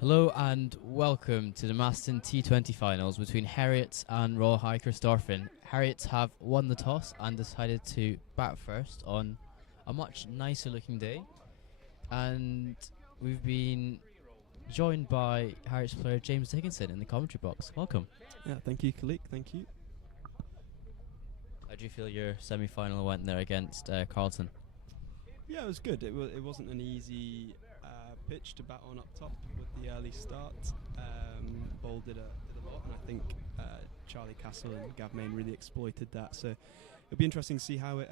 Hello and welcome to the Masterton T20 finals between Heriot and Royal High Corstorphine. Heriot have won the toss and decided to bat first on a much nicer looking day. And we've been joined by Heriot's player James Dickinson in the commentary box. Welcome. Yeah, thank you, Khalik. Thank you. How do you feel your semi-final went there against Carlton? Yeah, it was good. It wasn't an easy pitch to bat on up top with the early start. Ball did a lot, and I think Charlie Castle and Gav Main really exploited that. So it'll be interesting to see how it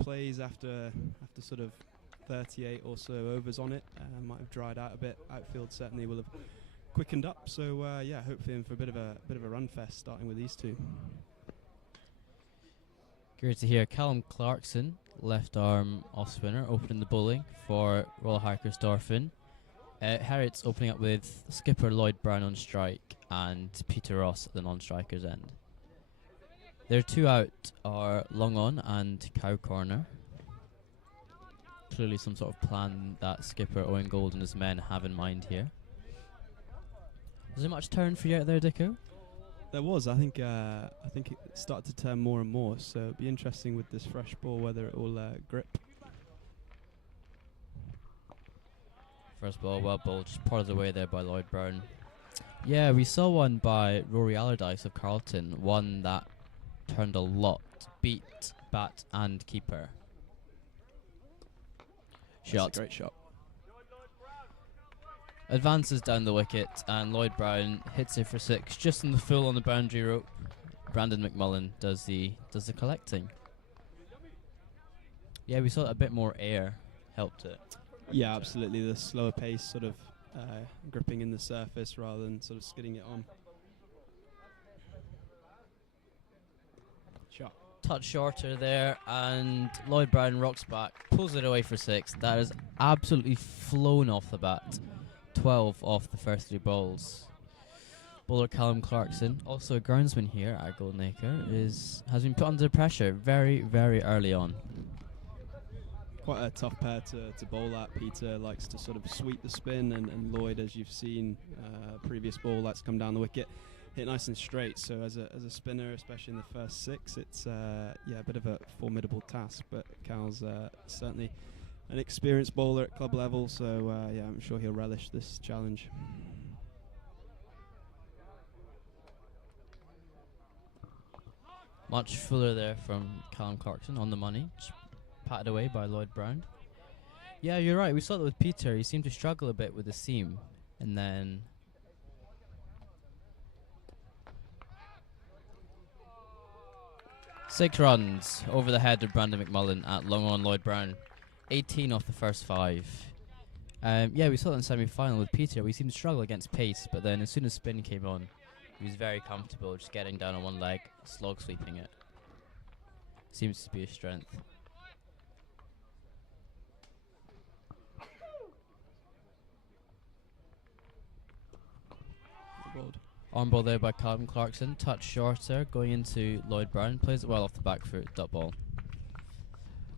plays after sort of 38 or so overs on it. Might have dried out a bit. Outfield certainly will have quickened up. So yeah, hopefully in for a bit of a run fest starting with these two. Great to hear. Callum Clarkson, left arm off spinner, opening the bowling for Royal High Corstorphine. Heriot's opening up with skipper Lloyd Brown on strike and Peter Ross at the non-striker's end. Their two out are long on and cow corner. Clearly some sort of plan that skipper Owen Gold and his men have in mind here. Was there much turn for you out there, Dicko? There was. I think it started to turn more and more. So it'll be interesting with this fresh ball whether it will grip. First ball, well bowled, just potted away there by Lloyd Brown. Yeah, we saw one by Rory Allardyce of Carlton, one that turned a lot, beat bat and keeper. Shot. That's a great shot. Advances down the wicket and Lloyd Brown hits it for six, just in the full on the boundary rope. Brandon McMullen does the collecting. Yeah, we saw a bit more air helped it. Yeah, absolutely. The slower pace sort of gripping in the surface rather than sort of skidding it on. Shot. Touch shorter there, and Lloyd Brown rocks back, pulls it away for six. That is absolutely flown off the bat. 12 off the first three balls. Bowler Callum Clarkson, also a groundsman here at Golden Acre, has been put under pressure very, very early on. Quite a tough pair to bowl at. Peter likes to sort of sweep the spin, and Lloyd, as you've seen, previous ball likes to come down the wicket, hit nice and straight. So as a spinner, especially in the first six, it's a bit of a formidable task. But Cal's certainly an experienced bowler at club level, so yeah, I'm sure he'll relish this challenge. Much fuller there from Callum Clarkson on the money, just patted away by Lloyd Brown. Yeah, you're right, we saw that with Peter. He seemed to struggle a bit with the seam, and then six runs over the head of Brandon McMullen at long on Lloyd Brown. 18 off the first five. Yeah, we saw that in the semi-final with Peter. We seemed to struggle against pace, but then as soon as spin came on, he was very comfortable just getting down on one leg, slog sweeping it. Seems to be a strength. Arm ball there by Callum Clarkson. Touch shorter, going into Lloyd Brown. Plays it well off the back foot, dot ball.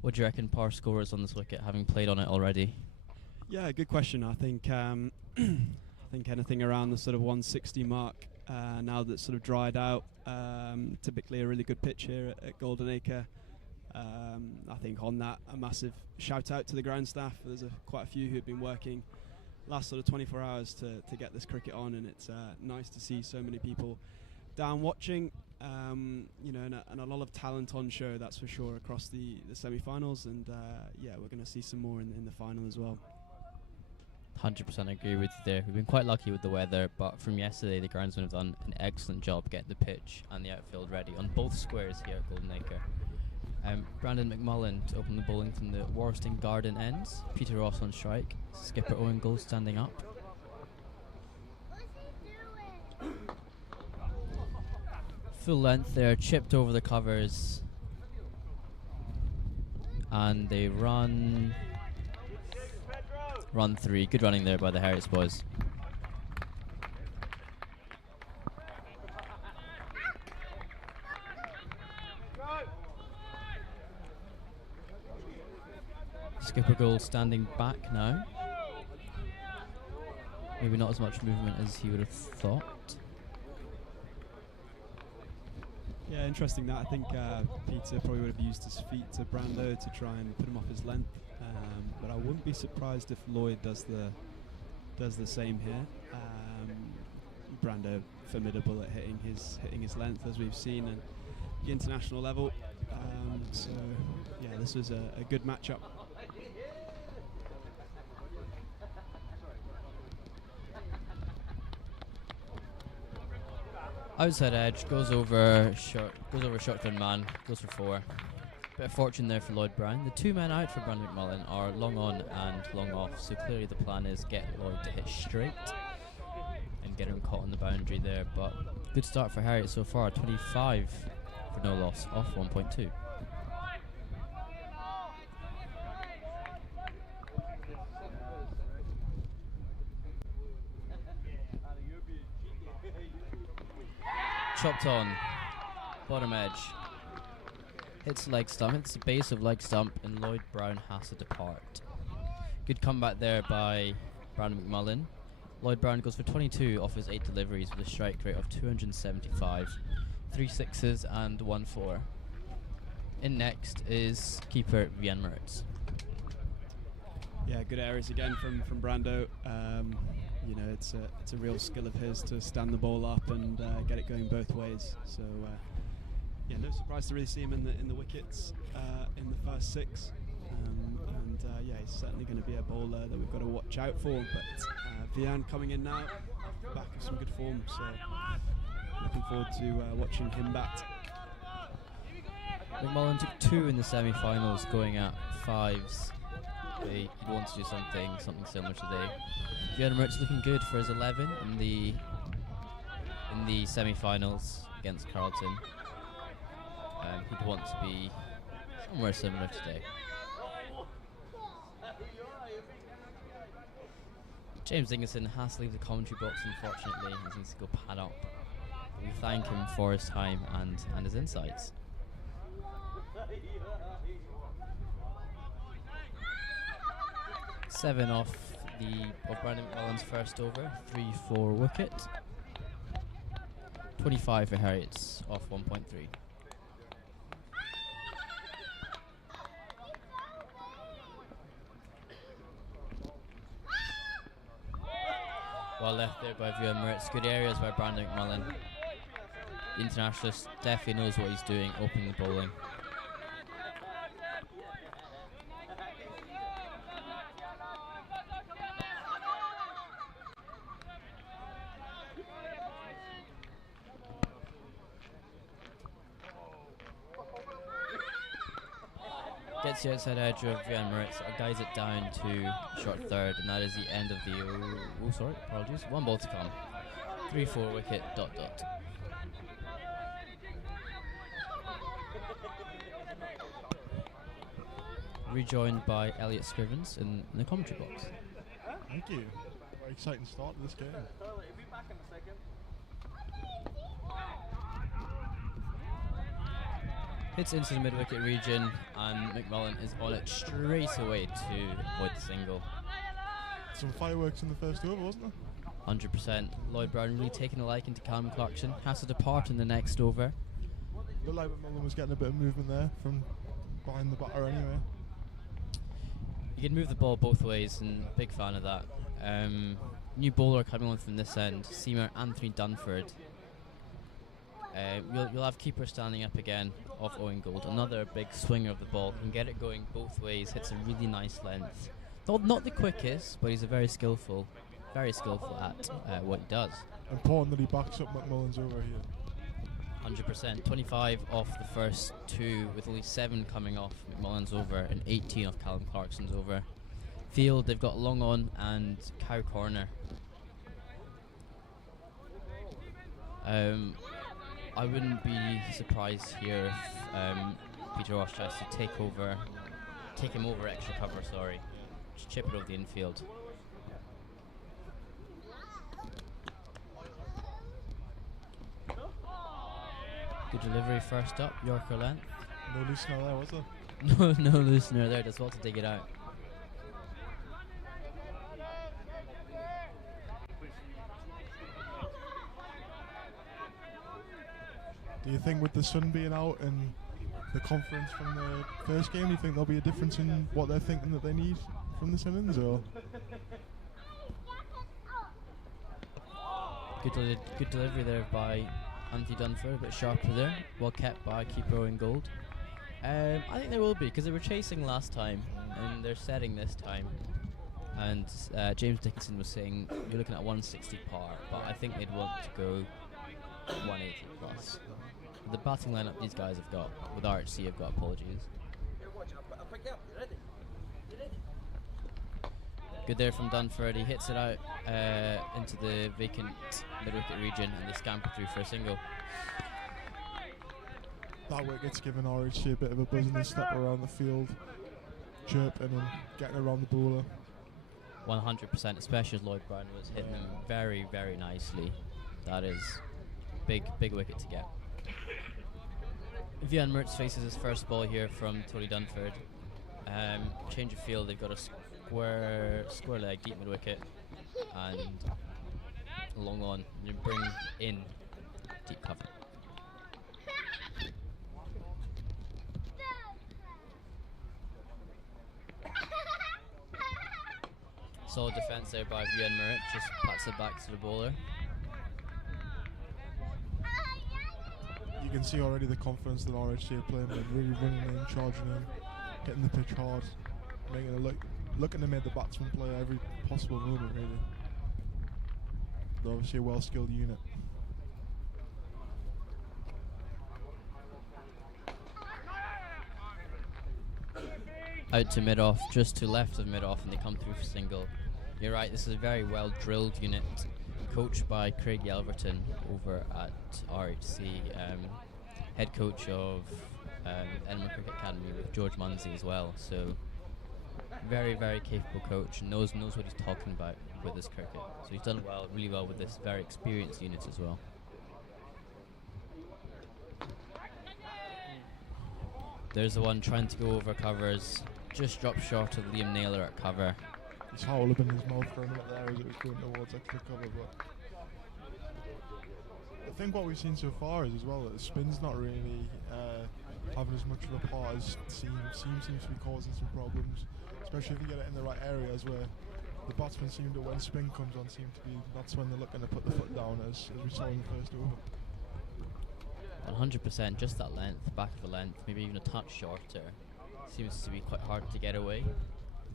What do you reckon par scorers on this wicket, having played on it already? Yeah, good question. I think I think anything around the sort of 160 mark, now that's sort of dried out. Typically a really good pitch here at Golden Acre. I think on that, a massive shout out to the ground staff. There's quite a few who've been working last sort of 24 hours to get this cricket on, and it's nice to see so many people down watching. You know, and a lot of talent on show, that's for sure, across the semi-finals, and yeah, we're going to see some more in the final as well. 100% agree with you there. We've been quite lucky with the weather, but from yesterday the groundsmen have done an excellent job getting the pitch and the outfield ready on both squares here at Golden Acre. Brandon McMullen to open the bowling from the Warston Garden ends. Peter Ross on strike. Skipper Owen Gold standing up. Full length there, chipped over the covers, and they run three. Good running there by the Heriot's boys. Skipper Gold standing back now. maybe not as much movement as he would have thought. Yeah, interesting that. I think Peter probably would have used his feet to Brando to try and put him off his length, but I wouldn't be surprised if Lloyd does the same here. Brando formidable at hitting his length, as we've seen at the international level. So yeah, this was a good matchup. Outside edge, goes over shotgun man, goes for 4. Bit of fortune there for Lloyd Brown. The 2 men out for Brandon McMullen are long on and long off, so clearly the plan is get Lloyd to hit straight and get him caught on the boundary there. But good start for Heriot so far, 25 for no loss, off 1.2. Chopped on, bottom edge, hits leg stump, hits the base of leg stump, and Lloyd Brown has to depart. Good comeback there by Brandon McMullen. Lloyd Brown goes for 22 off his 8 deliveries with a strike rate of 275, 3 sixes and 1 4. In next is keeper Vian Moritz. Yeah, good areas again from Brando. You know, it's a real skill of his to stand the ball up and get it going both ways. So yeah, no surprise to really see him in the wickets in the first 6. Yeah, he's certainly going to be a bowler that we've got to watch out for. But Vian coming in now, back of some good form. So looking forward to watching him bat. McMullen took 2 in the semi-finals, going at 5s. He wants to do something similar today. Vian Moritz looking good for his 11 in the semi-finals against Carlton. He'd want to be somewhere similar today. James Ingerson has to leave the commentary box, unfortunately. He needs to go pad up. We thank him for his time and his insights. Seven off Brandon McMullen's first over, 3-4 wicket. 25 for Heriot's off 1.3. Well left there by Vian Moritz. Good areas by Brandon McMullen. The internationalist definitely knows what he's doing, opening the bowling. Gets the outside edge of Vian Moritz, guides it down to short third, and that is the end of the. Apologies. 1 ball to come. 3-4 wicket. ... Rejoined by Elliot Scrivens in the commentary box. Thank you. Very exciting start to this game. Hits into the mid-wicket region, and McMullen is on it straight away to avoid the single. Some fireworks in the first over, wasn't there? 100%. Lloyd Brown really taking a liking to Callum Clarkson. Has to depart in the next over. Looked like McMullen was getting a bit of movement there from behind the batter anyway. You can move the ball both ways, and big fan of that. New bowler coming on from this end, Seamer Anthony Dunford. You'll have keeper standing up again off Owen Gold. Another big swinger of the ball. Can get it going both ways. Hits a really nice length. Not the quickest, but he's a very skillful at what he does. Important that he backs up McMullen's over here. 100%. 25 off the first 2, with only 7 coming off McMullen's over and 18 off Callum Clarkson's over. Field, they've got long on and cow corner. I wouldn't be surprised here if Peter Ross tries to take him over extra cover, just chip it over the infield. Good delivery first up, Yorker length. No loosener there, was there? no loosener there, just want to dig it out. Do you think with the sun being out and the conference from the first game, do you think there'll be a difference in what they're thinking that they need from this innings, or? Good delivery there by Anthony Dunford, a bit sharper there. Well kept by keeper Owen Gold. I think there will be, because they were chasing last time and they're setting this time. And James Dickinson was saying you're looking at 160 par, but I think they'd want to go 180 plus. The batting lineup these guys have got, with RHC have got, apologies. Good there from Dunford, he hits it out into the vacant mid-wicket region and they scamper through for a single. That wicket's given RHC a bit of a buzz in the step around the field, chirping and getting around the bowler. 100%, especially as Lloyd Brown was hitting them very, very nicely. That is big wicket to get. Vian Mertz faces his first ball here from Tony Dunford. Change of field, they've got a square leg, deep mid wicket, and long on. You bring in deep cover. Solid defence there by Vian Mertz, just pats it back to the bowler. You can see already the confidence that RHC are playing with, really running in, charging in, hitting the pitch hard, making it looking to make the batsman play every possible movement, really. They're obviously a well-skilled unit. Out to mid-off, just to left of mid-off, and they come through for single. You're right, this is a very well-drilled unit, coached by Craig Yelverton over at RHC, head coach of Edinburgh Cricket Academy with George Munsey as well. So very, very capable coach, and knows what he's talking about with this cricket. So he's done really well with this very experienced unit as well. There's the one trying to go over covers, just dropped short of Liam Naylor at cover. His heart will have been in his mouth for a minute there as it was going towards extra cover, but I think what we've seen so far is as well that the spin's not really having as much of a part as seems to be causing some problems, especially if you get it in the right areas where the batsmen seem to, when spin comes on, that's when they're looking to put the foot down as we saw in the first over. 100%, just that length, back of a length, maybe even a touch shorter, seems to be quite hard to get away.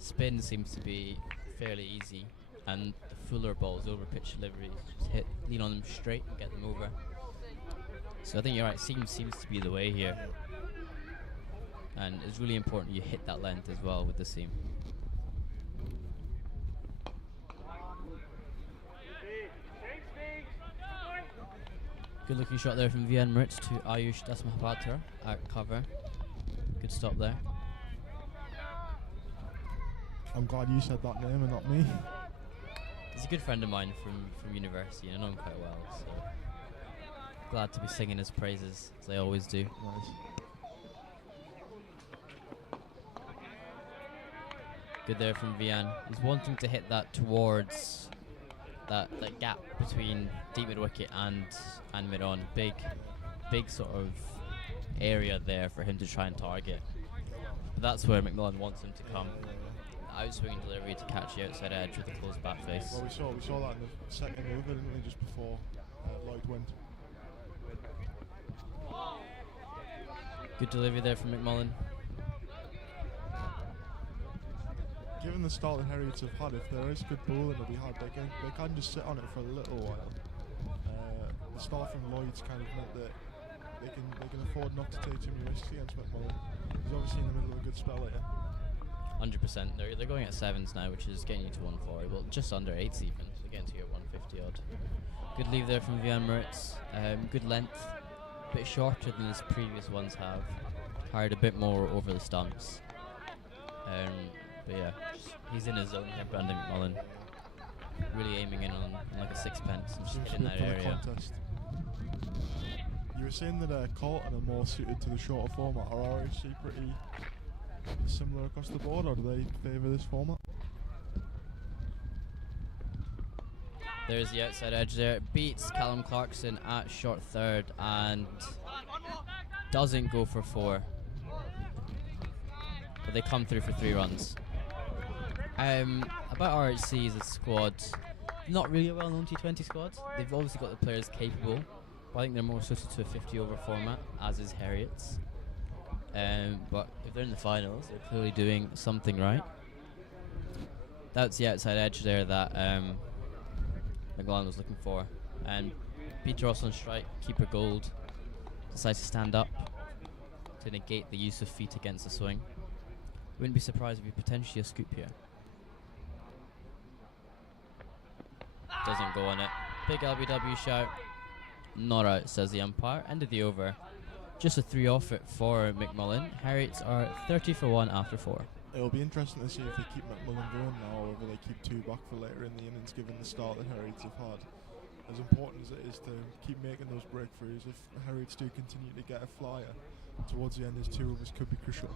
Spin seems to be fairly easy, and the fuller balls, over pitch deliveries, just lean on them straight and get them over. So I think you're right, seems to be the way here. And it's really important you hit that length as well with the seam. Good looking shot there from Vian Mertz to Ayush Dasmahabatra at cover. Good stop there. I'm glad you said that name and not me. He's a good friend of mine from university, and I know him quite well, so glad to be singing his praises, as I always do. Nice. Good there from Vian. He's wanting to hit that towards that gap between deep mid wicket and mid on. Big sort of area there for him to try and target. But that's where McMillan wants him to come. Outswinging delivery to catch the outside edge with a closed back face. Well, we saw that in the second over, didn't we, just before Lloyd went. Good delivery there from McMullen. Given the start that Heriot have had, if there is good bowling to be had, they can just sit on it for a little while. The start from Lloyd's kind of meant that they can afford not to take too many risks against McMullen. He's obviously in the middle of a good spell here. 100%. They're going at 7s now, which is getting you to 140. Well, just under 8s even. So getting to your 150 odd. Good leave there from Vian Mertz. Good length. A bit shorter than his previous ones have. Carried a bit more over the stumps. But yeah, he's in his zone here, Brandon McMullen. Really aiming in on like a sixpence and just hitting that area. Contest. You were saying that Carlton are more suited to the shorter format. Are RHC pretty similar across the board, or do they favour this format? There's the outside edge there. It beats Callum Clarkson at short third, and doesn't go for 4. But they come through for 3 runs. About RHC as a squad, not really a well-known T20 squad. They've obviously got the players capable, but I think they're more suited to a 50-over format, as is Heriot's. But if they're in the finals, they're clearly doing something right. That's the outside edge there that McMullen was looking for. And Peter Ross on strike, keeper Gold decides to stand up to negate the use of feet against the swing. Wouldn't be surprised if you potentially a scoop here. Doesn't go on it. Big LBW shout. Not out, says the umpire. End of the over. Just a 3 off it for McMullen. Heriot's are 30 for 1 after 4. It'll be interesting to see if they keep McMullen going now, or whether they keep 2 back for later in the innings, given the start that Heriot's have had. As important as it is to keep making those breakthroughs, if Heriot's do continue to get a flyer towards the end, his 2 overs could be crucial.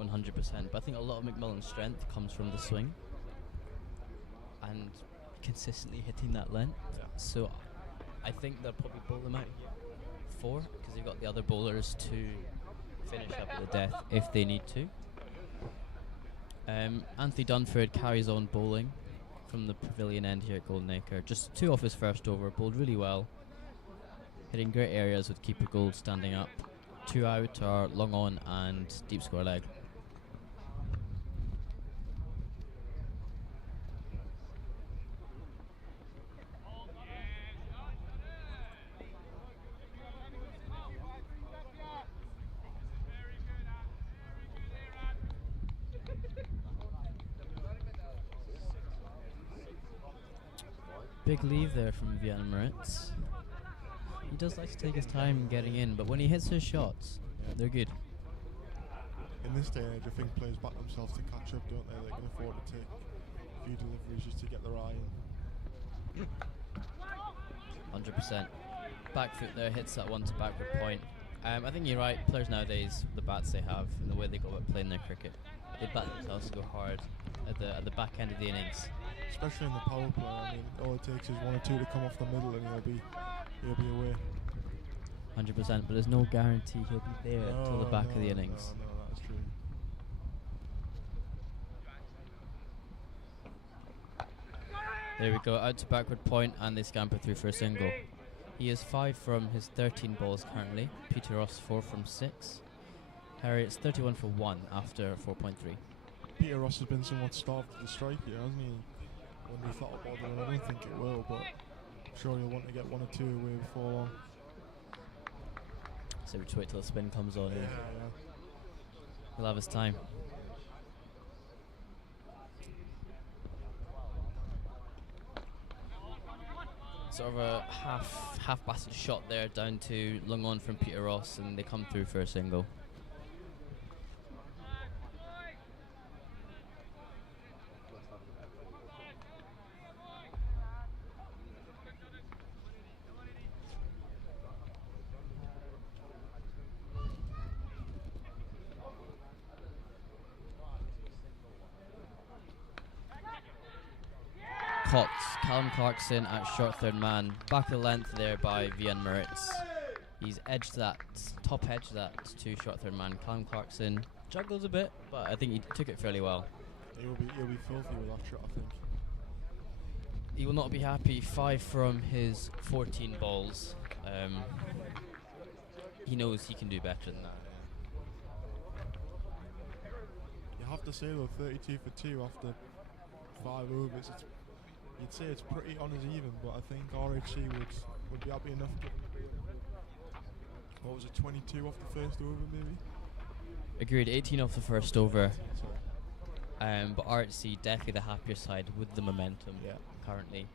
100%. But I think a lot of McMullen's strength comes from the swing and consistently hitting that length. Yeah. So I think they'll probably bowl them out here 4, because they've got the other bowlers to finish up at the death if they need to. Anthony Dunford carries on bowling from the pavilion end here at Golden Acre. Just 2 off his first over, bowled really well, hitting great areas with keeper Gold standing up. 2 out are long on and deep square leg. Big leave there from Vienna Moritz. He does like to take his time getting in, but when he hits his shots, they're good. In this day and age, I think players back themselves to catch up, don't they? They can afford to take a few deliveries just to get their eye in. 100%. Back foot there, hits that one to backward point. I think you're right, players nowadays, the bats they have and the way they go about playing their cricket, they bat themselves to go hard at the back end of the innings. Especially in the power play, I mean, all it takes is 1 or 2 to come off the middle and he'll be away. 100%, but there's no guarantee he'll be there until the back of the innings. No, that's true. There we go, out to backward point, and they scamper through for a single. He is 5 from his 13 balls currently. Peter Ross 4 from 6. Heriot's 31 for 1 after 4.3. Peter Ross has been somewhat starved to the strike here, hasn't he? When we thought about it, I don't think it will, but I'm sure he'll want to get 1 or 2 away before long. So we just wait till the spin comes on. Yeah. He'll have his time. Sort of a half-batted shot there down to long on from Peter Ross, and they come through for a single. Caught Callum Clarkson at short third man. Back of the length there by Vienna Moritz. He's edged that, top edged that to short third man. Callum Clarkson juggles a bit, but I think he took it fairly well. He'll be filthy with that shot, I think. He will not be happy. 5 from his 14 balls. He knows he can do better than that. You have to say though, 32 for 2 after 5 overs. You'd say it's pretty on as even, but I think RHC would be happy enough. What was it, 22 off the first over maybe? Agreed, 18 off the first over. But RHC definitely the happier side with the momentum currently.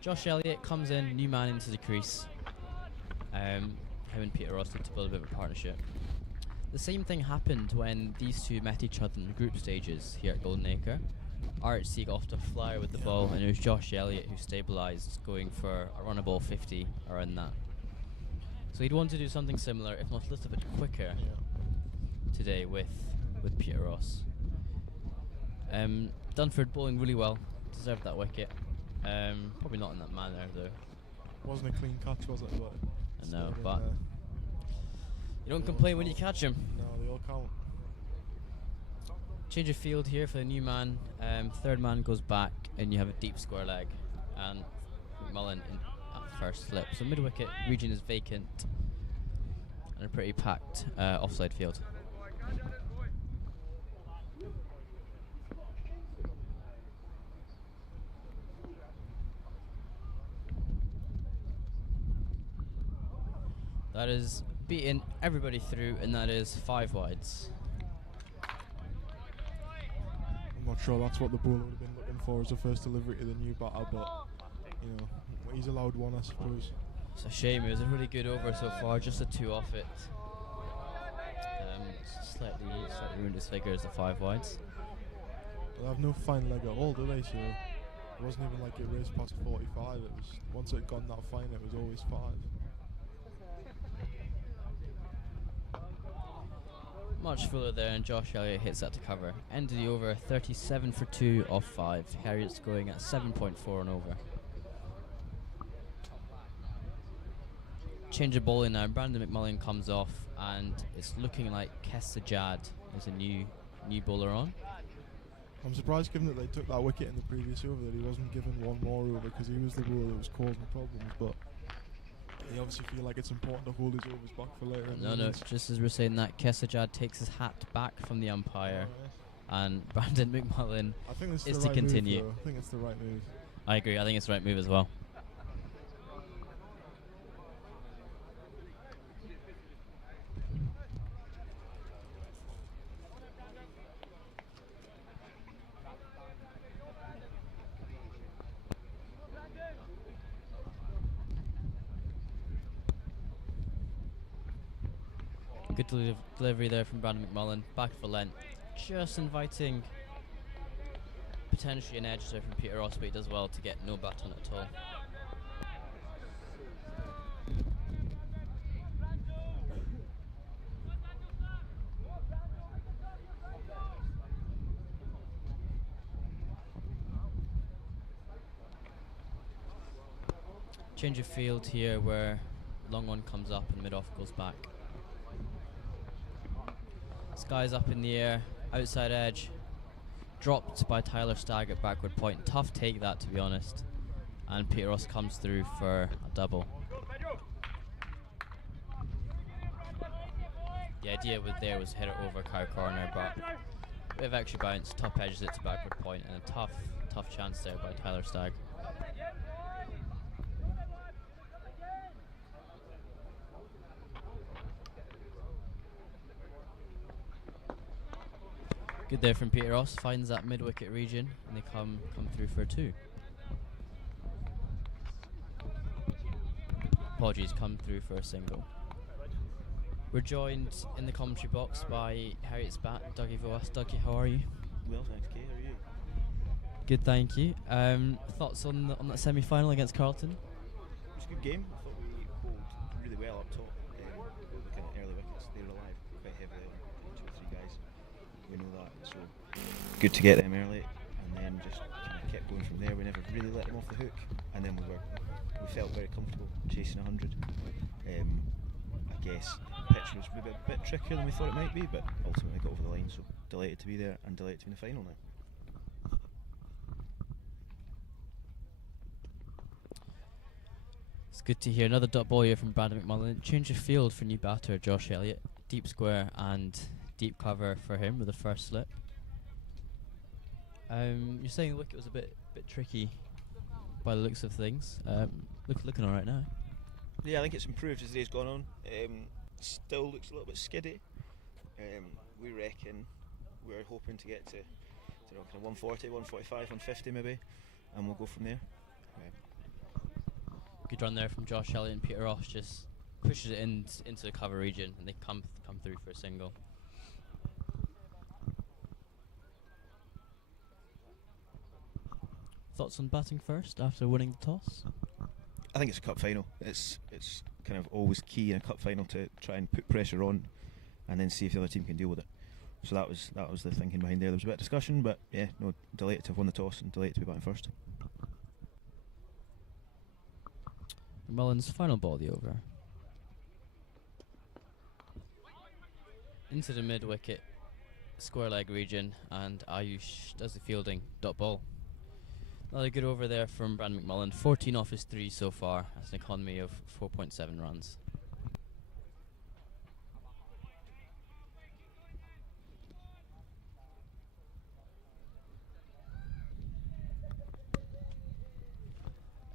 Josh Elliott comes in, new man into the crease. Him and Peter Ross need to build a bit of a partnership. The same thing happened when these two met each other in the group stages here at Golden Acre. RHC got off to a flyer with the ball, and it was Josh Elliott who stabilised, going for a run a ball 50 around that. So he'd want to do something similar, if not a little bit quicker, today with Peter Ross. Dunford bowling really well, deserved that wicket. Probably not in that manner though. Wasn't a clean catch, was it? But I know, but You don't complain when you catch him. No, they all count. Change of field here for the new man. Third man goes back, and you have a deep square leg, and McMullen in at first slip. So mid-wicket region is vacant, and a pretty packed offside field. That is beating everybody through, and that is 5 wides. I'm not sure that's what the bowler would have been looking for as a first delivery to the new batter, but you know, he's allowed one, I suppose. It's a shame. It was a really good over so far, just a 2 off it. Slightly ruined his figures, the 5 wides. They have no fine leg at all, do they? So it wasn't even like it raced past 45. It was, once it had gone that fine, it was always 5. Much fuller there, and Josh Elliott hits that to cover. End of the over, 37 for 2 off 5. Heriot's going at 7.4 on over. Change of bowling now. Brandon McMullen comes off, and it's looking like Kesajad is a new bowler on. I'm surprised, given that they took that wicket in the previous over, that he wasn't given one more over, because he was the bowler that was causing problems. But they obviously feel like it's important to hold his overs back for later. No, just as we're saying that, Kesajad takes his hat back from the umpire, and Brandon McMullen I think this is the to right continue. Move, I think it's the right move. I agree. I think it's the right move as well. Good delivery there from Brandon McMullen. Back for length. Just inviting potentially an edge there from Peter Ross, but he does well to get no bat on it at all. Change of field here where long one comes up and mid-off goes back. Sky's up in the air, outside edge, dropped by Tyler Stagg at backward point. Tough take that, to be honest. And Peter Ross comes through for a double. The idea was to hit it over cow corner, but a bit of extra bounce, top edges it to backward point, and a tough chance there by Tyler Stagg. Good there from Peter Ross, finds that mid-wicket region, and they come through for a 2. Apologies, come through for a single. We're joined in the commentary box by Heriot's bat, Dougie Voas. Dougie, how are you? Well, thanks, Kay. How are you? Good, thank you. Thoughts on that semi-final against Carlton? It was a good game. I thought we bowled really well up top. The kind of early wickets, they relied quite heavily on 2 or 3 guys. We know that, so good to get them early, and then just kind of kept going from there. We never really let them off the hook, and then we felt very comfortable chasing 100. I guess the pitch was maybe a bit trickier than we thought it might be, but ultimately got over the line. So delighted to be there and delighted to be in the final now. It's good to hear another dot ball here from Brandon McMullen. Change of field for new batter Josh Elliott. Deep square and deep cover for him with the first slip. You're saying the wicket was a bit tricky by the looks of things. Looking all right now. Yeah, I think it's improved as the day's gone on. Still looks a little bit skiddy. We reckon we're hoping to get to kind of 140, 145, 150 maybe, and we'll go from there. Good run there from Josh Elliott, and Peter Ross just pushes it into the cover region, and they come through for a single. Thoughts on batting first after winning the toss? I think it's a cup final. It's kind of always key in a cup final to try and put pressure on, and then see if the other team can deal with it. So that was the thinking behind there. There was a bit of discussion, but yeah, no, delighted to have won the toss and delighted to be batting first. Mullen's final ball, the over. into the mid wicket square leg region, and Ayush does the fielding dot ball. Another good over there from Brandon McMullen. 14 off his 3 so far. That's an economy of 4.7 runs.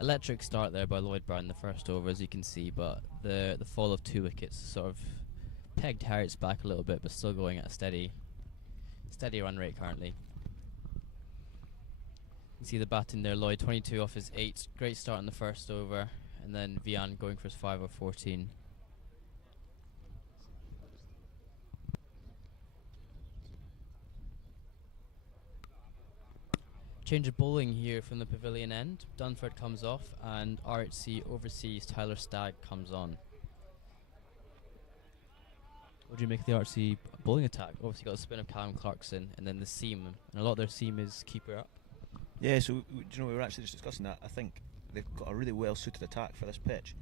Electric start there by Lloyd Brown the first over, as you can see, but the fall of 2 wickets sort of pegged Heriot's back a little bit, but still going at a steady run rate currently. You see the batting there, Lloyd 22 off his 8, great start in the first over, and then Vian going for his 5 of 14. Change of bowling here from the pavilion end. Dunford comes off and RHC overseas Tyler Stagg comes on. What do you make of the RHC bowling attack? Obviously got a spin of Callum Clarkson and then the seam, and a lot of their seam is keeper up. Yeah, so we were actually just discussing that. I think they've got a really well suited attack for this pitch.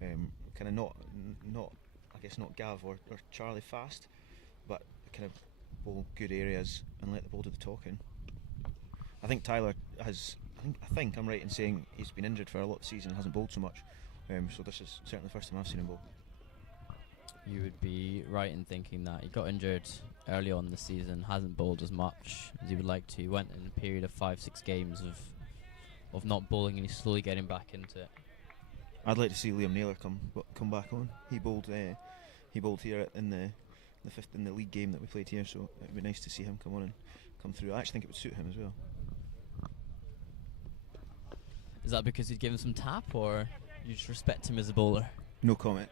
Kind of not I guess not Gav or Charlie fast, but kind of bowl good areas and let the ball do the talking. I think Tyler has. I think I'm right in saying he's been injured for a lot of the season and hasn't bowled so much. So this is certainly the first time I've seen him bowl. You would be right in thinking that. He got injured early on in the season, hasn't bowled as much as he would like to. He went in a period of 5-6 games of not bowling, and he's slowly getting back into it. I'd like to see Liam Naylor come back on. He bowled here in the league game that we played here, so it'd be nice to see him come on and come through. I actually think it would suit him as well. Is that because you'd give him some tap, or you just respect him as a bowler? No comment.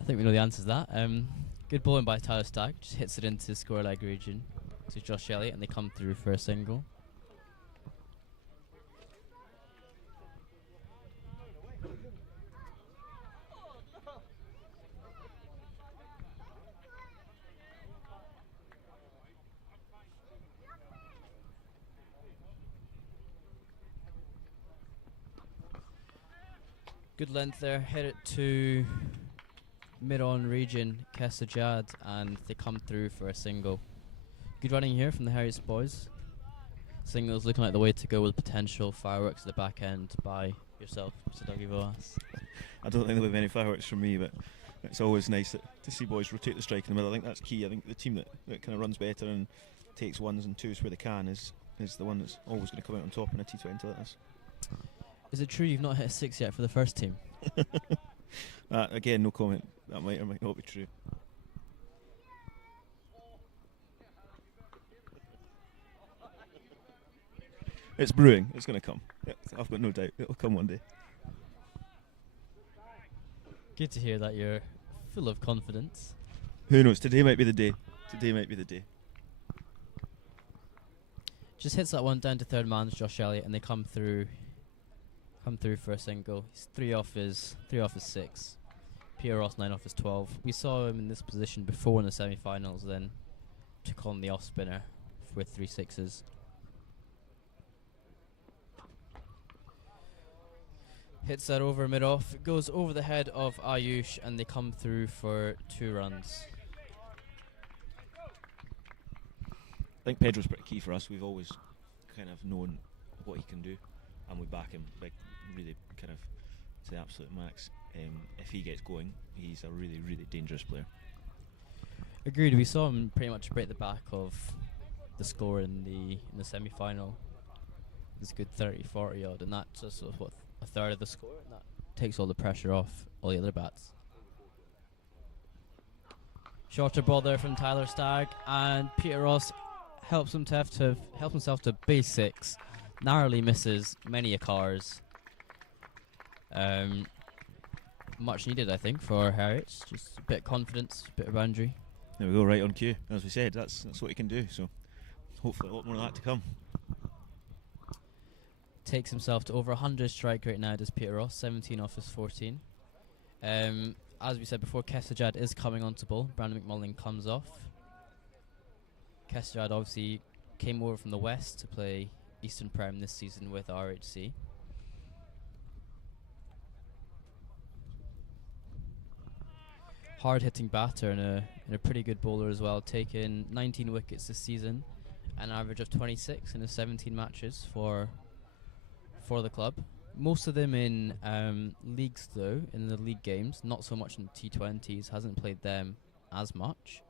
I think we know the answer to that. Good bowling by Tyler Stagg, just hits it into the square leg region to Josh Elliott, and they come through for a single. Good length there, hit it to mid-on region, Kesajad, and they come through for a single. Good running here from the Heriot boys. Singles looking like the way to go with potential fireworks at the back end by yourself, Mr. Dougie Boas. I don't think there'll be many fireworks from me, but it's always nice to see boys rotate the strike in the middle. I think that's key. I think the team that kind of runs better and takes ones and twos where they can is the one that's always going to come out on top in a T20 like this. Is it true you've not hit a 6 yet for the first team? Again, no comment. That might or might not be true. It's brewing. It's going to come. Yeah, I've got no doubt. It'll come one day. Good to hear that you're full of confidence. Who knows? Today might be the day. Today might be the day. Just hits that one down to third man, Josh Elliott, and they come through for a single. He's 3 off his 6. Pierre Ross 9 off his 12. We saw him in this position before in the semi-finals, then took on the off spinner with 3 6s. Hits that over mid-off. It goes over the head of Ayush, and they come through for 2 runs. I think Pedro's pretty key for us. We've always kind of known what he can do, and we back him really kind of to the absolute max. If he gets going, he's a really, really dangerous player. Agreed. We saw him pretty much break the back of the score in the semi-final. It's a good 30-40 odd, and that's just sort of what, a third of the score, and that takes all the pressure off all the other bats. Shorter ball there from Tyler Stagg, and Peter Ross helps himself to base 6. Narrowly misses many a cars. Much needed, I think, for Heriot. Just a bit of confidence, a bit of boundary. There we go, right on cue. As we said, that's what he can do. So hopefully a lot more of that to come. Takes himself to over 100 strike rate now, does Peter Ross, 17 off his 14. As we said before, Kesajad is coming on to bowl. Brandon McMullen comes off. Kesajad obviously came over from the west to play Eastern Prem this season with RHC. hard-hitting batter and a pretty good bowler as well, taking 19 wickets this season, an average of 26 in his 17 matches for the club. Most of them in leagues though, in the league games, not so much in T20s, hasn't played them as much.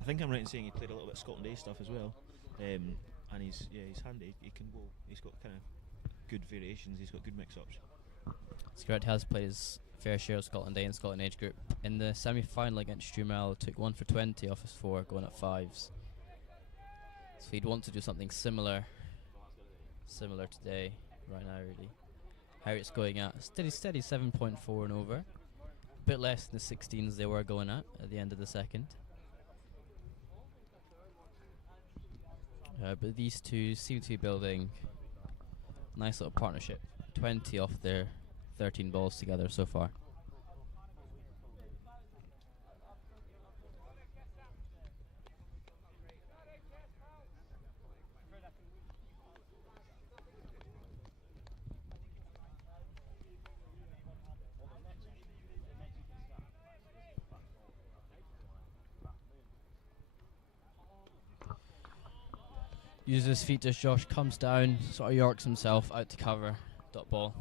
I think I'm right in saying he played a little bit of Scotland A stuff as well, and he's handy. He can bowl. He's got kind of good variations. He's got good mix-ups. Stewart has played his fair share of Scotland A and Scotland age group. In the semi-final against Strumel, took 1 for 20 off his 4, going at 5s. So he'd want to do something similar today, right now really. Heriot's going at steady 7.4 and over. A bit less than the 16s they were going at the end of the second. But these two seem to be building a nice little partnership. 20 off their 13 balls together so far. Uses his feet as Josh comes down, sort of yorks himself out to cover, dot ball.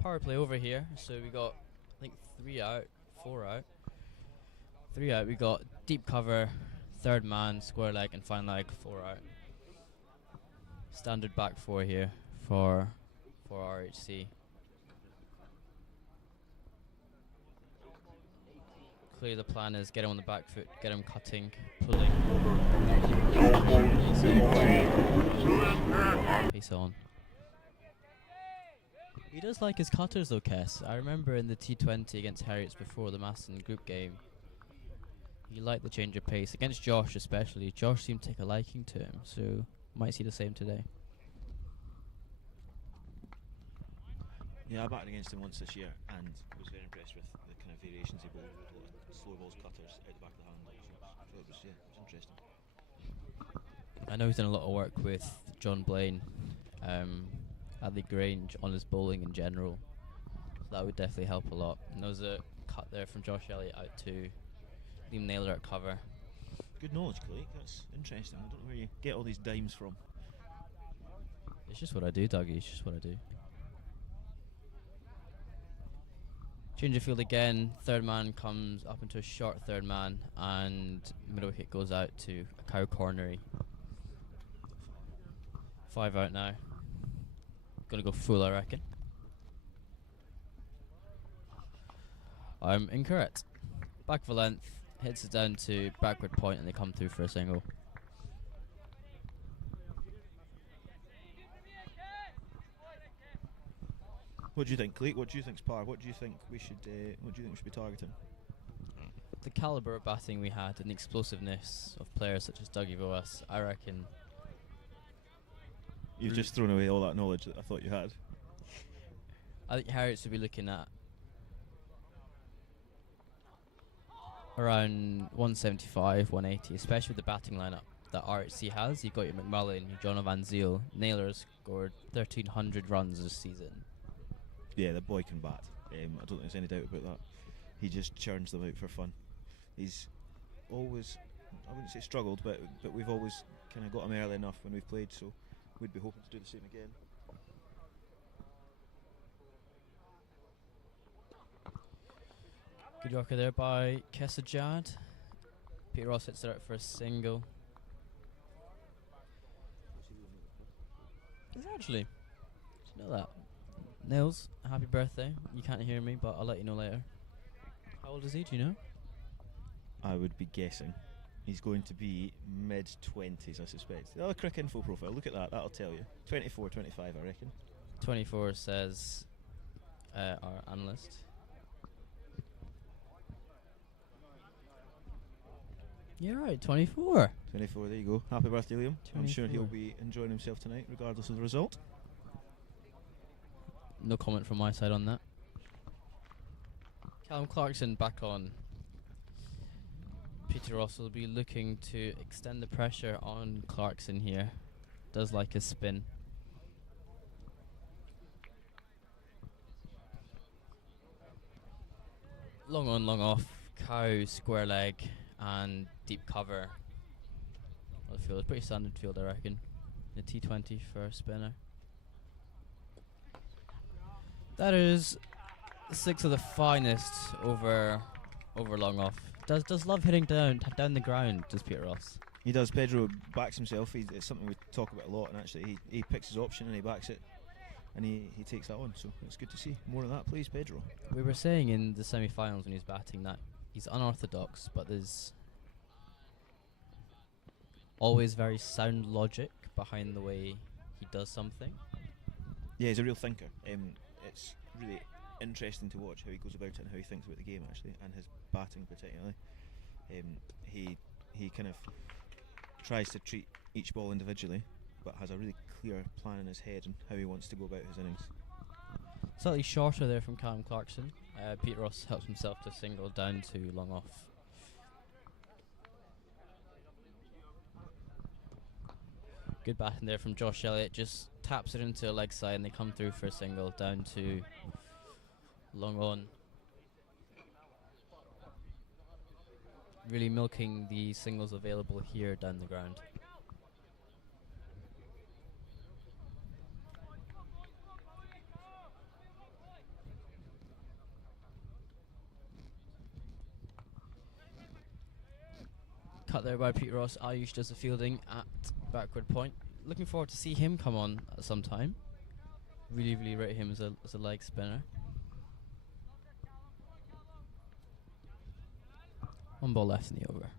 Power play over here, so we got, I think, 3 out, 4 out. 3 out, we got deep cover, third man, square leg, and fine leg, 4 out. Standard back 4 here for RHC. Clearly the plan is get him on the back foot, get him cutting, pulling. Pace on. He does like his cutters though, Kess. I remember in the T20 against Heriot's before the Masterton group game, he liked the change of pace. Against Josh especially, Josh seemed to take a liking to him, so might see the same today. Yeah, I batted against him once this year and was very impressed with the kind of variations he bowled. Slow balls, cutters, out the back of the hand. So it was interesting. I know he's done a lot of work with John Blaine at the Grange on his bowling in general. So that would definitely help a lot. And there was a cut there from Josh Elliott out to Liam Naylor at cover. Good knowledge, Clay. That's interesting. I don't know where you get all these dimes from. It's just what I do, Dougie. It's just what I do. Change of field again. Third man comes up into a short third man, and middle wicket goes out to a cow cornery. 5 out now. Gonna go full, I reckon. I'm incorrect. Back for length, hits it down to backward point, and they come through for a single. What do you think, Cleek? What do you think's par? What do you think we should be targeting? The calibre of batting we had and the explosiveness of players such as Dougie Boas, I reckon. You've just thrown away all that knowledge that I thought you had. I think Heriot should be looking at around 175, 180, especially with the batting lineup that RHC has. You've got your McMullen, your John Van Ziel. Naylor's scored 1,300 runs this season. Yeah, the boy can bat. I don't think there's any doubt about that. He just churns them out for fun. He's always, I wouldn't say struggled, but we've always kind of got him early enough when we've played, so we'd be hoping to do the same again. Good yorker there by Kesajad. Peter Ross hits it out for a single. He's actually, did you know that? Nils, happy birthday. You can't hear me, but I'll let you know later. How old is he, do you know? I would be guessing he's going to be mid-20s, I suspect. The other cricket info profile, look at that, that'll tell you. 24, 25, I reckon. 24 says our analyst. You're right, 24. 24, there you go. Happy birthday, Liam. I'm sure he'll 24. be enjoying himself tonight, regardless of the result. No comment from my side on that. Callum Clarkson back on. Peter Ross will be looking to extend the pressure on Clarkson here. Does like his spin. Long on, long off, cow, square leg, and deep cover. Well, the field is pretty standard field, I reckon. The T20 for a spinner. That is 6 of the finest over long off. Does love hitting down the ground, does Peter Ross? He does. Pedro backs himself. It's something we talk about a lot, and actually he picks his option and he backs it, and he takes that on. So it's good to see more of that, please, Pedro. We were saying in the semi-finals when he was batting that he's unorthodox, but there's always very sound logic behind the way he does something. Yeah, he's a real thinker. It's really interesting to watch how he goes about it and how he thinks about the game, actually, and his batting particularly. He kind of tries to treat each ball individually, but has a really clear plan in his head and how he wants to go about his innings. Slightly shorter there from Callum Clarkson. Peter Ross helps himself to single down to long off. Good batting there from Josh Elliott. Just taps it into a leg side and they come through for a single down to long on. Really milking the singles available here down the ground. Cut there by Pete Ross. Ayush does the fielding at backward point. Looking forward to see him come on at some time. Really rate him as a leg spinner. One ball left in the over.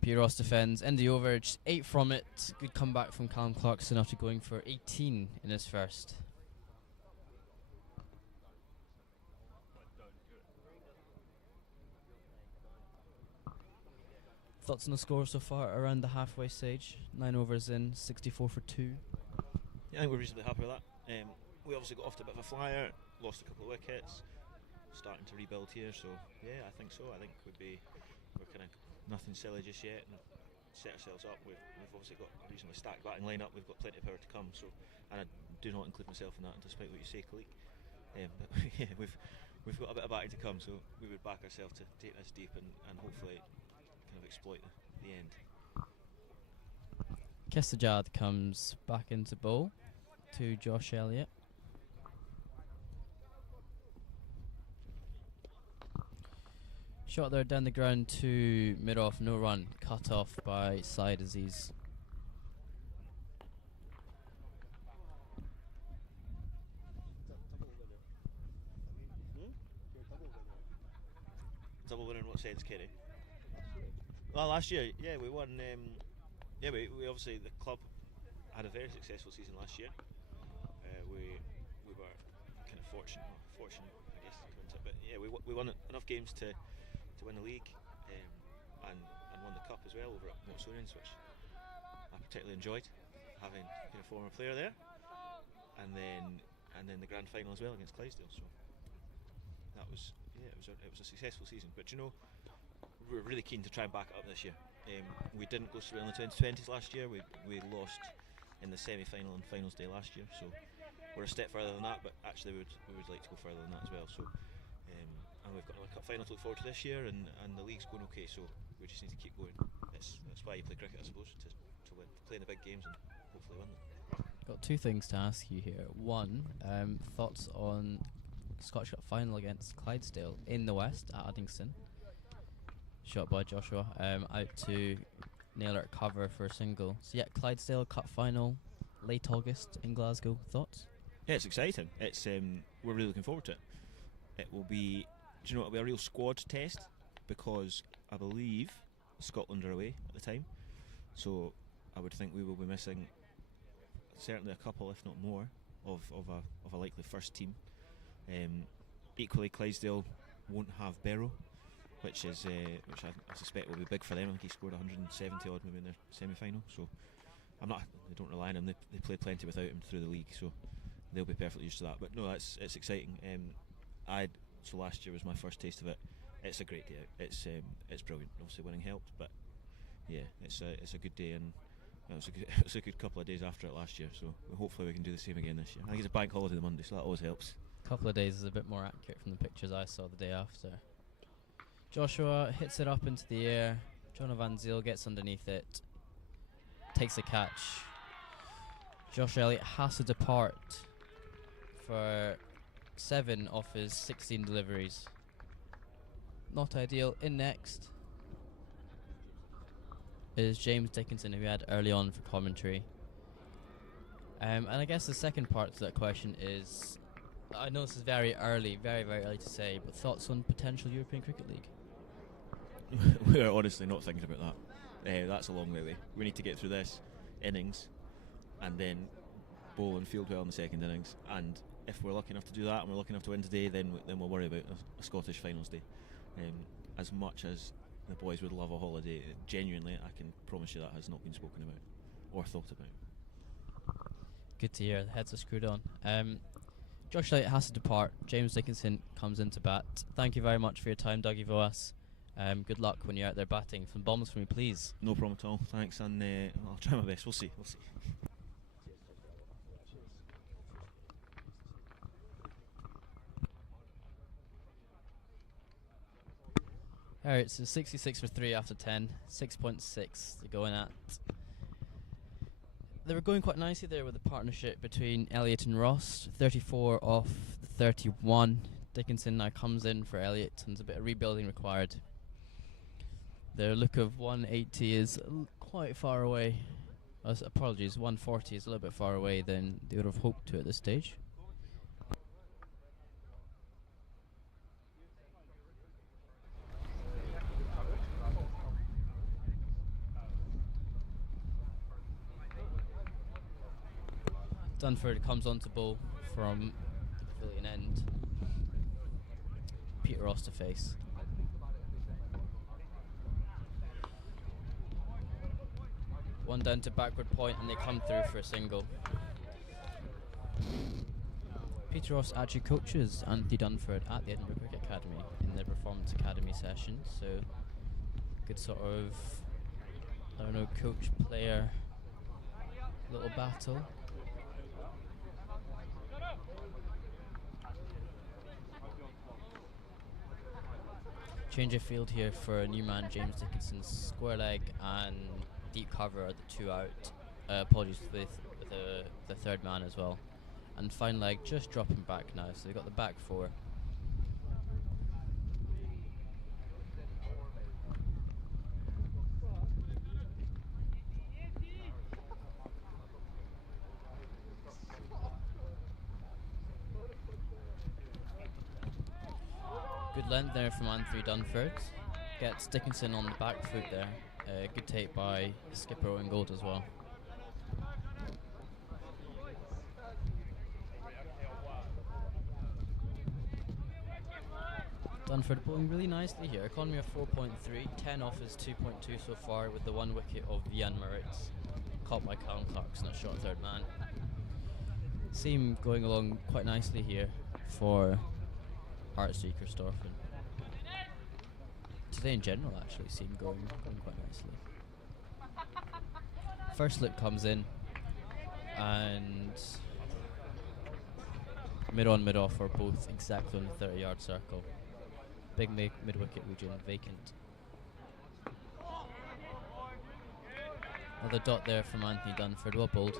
Pete Ross defends. End the over. Just 8 from it. Good comeback from Callum Clarkson after going for 18 in his first. Thoughts on the score so far around the halfway stage? 9 overs in, 64 for 2. Yeah, I think we're reasonably happy with that. We obviously got off to a bit of a flyer, lost a couple of wickets, starting to rebuild here. So yeah, I think so. I think we're kind of nothing silly just yet, and set ourselves up. We've obviously got a reasonably stacked batting lineup. We've got plenty of power to come. So, and I do not include myself in that, despite what you say, Kalik. But yeah, we've got a bit of batting to come. So we would back ourselves to take this deep and hopefully kind of exploit the end. Kestajad comes back into bowl to Josh Elliott. Shot there down the ground to mid-off, no run, cut off by Syed Aziz. Double winner in what sense, Kenny? Well, last year, yeah, we won. We obviously, the club had a very successful season last year. We were kind of fortunate, I guess, to win it, but yeah, we won enough games to win the league, and won the cup as well over at Watsonians, which I particularly enjoyed, having been a former player there, and then the grand final as well against Clydesdale. So that was it was a successful season. But you know, we're really keen to try and back it up this year. We didn't go through in the 2020s last year. We lost in the semi-final and finals day last year, so we're a step further than that. But actually, we would like to go further than that as well. So, and we've got another cup final to look forward to this year, and the league's going okay. So we just need to keep going. That's why you play cricket, I suppose, to play in the big games and hopefully win them. Got 2 things to ask you here. One, thoughts on Scottish Cup final against Clydesdale in the West at Uddingston. Shot by Joshua, out to nail it cover for a single. So yeah, Clydesdale Cup final, late August in Glasgow. Thoughts? Yeah, it's exciting. It's we're really looking forward to it. It will be, do you know, it'll be a real squad test, because I believe Scotland are away at the time. So I would think we will be missing certainly a couple, if not more, of a likely first team. Equally, Clydesdale won't have Barrow, which I suspect will be big for them. I think he scored 170 odd maybe in their semi-final. So they don't rely on him. They play plenty without him through the league, so they'll be perfectly used to that. But no, it's exciting. So last year was my first taste of it. It's a great day out. It's brilliant. Obviously winning helped, but yeah, it's a good day, and it was a good couple of days after it last year. So hopefully we can do the same again this year. I think it's a bank holiday on Monday, so that always helps. Couple of days is a bit more accurate from the pictures I saw the day after. Joshua hits it up into the air. Jonah Van Zyl gets underneath it, takes a catch. Josh Elliott has to depart for 7 off his 16 deliveries. Not ideal. In next is James Dickinson, who we had early on for commentary. And I guess the second part to that question is, I know this is very early, very, very early to say, but thoughts on potential European Cricket League? We're honestly not thinking about that. That's a long way away. We need to get through this innings and then bowl and field well in the second innings. And if we're lucky enough to do that and we're lucky enough to win today, then we'll worry about a Scottish finals day. As much as the boys would love a holiday, genuinely, I can promise you that has not been spoken about or thought about. Good to hear. The heads are screwed on. Josh Elliott has to depart. James Dickinson comes into bat. Thank you very much for your time, Dougie Voas. Good luck when you're out there batting. Some bombs for me, please. No problem at all. Thanks, and I'll try my best. We'll see. Alright, so 66 for 3 after 10. 6.6 they're going at. They were going quite nicely there with the partnership between Elliott and Ross. 34 off the 31. Dickinson now comes in for Elliott, and there's a bit of rebuilding required. Their look of 180 is quite far away. Apologies, 140 is a little bit far away than they would have hoped to at this stage. Dunford comes on to bowl from the pavilion end. Peter Ross to face. One down to backward point, and they come through for a single. Peter Ross actually coaches Anthony Dunford at the Edinburgh Cricket Academy in their Performance Academy session, so good sort of, I don't know, coach-player little battle. Change of field here for a new man, James Dickinson. Square leg and deep cover are the 2 out. Apologies with the third man as well. And fine leg just dropping back now, so they've got the back 4. Good length there from Anthony Dunford. Gets Dickinson on the back foot there. Good take by skipper Owen Gold as well. Dunford bowling really nicely here. Economy of 4.3, 10 off his 2.2 so far with the 1 wicket of Ian Moritz. Caught by Callum Clarkson at short third man. Seem going along quite nicely here for RHC Corstorphine. Today in general actually seem going quite nicely. First slip comes in and mid on mid off are both exactly on the 30-yard circle. Big mid-wicket region vacant. Another dot there from Anthony Dunford, well bowled.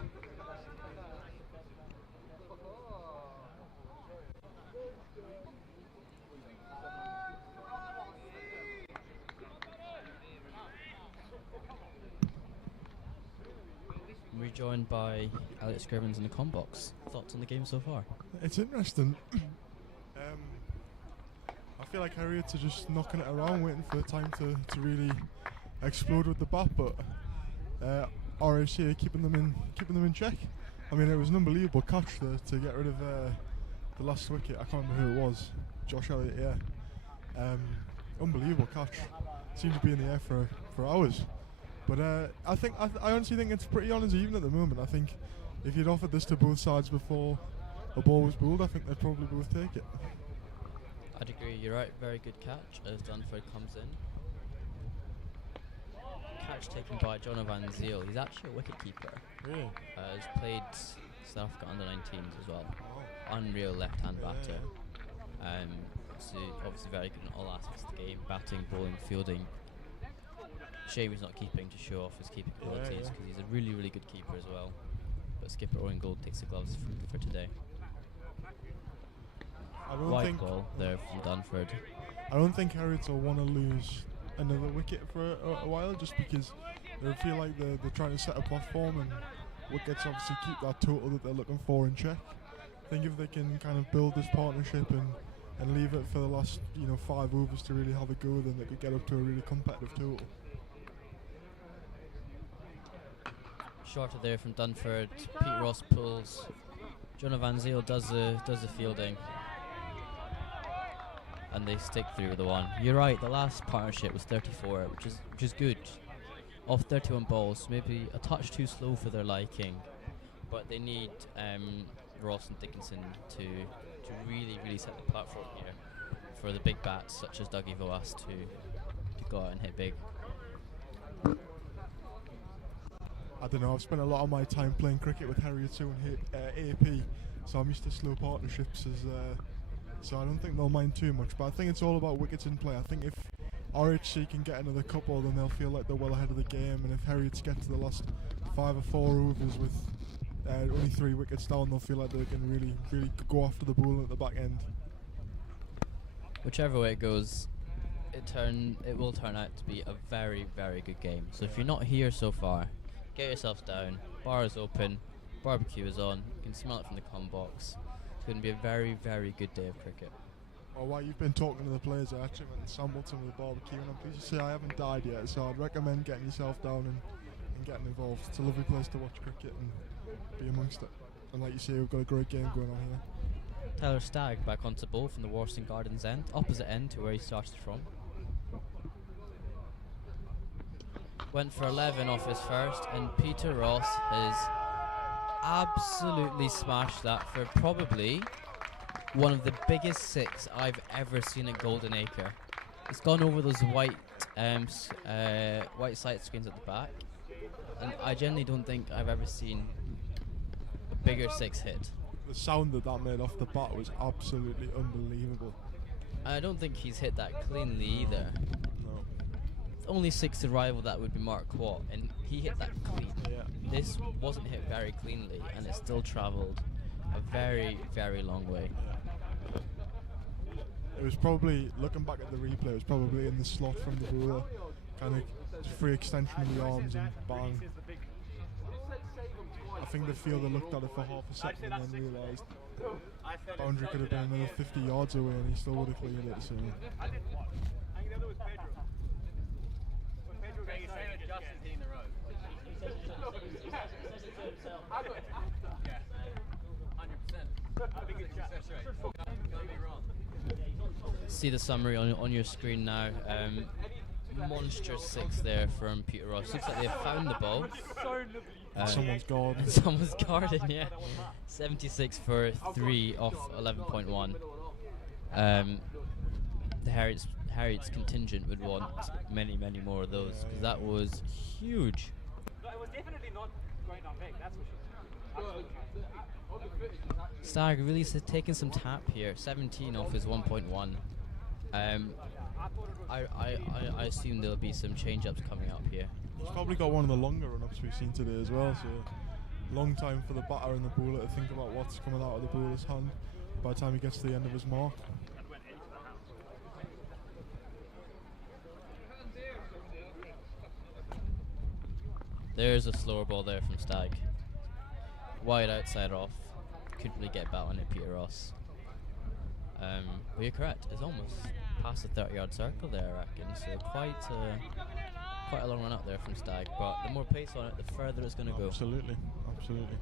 Rejoined by Elliot Scrivens in the comm box. Thoughts on the game so far? It's interesting. I feel like Heriot are just knocking it around, waiting for the time to really explode with the bat, but RHC are keeping them in check. I mean, it was an unbelievable catch to get rid of the last wicket. I can't remember who it was. Josh Elliott, yeah. Unbelievable catch. Seemed to be in the air for hours. But I honestly think it's pretty on as even at the moment. I think if you'd offered this to both sides before a ball was bowled, I think they'd probably both take it. I'd agree, you're right, very good catch as Dunford comes in. Catch taken by Jonah Van Zyl. He's actually a wicket keeper. Really? He's played South Africa under 19s as well. Oh. unreal left-hand batter. So obviously very good in all aspects of the game, batting, bowling, fielding. Shame he's not keeping to show off his keeping qualities, because he's a really, really good keeper as well. But skipper Owen Gold takes the gloves for today. White ball there from Dunford. I don't think Heriot will want to lose another wicket for a while, just because they feel like they're trying to set a platform, and wickets obviously keep that total that they're looking for in check. I think if they can kind of build this partnership and leave it for the last 5 overs to really have a go, then they could get up to a really competitive total. Shorter there from Dunford. Pete Ross pulls. Jonah Van Zyl does the fielding, and they stick through with the one. You're right. The last partnership was 34, which is good. Off 31 balls, maybe a touch too slow for their liking, but they need Ross and Dickinson to really, really set the platform here for the big bats such as Dougie Voas to go out and hit big. I don't know, I've spent a lot of my time playing cricket with Heriot too and AP, so I'm used to slow partnerships, so I don't think they'll mind too much, but I think it's all about wickets in play. I think if RHC can get another couple, then they'll feel like they're well ahead of the game, and if Heriot get to the last 5 or 4 overs with only 3 wickets down, they'll feel like they can really, really go after the bowler at the back end. Whichever way it goes, it will turn out to be a very, very good game. So if you're not here so far, get yourselves down. Bar is open, barbecue is on. You can smell it from the comm box. It's going to be a very, very good day of cricket. Well, while you've been talking to the players, I actually went and sampled some of the barbecue, and I'm pleased to say I haven't died yet, so I'd recommend getting yourself down and getting involved. It's a lovely place to watch cricket and be amongst it. And like you say, we've got a great game going on here. Tyler Stagg back onto bowl from the Warston Gardens end, opposite end to where he started from. Went for 11 off his first, and Peter Ross has absolutely smashed that for probably one of the biggest 6 I've ever seen at Golden Acre. It's gone over those white sight screens at the back, and I generally don't think I've ever seen a bigger 6 hit. The sound that made off the bat was absolutely unbelievable. I don't think he's hit that cleanly either. No. The only 6th rival that would be Mark Watt, and he hit that clean. Yeah. This wasn't hit very cleanly, and it still travelled a very, very long way. It was probably, looking back at the replay, it was probably in the slot from the bowler, kind of free extension of the arms and bang. I think the fielder looked at it for half a second and then realised boundary could have been another 50 yards away, and he still would have cleared it. So. See the summary on your screen now. Monstrous 6 there from Peter Ross. Looks like they've found the ball. Someone's garden. Someone's garden, yeah. 76 for 3 off 11.1. The Heriot's contingent would want many, many more of those, because that was huge. It was definitely not going down big, that's for sure. Stagg really taking some tap here. 17 off his 1.1. I assume there'll be some change-ups coming up here. He's probably got one of the longer run-ups we've seen today as well, so long time for the batter and the bowler to think about what's coming out of the bowler's hand by the time he gets to the end of his mark. There's a slower ball there from Stagg. Wide outside off. Couldn't really get back on it, Peter Ross. But you're correct. It's almost past the 30-yard circle there, I reckon. So quite a long run up there from Stagg. But the more pace on it, the further it's going to go. Absolutely, absolutely.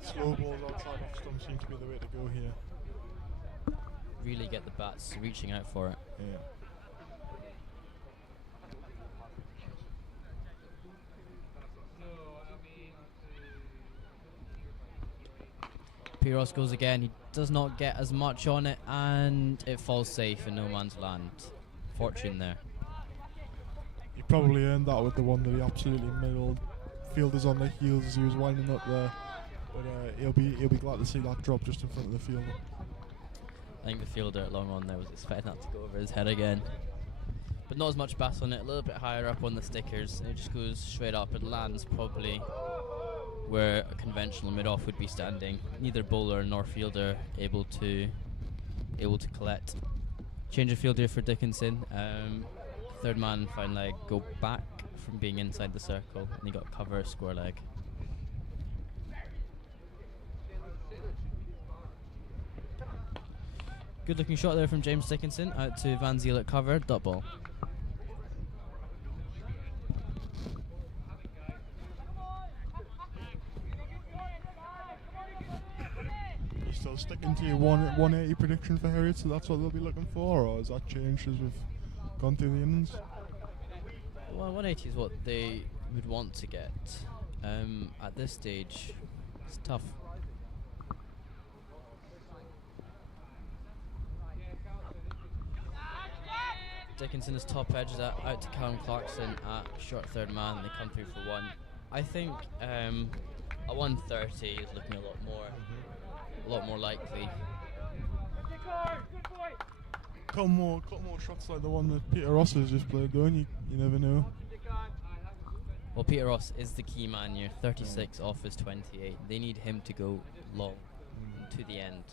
Slow balls outside off stump seem to be the way to go here. Really get the bats reaching out for it. Yeah. Peter Ross goes again. He does not get as much on it, and it falls safe in no man's land. Fortune there. He probably earned that with the one that he absolutely middled. Fielders on their heels as he was winding up there. But he'll be glad to see that drop just in front of the fielder. I think the fielder at long on there was expecting that to go over his head again. But not as much bass on it, a little bit higher up on the stickers. It just goes straight up. It lands probably where a conventional mid-off would be standing. Neither bowler nor fielder able to collect. Change of field here for Dickinson. Third man, fine leg, go back from being inside the circle, and he got cover, square leg. Good looking shot there from James Dickinson, out to Van Ziel at cover, dot ball. You still sticking to your 180 prediction for Heriot, so that's what they'll be looking for, or has that changed as we've gone through the innings? Well, 180 is what they would want to get. At this stage, it's tough. Dickinson is top edge out to Callum Clarkson at short third man, and they come through for one. I think a 130 is looking a lot more likely. Couple more shots like the one that Peter Ross has just played, though, and you never know. Well, Peter Ross is the key man here, 36 off his 28. They need him to go long to the end.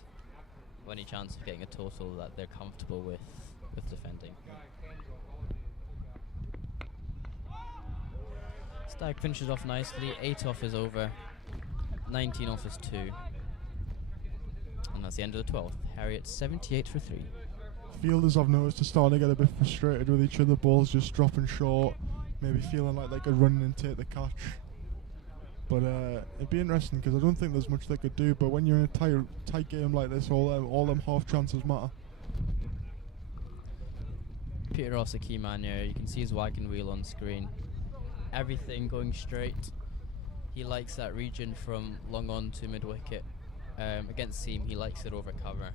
Any chance of getting a total that they're comfortable with defending. Stag finishes off nicely, 8 off is over, 19 off is 2. And that's the end of the 12th. Heriot 78 for 3. Fielders, I've noticed, are starting to get a bit frustrated with each other. Balls just dropping short, maybe feeling like they could run in and take the catch. But it'd be interesting because I don't think there's much they could do. But when you're in a tight game like this, all them half chances matter. Peter Ross, a key man here. You can see his wagon wheel on screen. Everything going straight. He likes that region from long on to mid wicket. Against seam, he likes it over cover.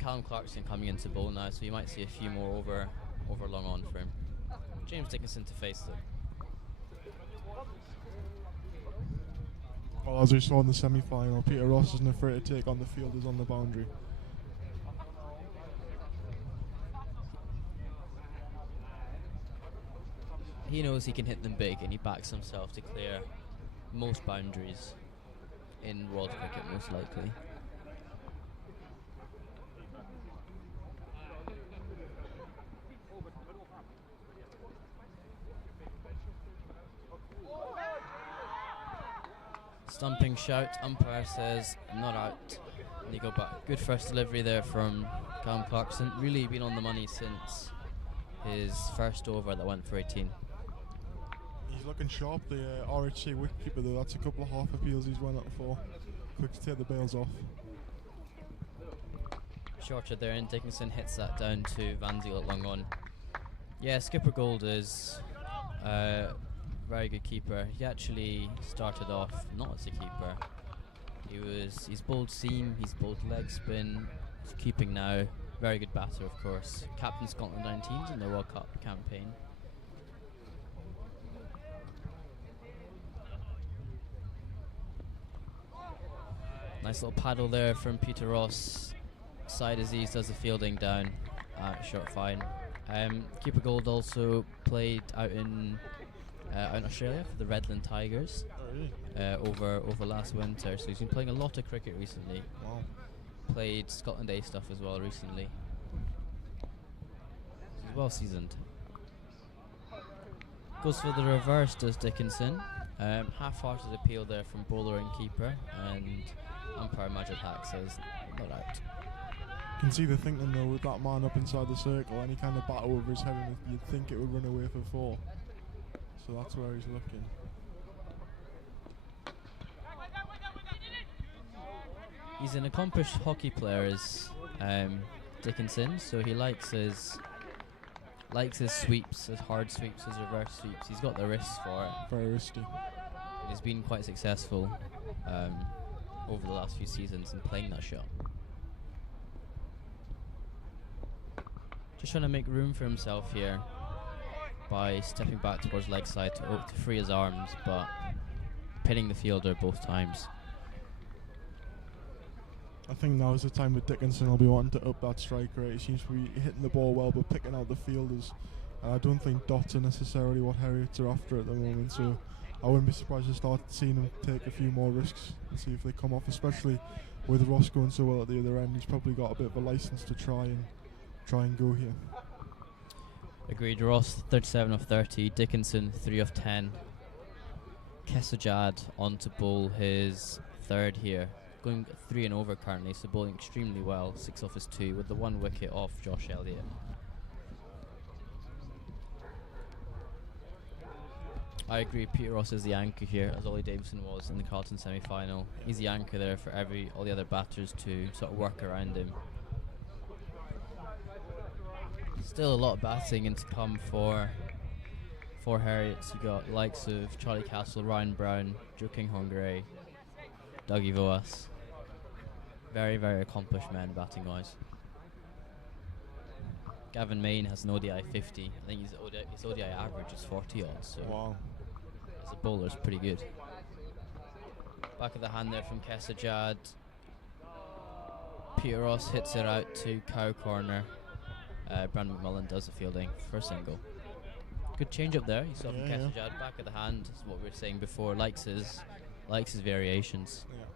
Callum Clarkson coming into bowl now, so you might see a few more over long on for him. James Dickinson to face them. Well, as we saw in the semi-final, Peter Ross isn't afraid to take on the fielders on the boundary. He knows he can hit them big, and he backs himself to clear most boundaries in world cricket, most likely. Stumping shout, umpire says not out. And you go back. Good first delivery there from Callum Clarkson. Really been on the money since his first over that went for 18. He's looking sharp, the RHC wicketkeeper, though. That's a couple of half appeals he's went up for. Quick to take the bails off. Shorter there, and Dickinson hits that down to Van Ziel at long on. Yeah, Skipper Gold is very good keeper. He actually started off not as a keeper. He's bowled seam, he's bowled leg spin, he's keeping now. Very good batter, of course. Captain Scotland 19s in the World Cup campaign. Nice little paddle there from Peter Ross. Side Aziz does the fielding down short fine. Keeper Gold also played out in Australia for the Redland Tigers over last winter, so he's been playing a lot of cricket recently. Wow. Played Scotland A stuff as well recently. He's well seasoned. Goes for the reverse, does Dickinson. Half-hearted appeal there from bowler and keeper, and umpire Majid Haq says not out. You can see the thinking though with that man up inside the circle, any kind of battle over his head, and you'd think it would run away for 4. So that's where he's looking. He's an accomplished hockey player, is Dickinson, so he likes his sweeps, his hard sweeps, his reverse sweeps. He's got the wrists for it. Very risky. He's been quite successful over the last few seasons in playing that shot. Just trying to make room for himself here by stepping back towards leg side to free his arms, but pinning the fielder both times. I think now's the time that Dickinson will be wanting to up that strike rate. He seems to be hitting the ball well, but picking out the fielders. And I don't think dots are necessarily what Heriots are after at the moment, so I wouldn't be surprised to start seeing him take a few more risks and see if they come off, especially with Ross going so well at the other end. He's probably got a bit of a license to try and go here. Agreed. Ross 37 of 30, Dickinson 3 of 10. Kesajad on to bowl his third here, going 3 and over currently, so bowling extremely well, 6 off his 2 with the 1 wicket off Josh Elliott. I agree, Peter Ross is the anchor here, as Ollie Davidson was in the Carlton semi-final. He's the anchor there for all the other batters to sort of work around him. Still a lot of batting in to come for Heriot. You got likes of Charlie Castle, Ryan Brown, Joe King-Hongray, Dougie Voas. Very, very accomplished men batting wise. Gavin Main has an ODI 50. I think his ODI average is 40 odd. So wow. As a bowler, is pretty good. Back of the hand there from Kesajad. Peter Ross hits it out to cow corner. Brandon McMullen does the fielding for a single. Good change up there. You saw from Kesajad. Back of the hand is what we were saying before. Likes his variations. Yeah.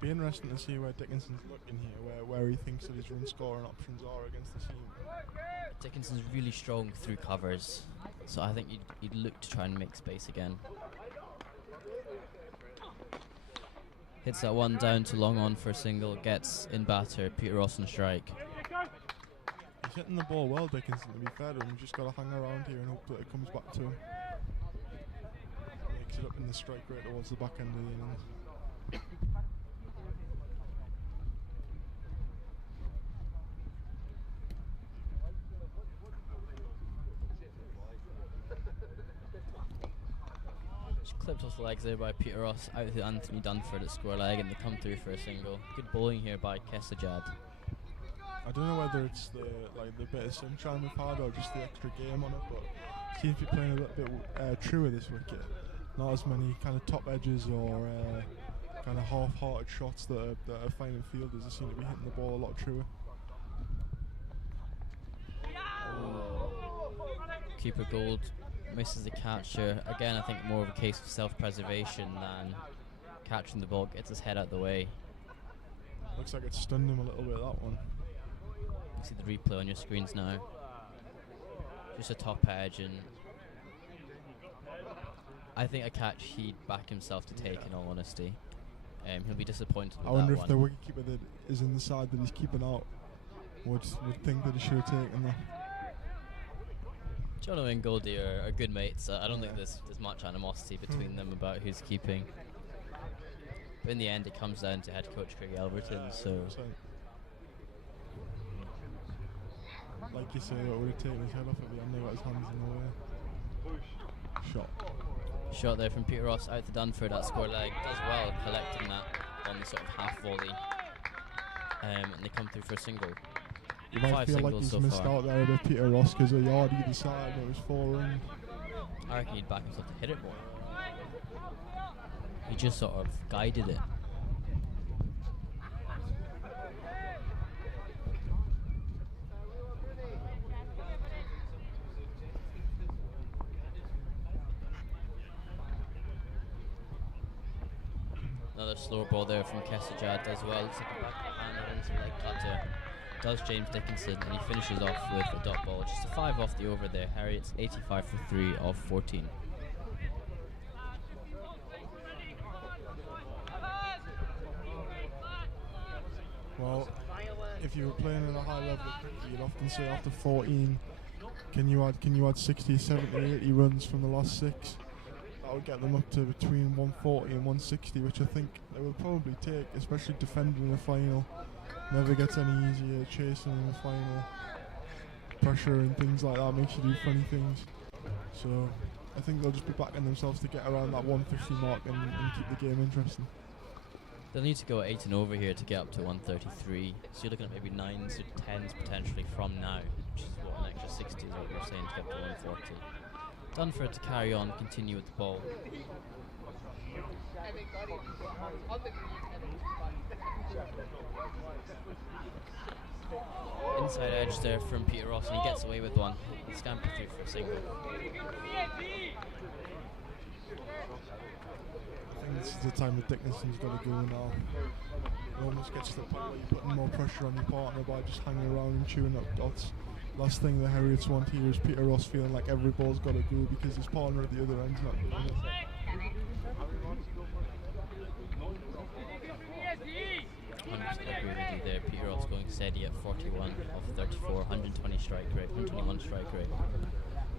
Be interesting to see where Dickinson's looking here, where he thinks that his run scoring options are against the team. Dickinson's really strong through covers, so I think you'd look to try and make space again. Hits that one down to long on for a single, gets in batter, Peter Ross on strike. He's hitting the ball well, Dickinson, to be fair to him. He's just got to hang around here and hope that it comes back to him. Makes it up in the strike rate towards the back end of the innings. Clipped off the legs there by Peter Ross, out to Anthony Dunford at square leg, and they come through for a single. Good bowling here by Kesajad. I don't know whether it's the bit of sunshine we've had or just the extra game on it, but seems to be playing a little bit truer this wicket. Not as many kind of top edges or kind of half-hearted shots that are finding fielders. They seem to be hitting the ball a lot truer. Keeper Gold misses the catcher. Again, I think more of a case of self-preservation than catching the ball, gets his head out the way. Looks like it stunned him a little bit, that one. You see the replay on your screens now. Just a top edge, and I think a catch he'd back himself to take, in all honesty. He'll be disappointed with that one. I wonder if the wicketkeeper that is in the side that he's keeping out would think that he should have taken that. Jono and Goldie are good mates. I don't think there's much animosity between them about who's keeping. But in the end, it comes down to head coach Craig Elverton. So, like you say, it would have taken his head off at the end. They got his hands in the way. Shot there from Peter Ross out to Dunford at square leg. Does well collecting that on the sort of half volley. And they come through for a single. You might feel like he's missed out there a bit, Peter Ross, because a yard either side, it was 4 run. I reckon he'd back himself to hit it more. He just sort of guided it. Another slow ball there from Kesajad does well. Looks like a back hand and some leg cutter. Does James Dickinson, and he finishes off with a dot ball. Just a 5 off the over there. Heriot's 85 for 3 of 14. Well, if you were playing at a high level, you'd often say after 14, can you add 60, 70, 80 runs from the last 6? That would get them up to between 140 and 160, which I think they will probably take, especially defending in a final. Never gets any easier chasing in the final. Pressure and things like that makes you do funny things. So I think they'll just be backing themselves to get around that 150 mark and keep the game interesting. They'll need to go 8 and over here to get up to 133. So you're looking at maybe 9s or 10s potentially from now, which is what an extra 60 is what you're saying to get to 140. Dunford to carry on, continue with the ball. Inside edge there from Peter Ross, and he gets away with one. He scampered through for a single. I think this is the time that Dickinson's got to go now. It almost gets to the point where you're putting more pressure on your partner by just hanging around and chewing up dots. Last thing the Heriots want here is Peter Ross feeling like every ball's got to go because his partner at the other end's not doing it. 100% agree with you there. Peter Ross going steady at 41 off 34, 120 strike rate, 121 strike rate.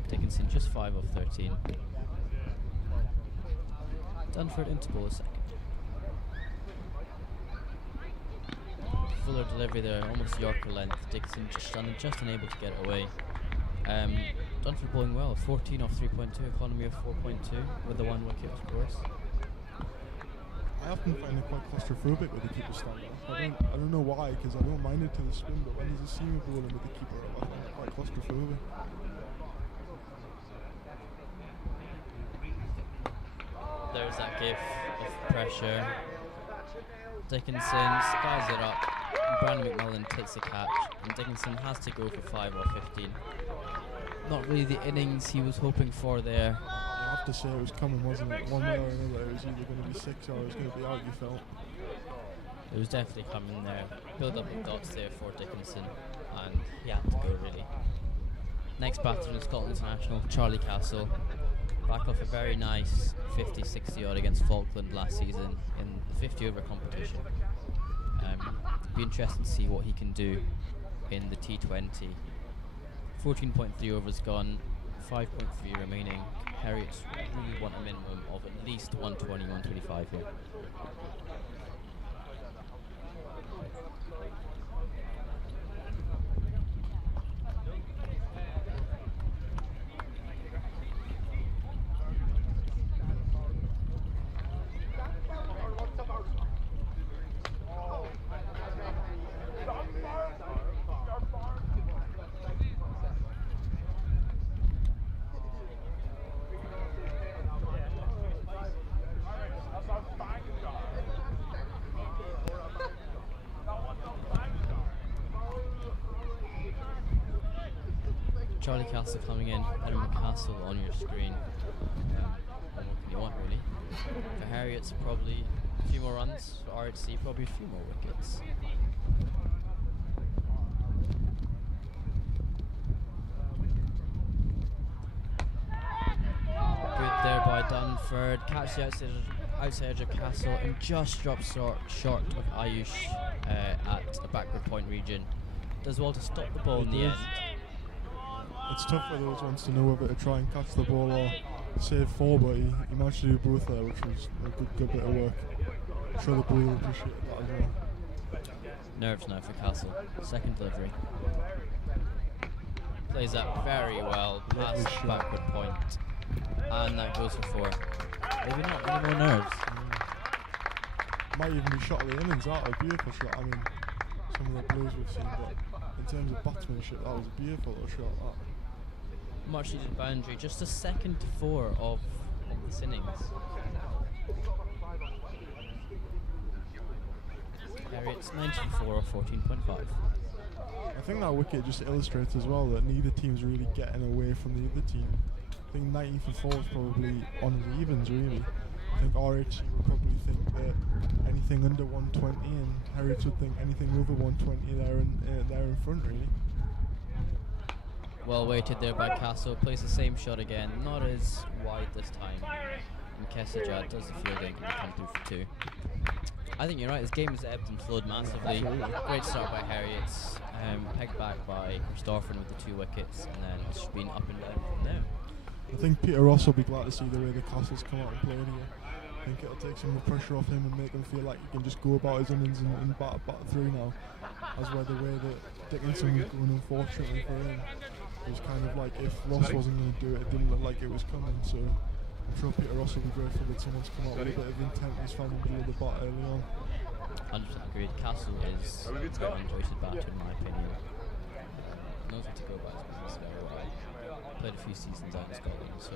Dickinson just 5 off 13. Dunford into ball a second. Fuller delivery there, almost Yorker length. Dickinson just unable to get it away. Dunford bowling well, 14 off 3.2, economy of 4.2 with the 1 wicket, of course. I often find it quite claustrophobic with the keeper stand up. I don't know why, because I don't mind it to the spin, but when there's a seamer bowling with the keeper up, I find it quite claustrophobic. There's that gif of pressure. Dickinson skies it up. Brandon McMillan takes the catch, and Dickinson has to go for 5 or 15. Not really the innings he was hoping for there. I have to say it was coming, wasn't it? One way or another, it was either going to be 6 or it was going to be out, you felt. It was definitely coming there. Build up the dots there for Dickinson, and he had to go really. Next batter in Scotland International, Charlie Castle. Back off a very nice 50-60 odd against Falkland last season in the 50 over competition. Be interesting to see what he can do in the T20. 14.3 overs gone, 5.3 remaining. Heriot really want a minimum of at least 120, 125 here. Charlie Castle coming in, Edmund Castle on your screen. What more can you want, really? For Heriot's probably a few more runs, for RHC probably a few more wickets. Good there by Dunford, catch the outside edge of Castle and just drops short of Ayush at a backward point region. Does well to stop the ball in the end. It's tough for those ones to know whether to try and catch the ball or save 4, but he managed to do both there, which was a good bit of work. I'm sure the bowler appreciated that as well. Nerves now for Castle. Second delivery. Plays that very well past the backward point. And that goes for 4. Maybe not any more nerves. Might even be shot of the innings, that a beautiful shot. I mean, some of the blows we've seen, but in terms of batsmanship, that was a beautiful little shot. That. Much needed boundary, just a second to 4 of this innings. Heriot's 94 or 14.5. I think that wicket just illustrates as well that neither team's really getting away from the other team. I think 90 for 4 is probably on his evens, really. I think RHC would probably think that anything under 120, and Heriot would think anything over 120 they're in front, really. Well weighted there by Castle, plays the same shot again, not as wide this time. And Kessajad does the fielding and come through for 2. I think you're right, his game has ebbed and flowed massively. Great start by Heriot, pegged back by Corstorphine with the 2 wickets, and then it's been up and down from there. I think Peter Ross will be glad to see the way the Castles come out and play here. I think it'll take some of the pressure off him and make him feel like he can just go about his innings and bat through now. As well, the way that Dickinson was going, unfortunately for him, it was kind of like if Ross wasn't going to do it, it didn't look like it was coming. So I'm sure Peter Ross will be grateful that someone's come out with a bit of intent and he's found the middle of the bat early on. 100% agreed. Castle is a very underrated batter in my opinion. Knows how to go about his business very well. Played a few seasons out in Scotland, so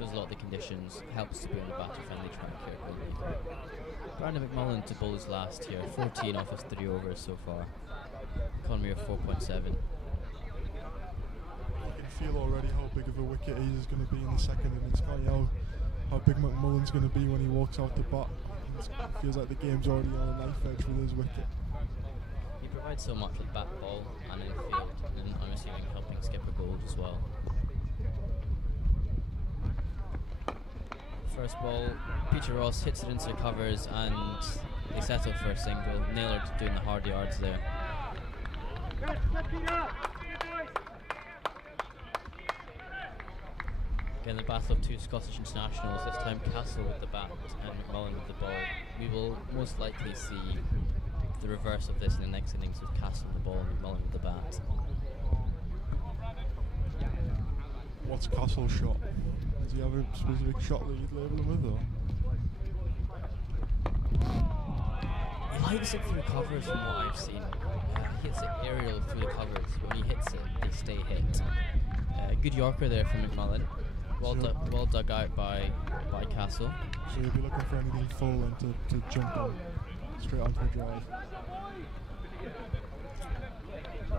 knows a lot of the conditions, helps to be on the batter-friendly track here at Golden Acre. Brandon McMullen to bowl his last here, 14 off his 3 overs so far. Economy of 4.7. You can feel already how big of a wicket he is going to be in the second innings. Can't you? How big McMullen's going to be when he walks out the bat. It feels like the game's already on a knife edge with his wicket. He provides so much with bat, ball and in field, and I'm assuming helping skip a goal as well. First ball, Peter Ross hits it into the covers and they settle for a single. Naylor doing the hard yards there. Again, the battle of two Scottish internationals, this time Castle with the bat and McMullen with the ball. We will most likely see the reverse of this in the next innings with Castle with the ball and McMullen with the bat. What's Castle's shot? Does he have a specific shot that you'd label him with, or? He likes it through the covers from what I've seen. He hits it aerial through the covers. When he hits it, they stay hit. Good Yorker there from McMullen. Well dug out by Castle. So you'll be looking for anything full and to jump on straight onto a drive.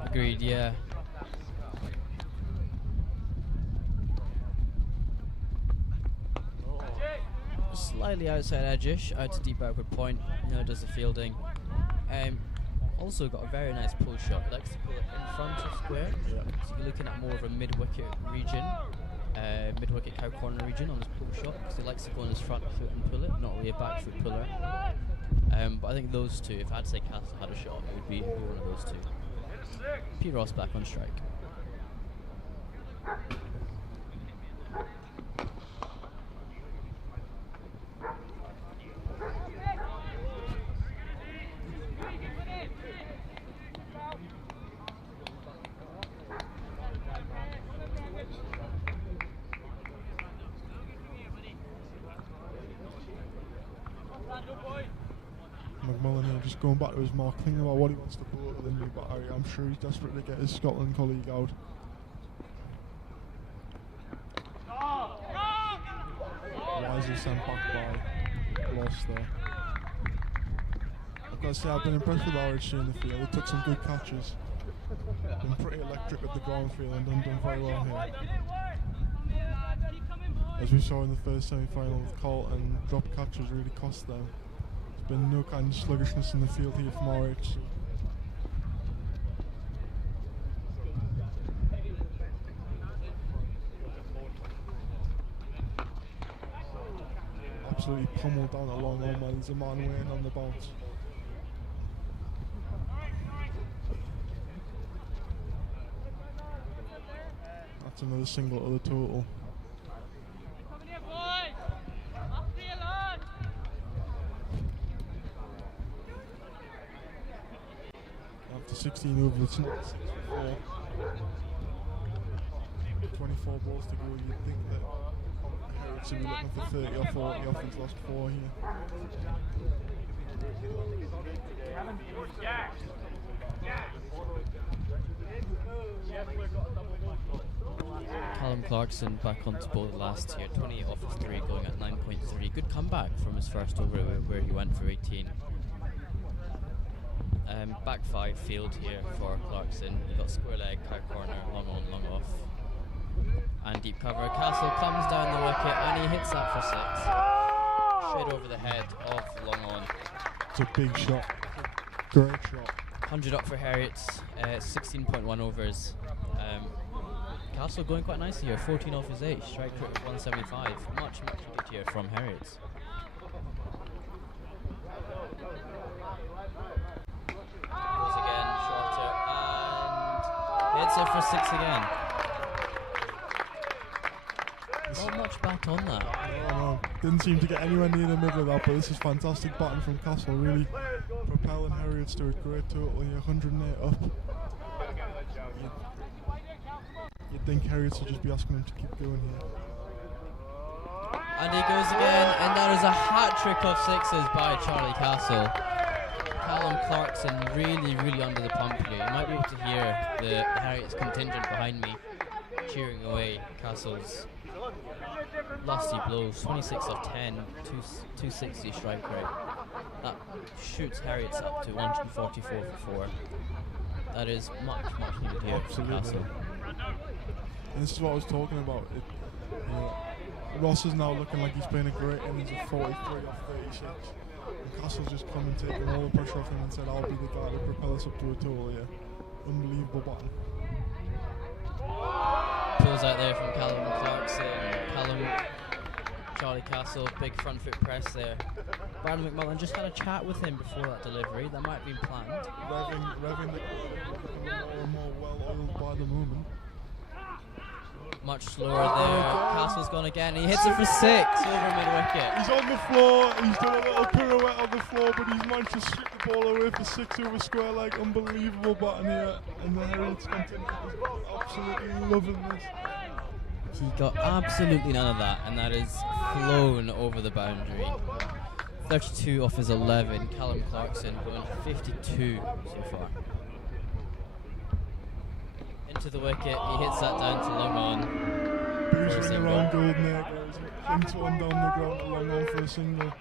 Agreed, yeah. Slightly outside edge-ish, out to deep backward point. Does the fielding. Also got a very nice pull shot. Likes to pull it in front of square. Yeah. So you're looking at more of a mid-wicket region, mid-wicket cow corner region on his pull shot, because he likes to go on his front foot and pull it, not really a back foot puller. But I think those two, if I'd say Castle had a shot, it would be one of those two. Pete Ross back on strike. McMullen here just going back to his mark, thinking about what he wants to bowl with the new battery. I'm sure he's desperate to get his Scotland colleague out. Wisely sent back by Loss there. I've got to say, I've been impressed with RHC in the field. They took some good catches. Been pretty electric at the ground field and done very well here. As we saw in the first semi-final with Carlton, drop catches really cost them. There's been no kind of sluggishness in the field here from RHC. Absolutely pummeled down a long on while there's a man waiting on the bounce. That's another single to the total. After 16 overs, it's not 6-4. 24 balls to go. You'd think that Heriot should be looking for 30 or 40 off his last 4 here. Callum Clarkson back onto bowl the last year, 28 off his 3, going at 9.3. Good comeback from his first over where he went for 18. Back 5 field here for Clarkson. He got square leg, cow corner, long on, long off. And deep cover. Castle comes down the wicket and he hits that for 6. Straight over the head of long on. It's a big shot. Great shot. 100 up for Heriot, 16.1 overs. Castle going quite nicely here, 14 off his 8, strike rate of 175. Much good here from Heriot. Goes again, shorter, and hits it for 6 again. Not much bat on that. No, didn't seem to get anywhere near the middle of that, but this is fantastic batting from Castle, really propelling Heriot to a great total here, 108 up. You'd think Heriot should just be asking him to keep going here. And he goes again, and that is a hat-trick of 6s by Charlie Castle. Callum Clarkson really under the pump here. You might be able to hear the Heriot's contingent behind me. cheering away Castle's lusty blows. 26 of 10, 260 strike rate. That shoots Heriot's up to 144 for 4. That is much needed here for Castle. And this is what I was talking about. Ross is now looking like he's playing a great innings of 43 off 36. And Castle's just come and taken all the pressure off him and said, I'll be the guy to propel us up to a total here. Unbelievable batting. Pulls out there from Callum Clarkson. Charlie Castle, big front foot press there. Brandon McMullen just had a chat with him before that delivery. That might have been planned. Revving the more and more well-oiled by the moment. Much slower there. Castle's gone again. He hits it for 6 over mid-wicket. He's on the floor. He's done a little pirouette on the floor, but he's managed to strip the ball away for 6 over square leg. Unbelievable batting here. And the Heriots contingent is absolutely loving this. He got absolutely none of that, and that is flown over the boundary. 32 off his 11. Callum Clarkson going 52 so far. Into the wicket, he hits that down to long on. Boozing around Golden Acres, thinks one down the ground to long on for a single.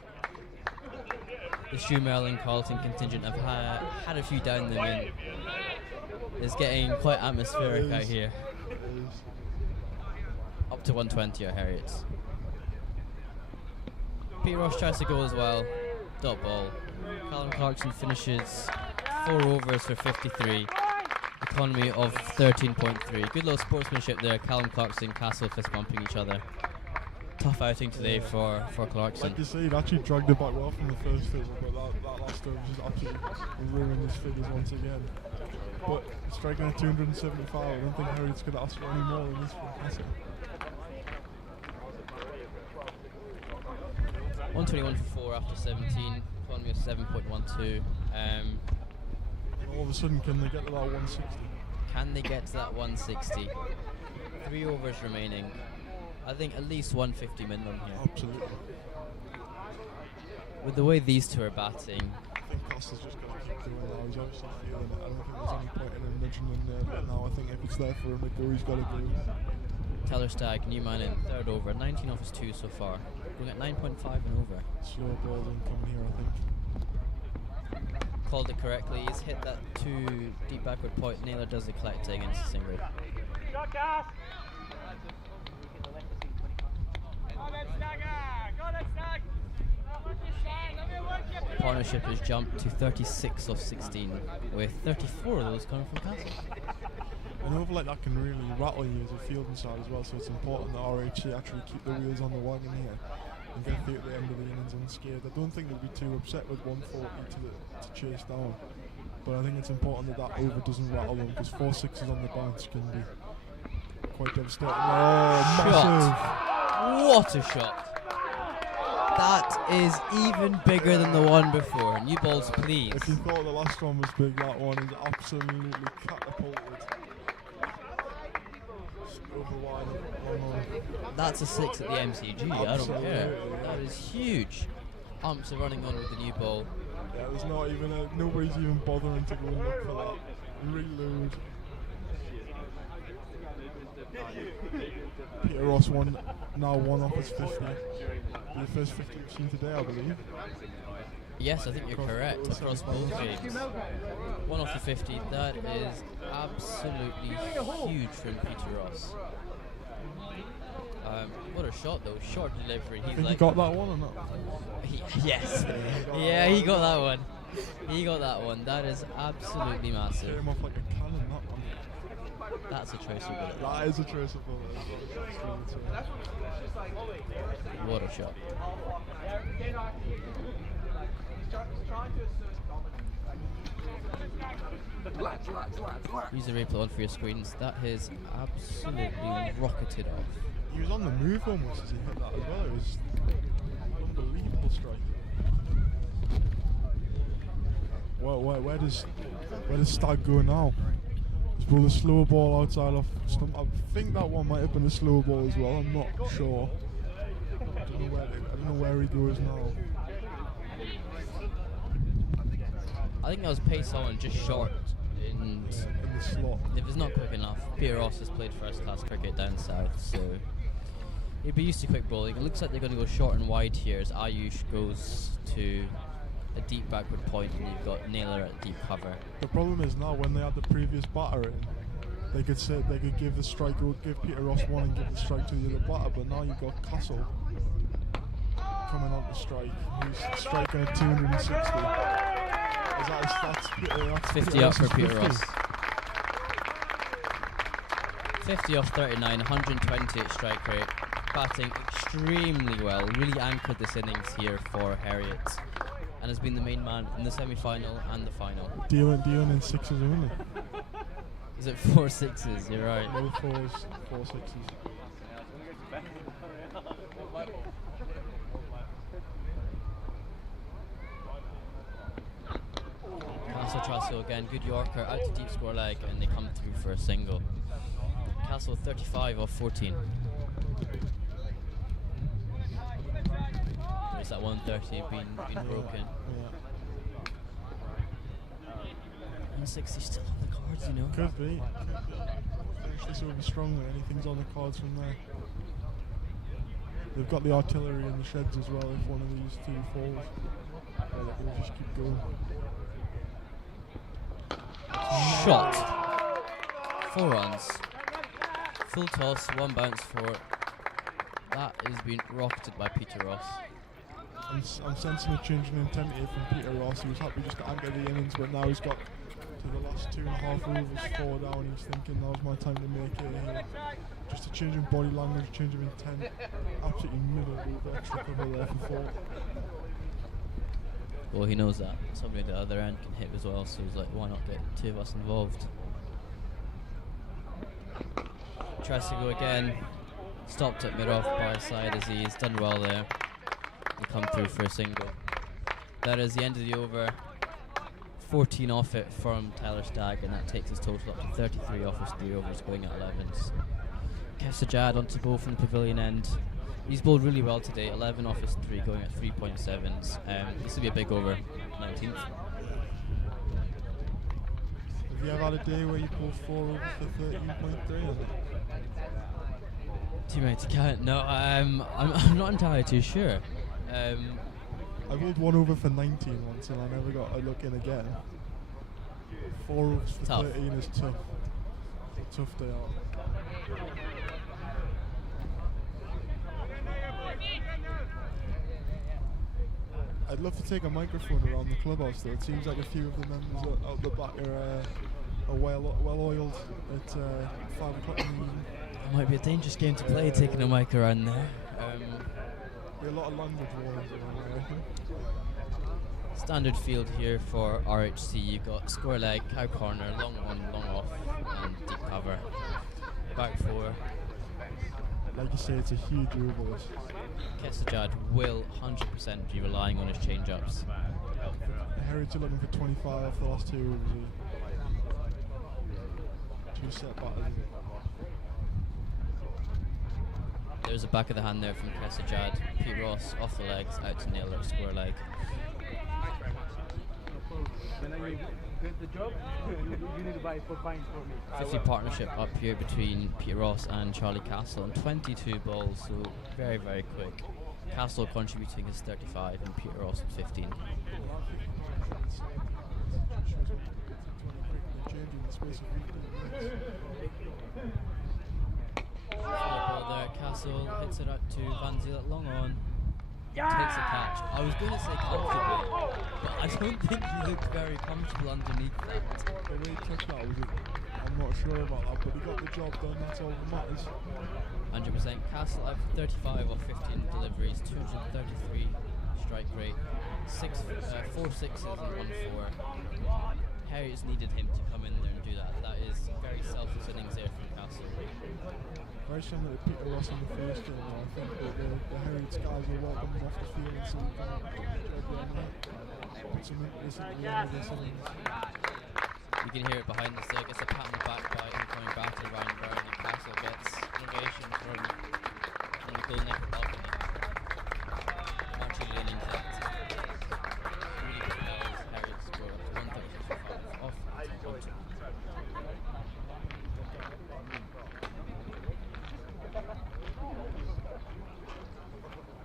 The Shoemel and Carlton contingent have had a few down them in. It's getting quite atmospheric out here. Up to 120 are Heriot's. Pete Ross tries to go as well. Dot ball. Callum Clarkson finishes 4 overs for 53. Economy of 13.3. Good little sportsmanship there. Callum Clarkson, Castle fist bumping each other. Tough outing today for Clarkson. Like you say, he'd actually dragged it back well from the first over, but that last over just absolutely ruined his figures once again. But striking at 275, I don't think Heriot's going to ask for any more in this one, has he? 121 for 4 after 17. Economy of 7.12. All of a sudden, can they get to that 160? Can they get to that 160? 3 overs remaining. I think at least 150 minimum here. Absolutely. With the way these two are batting, I think Castle's just going to keep doing it now. He's obviously feeling it. I don't think there's any point in him nudging in there, but now I think if it's there for him to go, he's got to go. Tellerstag, Newman in 3rd over, 19 off his 2 so far. Going at 9.5 and over. Slow ball incoming here, I think. Called it correctly. He's hit that 2 deep backward point. Naylor does the collecting and it's a single. Partnership has jumped to 36 off 16, with 34 of those coming from Castle. An over like that can really rattle you as a fielding side as well, so it's important that RHC actually keep the wheels on the wagon here and get through at the end of the innings unscathed. I don't think they'll be too upset with 140 to chase down, but I think it's important that that over doesn't rattle them, because 4 sixes on the bounce can be quite devastating. Oh, massive! What a shot! That is even bigger than the one before. New balls, please. If you thought the last one was big, that one is absolutely catapulted. That's a 6 at the MCG. I don't care. That is huge. Umps are running on with the new ball. Yeah, there's not even nobody's even bothering to go and look for that. Reload. Peter Ross now one off his 50. The first 50 we've seen today, I believe. Yes, I think you're correct. Across both games. 1 off the 50. That is absolutely huge from Peter Ross. What a shot though. Short delivery. He got that one or not? Yes. Yeah, he got that one. He got that one. That is absolutely massive. Came off like a cannon, that one. That's a tracer bullet. That is a tracer bullet. What a shot. Use the replay on for your screens. That has absolutely rocketed off. He was on the move almost as he hit that as well. It was an unbelievable strike. Well, where does Stag go now? He's pulled a slow ball outside off stump. I think that one might have been a slow ball as well. I'm not sure. I don't know where he goes now. I think that was pace on just short And in the slot. if it's not quick enough, Peter Ross has played first-class cricket down south, so he'd be used to quick bowling. It looks like they're going to go short and wide here as Ayush goes to a deep backward point, and you've got Naylor at deep cover. The problem is now when they had the previous batter in, they could give the strike, or give Peter Ross one and give the strike to the other batter, but now you've got Castle coming on the strike, who's striking at 260. Is that his stats? That's 50 up for Ross's Peter 50. Ross. 50 off 39, 128 strike rate. Batting extremely well. Really anchored this innings here for Heriot, and has been the main man in the semi-final and the final. Dealing in sixes only. Is it 4 sixes? You're right. No fours, 4 sixes. Castle tries to go again. Good Yorker out to deep square leg, and they come through for a single. Castle 35 off 14. There's that 130 been broken. Yeah. 160 still on the cards, you know. Could be. Finish this over strongly. Anything's on the cards from there. They've got the artillery in the sheds as well. If one of these two falls, they'll just keep going. Shot. 4 runs. Full toss, 1 bounce for. That is being rocketed by Peter Ross. I'm sensing a change in intensity from Peter Ross. He was happy just to anchor the innings, but now he's got to the last 2.5 overs, 4 down. He's thinking now's my time to make it here. Just a change in body language, a change of intent. Absolutely middle with extra cover there for 4. Well, he knows that somebody at the other end can hit as well, so he's like, why not get 2 of us involved? Tries to go again. Stopped at mid-off by side as he's done well there. He come through for a single. That is the end of the over. 14 off it from Tyler Stagg, and that takes his total up to 33 off his 3 overs, going at 11s. Kesajad onto bowl from the pavilion end. He's bowled really well today, 11 off his 3, going at 3.7s. This will be a big over, 19th. Have you ever had a day where you pull 4 overs for 13.3? Teammate count? No, I'm not entirely too sure. I rolled 1 over for 19 once and I never got a look in again. 4 overs for Tough. 13 is tough. It's a tough day out. I'd love to take a microphone around the clubhouse though. It seems like a few of the members out the back are well oiled at 5 o'clock in the evening. It might be a dangerous game to play, taking a mic around there. Be a lot of language wars around, I reckon. Standard field here for RHC. You've got square leg, cow corner, long on, long off, and deep cover. Back 4. Like you say, it's a huge over. Kesajad will 100% be relying on his change-ups. Heriot are looking for 25 for the last 2 overs. 2 set batters. There's a back of the hand there from Kesajad. Pete Ross off the legs, out to Naylor, square leg. When you get the job, you need to buy for buying for me. 50 partnership up here between Pete Ross and Charlie Castle, and 22 balls, so very, very quick. Castle contributing his 35 and Peter Ross at 15. Ball there, Castle hits it out to Van Ziel, long on. Takes a catch. I was going to say comfortably, but I don't think he looked very comfortable underneath that. The way he took that I'm not sure about that, but he got the job done, that's all that matters. 100%. Castle out for 35 off 15 deliveries, 233 strike rate, 4 sixes and 1 4. Heriot's needed him to come in there and do that. That is very selfless innings there from Castle. Very similar to Peter Ross in the first game. I think that the Heriot guys will welcome him off the field and see him come some interest at the end of this innings. You can hear it behind us there. Gets a pat on the back by incoming batter Ryan Brown, and Castle gets ovation from the goal neck balcony. Not really an intent. Really good balls. Heriot scored 135 off.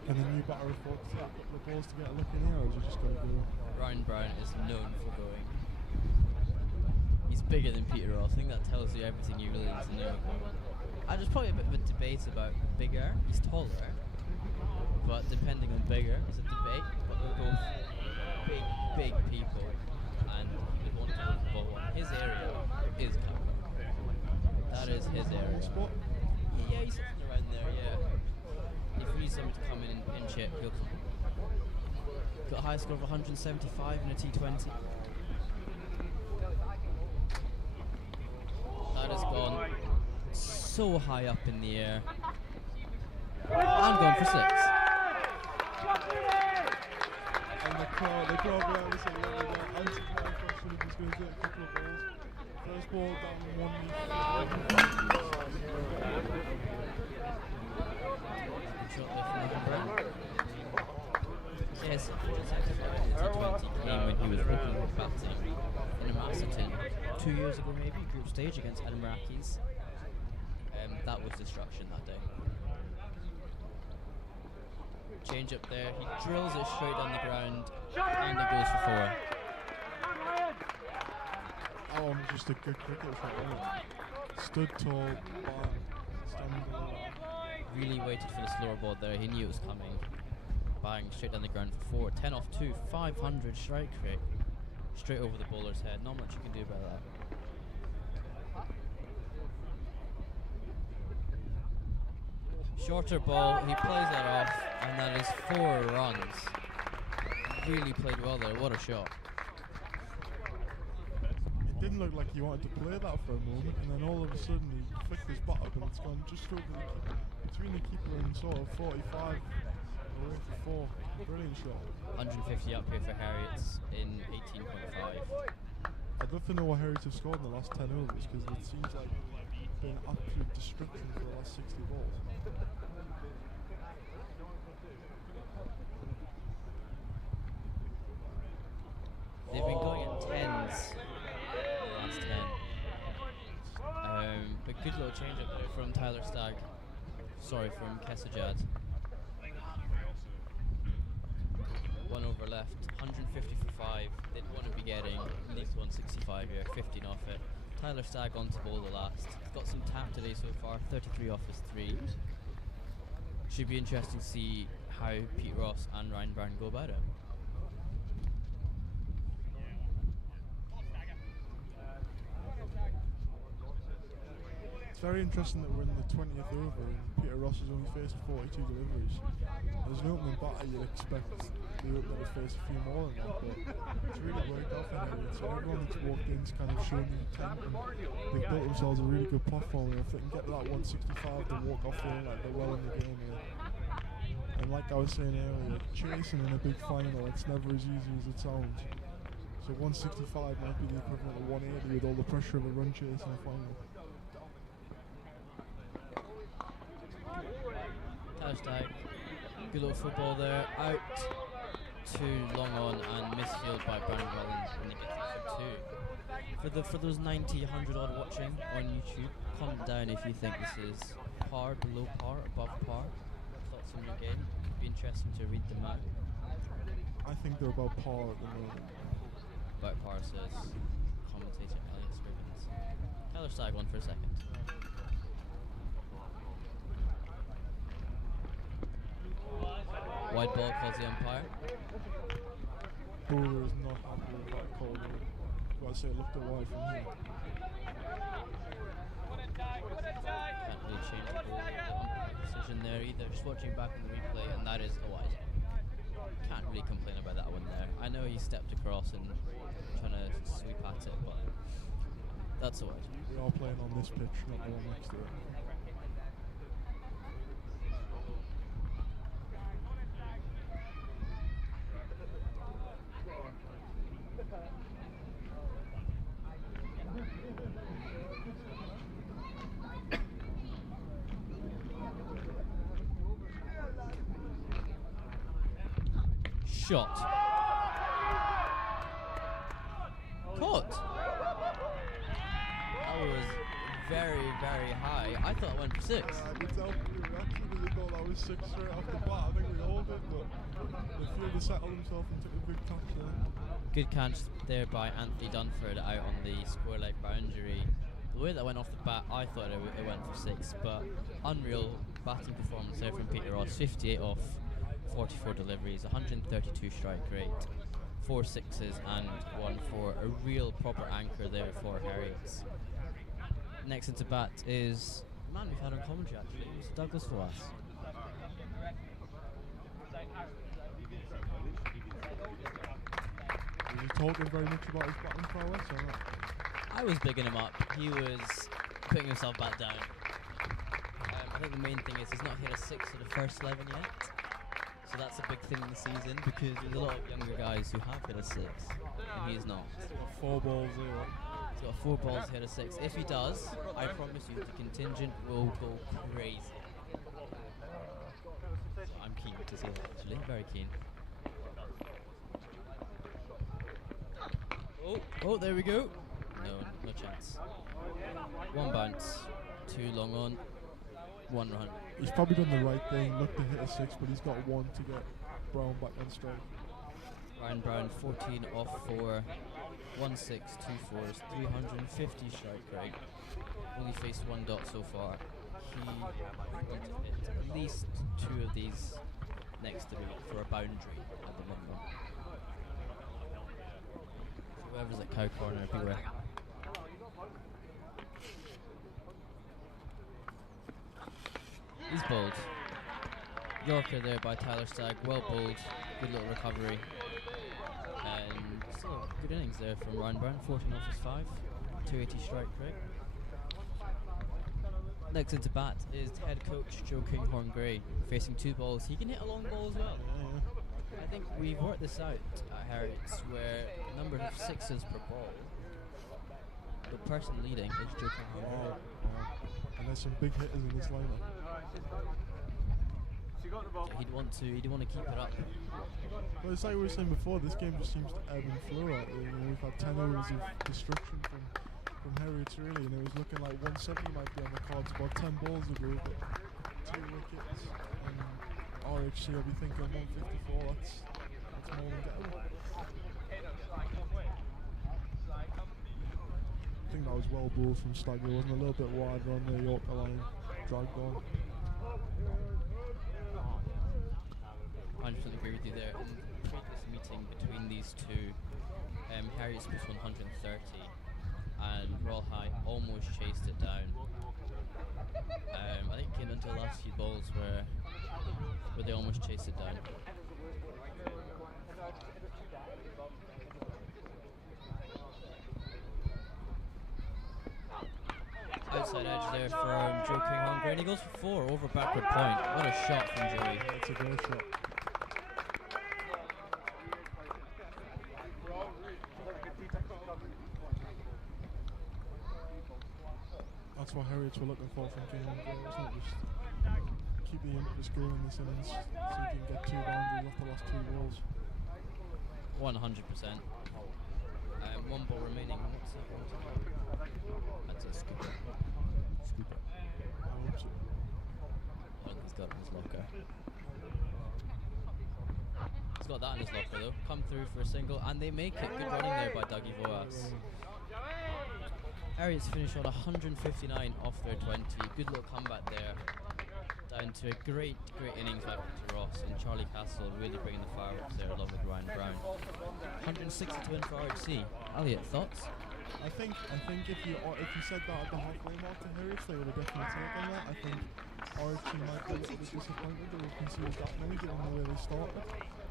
Can the new batter afford to take a couple of balls to get a look in here, or is he just going to go? Ryan Brown is known for going. He's bigger than Peter Ross. I think that tells you everything you really need to know. There's probably a bit of a debate about bigger. He's taller, but depending on bigger, it's a debate. But they're both big people, and he would want to hit the ball on his area is cover. That is his area. Spot? Yeah, he's something around there. Yeah. If we need someone to come in and pinch it, he'll come. Got a high score of 175 in a T20. That has gone so high up in the air. And gone for 6. And the crowd below us are loving that. Anti-flag question if he's going to take a couple of balls. First ball down 1 Yes, T20 came when he was opening batting in a Masterton 2 years ago, maybe, group stage against Edinburgh Ackies. That was destruction that day. Change up there, he drills it straight down the ground, and it goes for 4. That one was just a good cricket shot, wasn't it? Stood tall, standing below. Really waited for the slower ball there, he knew it was coming. Bang, straight down the ground for 4. 10 off 2, 500 strike rate. Straight over the bowler's head, not much you can do about that. Shorter ball, he plays that off, and that is 4 runs. Really played well there, what a shot. It didn't look like he wanted to play that for a moment, and then all of a sudden he flicked his bat up and it's gone just over the keeper, between the keeper and sort of 45 away for 4. Brilliant shot. 150 up here for Heriot's in 18.5. I'd love to know what Heriot have scored in the last 10 overs, because it seems like been absolute destruction for the last 60 balls. They've been going at 10s the last 10. But good little change up there from Tyler Stagg. Sorry, from Kesajad. 1 over left, 150 for 5. Didn't want to be getting at least 165 here, 15 off it. Tyler Stagg on to bowl the last. He's got some tap today so far, 33 off his 3. Should be interesting to see how Pete Ross and Ryan Brown go about it. It's very interesting that we're in the 20th over and Peter Ross has only faced 42 deliveries. As an opening batter, you'd expect the opener to face a few more than that, but it's really worked out for Heriot. So everyone that's walked in's kind of shown the intent, and they've built themselves a really good platform. And if they can get to that 165 to walk off there, like they're well in the game here. And like I was saying earlier, chasing in a big final, it's never as easy as it sounds. So 165 might be the equivalent of 180 with all the pressure of a run chase in a final. Hashtag. Good little football there. Out too long on and misfield by Brandon Rollins when he gets it for 2. For those 90, 100 odd watching on YouTube, comment down if you think this is par, below par, above par. Thoughts on your game? It'd be interesting to read them out. I think they're about par at the moment. About par says commentator Elliot Scrivens. Tyler Stagg on for a second. Wide ball calls the umpire. Bowler is not happy with that call. I've got to say, it looked a wide from here. Can't really change the umpire decision there either. Just watching back on the replay, and that is a wide. Can't really complain about that one there. I know he stepped across and trying to sweep at it, but that's a wide. We are playing on this pitch, not the one next to it. Shot. Caught. That was very, very high. I thought it went for 6. I could tell from the reaction that you thought that was 6 straight off the bat. I think we all bit, but the fielder settled himself and took a big touch there. Good catch there by Anthony Dunford out on the square leg boundary. The way that went off the bat, I thought it went for 6, but unreal batting performance there from Peter Ross. 58 off 44 deliveries, 132 strike rate, 4 sixes and 1 4. A real proper anchor there for Heriot. Next into bat is a man we've had on commentary actually, it's Douglas Fawaz. Was he talking very much about his batting prowess or not? I was bigging him up. He was putting himself back down. I think the main thing is he's not hit a 6 for the first 11 yet. So that's a big thing in the season because there's a lot of younger guys who have hit a 6 and he's not. He's got 4 balls there. He's got 4 balls to hit a 6. If he does, I promise you the contingent will go crazy. So I'm keen to see that actually, very keen. Oh, there we go. No chance. 1 bounce, 2 long on, 1 run. He's probably done the right thing, looked to hit a 6, but he's got 1 to get Brown back on strike. Ryan Brown 14 off 4, 1 6, 2 4s, 350 strike rate. Only faced 1 dot so far. He needs to hit at least 2 of these next to me for a boundary at the moment. Whoever's at cow corner, beware. He's bowled. Yorker there by Tyler Stagg, well bowled, good little recovery. And still good innings there from Ryan Brown, 14 off his 5, 280 strike rate. Next into bat is head coach Joe Kinghorn Gray, facing 2 balls. He can hit a long ball as well. I think we've worked this out at Heriot's where the number of 6s per ball. The person leading is Joe Kinghorn Gray. And there's some big hitters in this lineup. So he'd want to keep it up. Well, it's like we were saying before, this game just seems to ebb and flow out there. We've had 10 overs of destruction from Heriot really, and it was looking like 170 might be on the cards about 10 balls ago, but 2 wickets, and RHC will be thinking 154, that's more than gettable. I think that was well bowled from Stagg. It wasn't a little bit wider on the Yorker line, dragged on. 100% agree with you there. In the previous meeting between these two, Heriot was 130 and Royal High almost chased it down. I think it came into the last few balls where they almost chased it down. Outside edge there from Joe Kinghorn Gray, and he goes for 4 over backward point. What a shot from Joey. Yeah, it's a great shot. That's what Heriot were looking for from Kinghorn Gray, wasn't it? Just keep the impetus going in this innings, so you can get 2 boundaries off the last 2 balls. 100%. 1 ball remaining. What's that? That's a scooper. Scooper. I hope so. Oh, he's got it in his locker. He's got that in his locker though. Come through for a single, and they make it. Good running there by Dougie Voas. Heriot's finished on 159 off their 20. Good little comeback there. Down to a great innings by Peter Ross, and Charlie Castle really bringing the fireworks there along with Ryan Brown. 160 to win for RHC. Elliot, thoughts? I think if you said that at the halfway mark to Heriot, they would have definitely taken that. I think RHC might be a little bit disappointed that we've conceded that many given the way they started.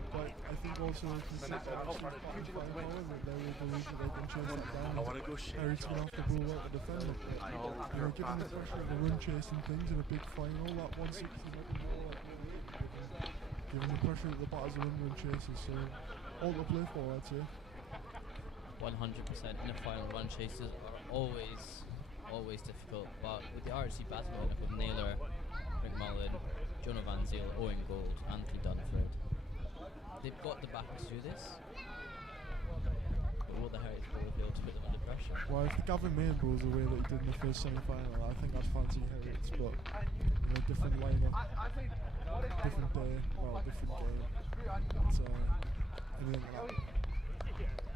But I think also if you said that RHC's playing fine now, that they will believe that they can chase that down. Heriot's going to have to pull out the defender. You know, given the pressure of the run chasing things in a big final, that 160 might be more like given the pressure that the batters are in run chases. So all to play for, I'd say. 100% in the final. Run chases are always difficult, but with the RHC batting lineup of Naylor, Rick Mullen, Jonah Van Zyl, Owen Gold, Anthony Dunford, they've got the back to do this. But will the Heriot ball be able to put them under pressure? Well, if Gavin Main bowls the way that he did in the first semi-final, I think I'd fancy Heriot's, but different lineup. different day, well, different game. It's anything like that.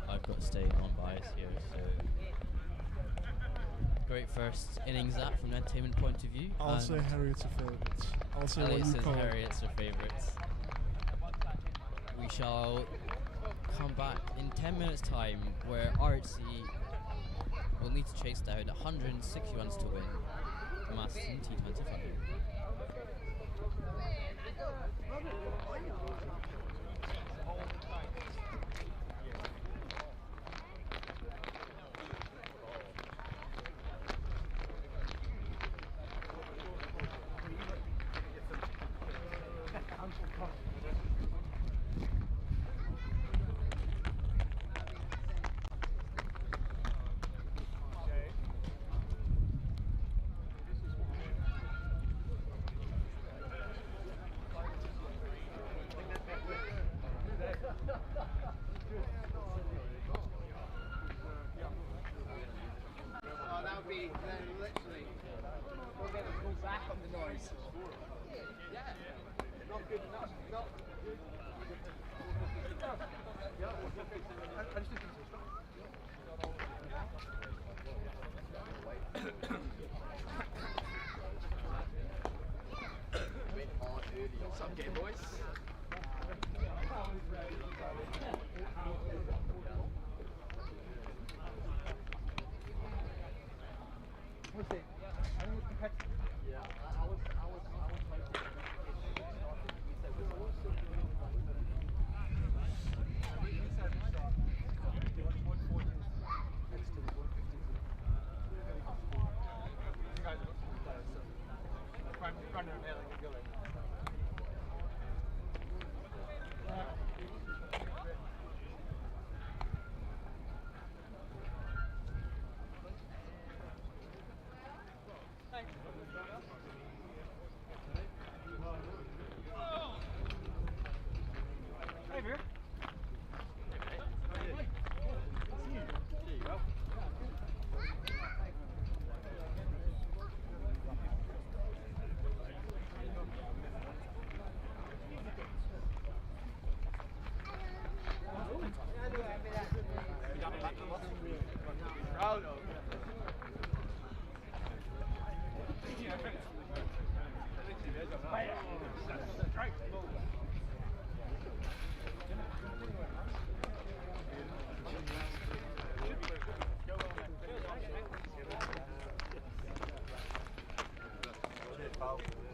I've got to stay non-biased here, so great first innings that from an entertainment point of view. I'll say Heriot's are favourites. I'll say Elliot what you says call it. Heriot's are favourites. We shall come back in 10 minutes time where RHC will need to chase down 160 runs to win the Masterton T20 final.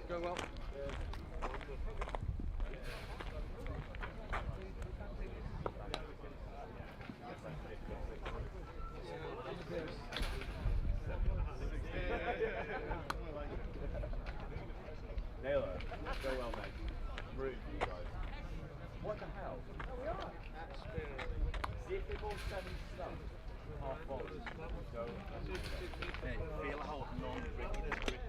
Going well. Naylor, go well, mate. Rude for you guys. What the hell? See if they ball 7 stuff. Half bowlers. Go. Hey, feel how non-gritty this gritty.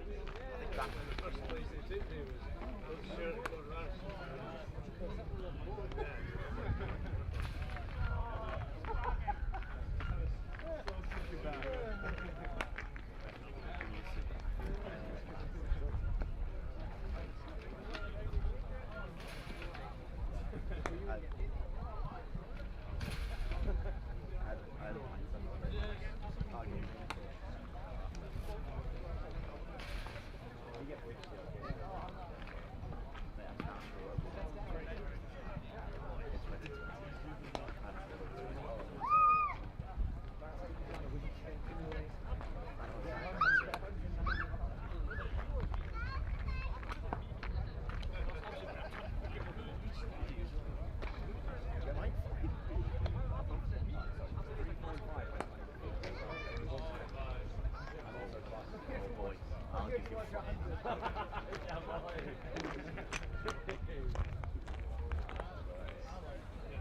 I think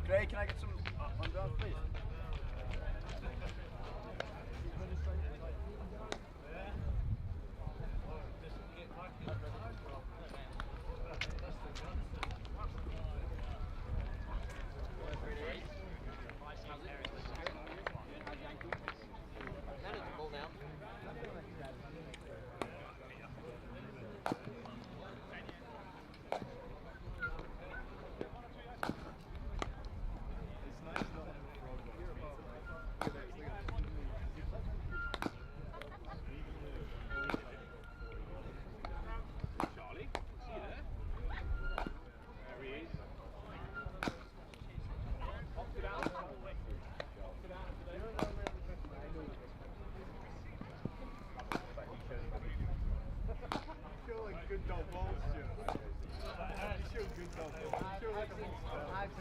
Craig, can I get some on down, please?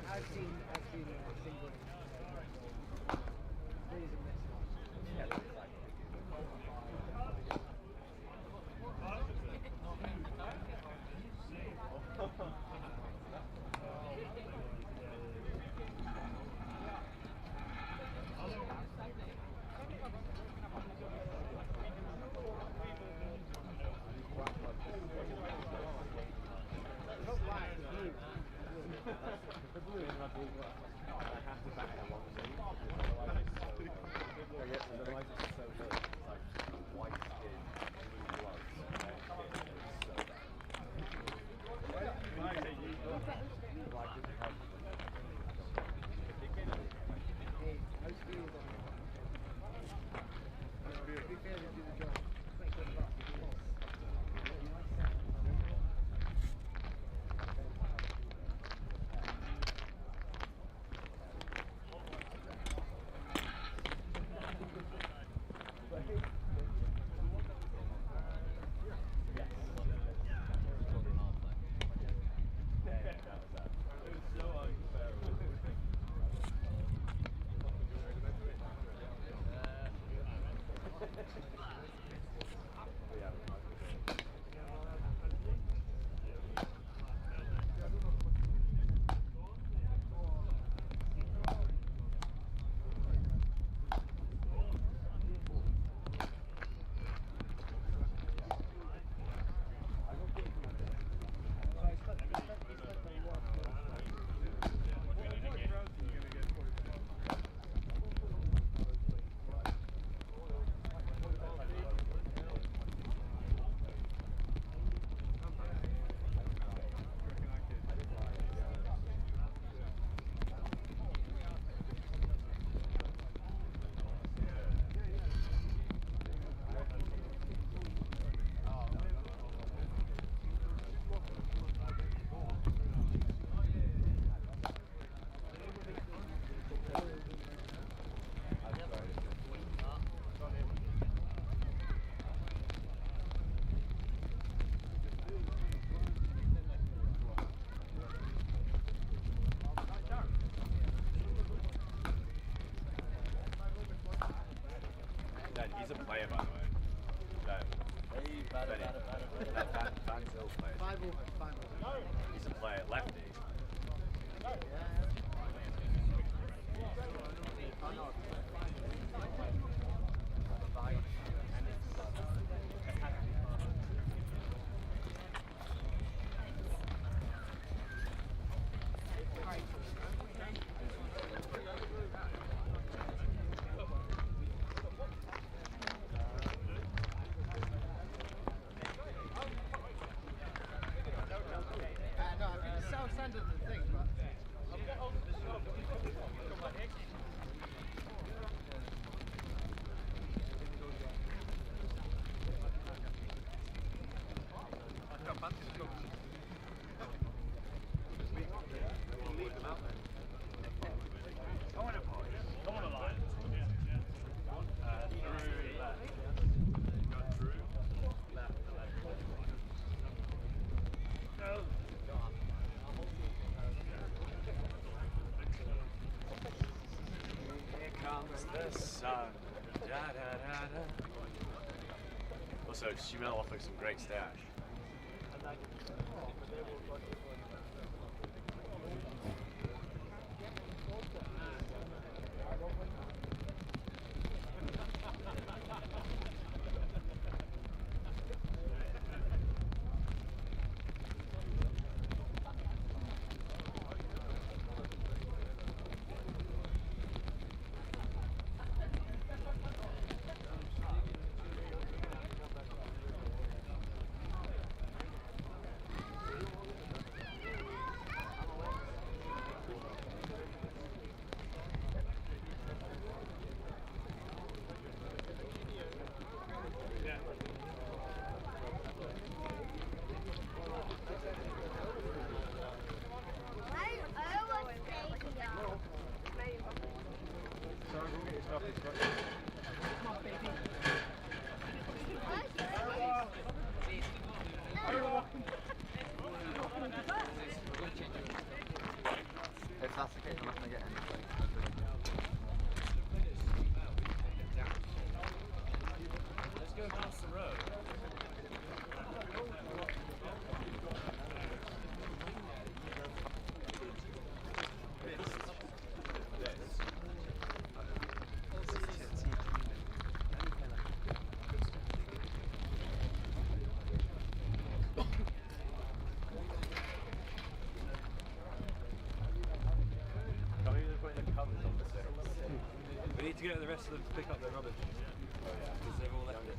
I've seen single. These are missed. He's a player, by the way. Van Zil's player. He's a player, lefty. The sun. Da, da, da, da. Also, Shimel offers some great stash. that's the case, I'm not going to get any. Let's go across the road. We need to get the rest of them to pick up their rubbish. Because they've all left it.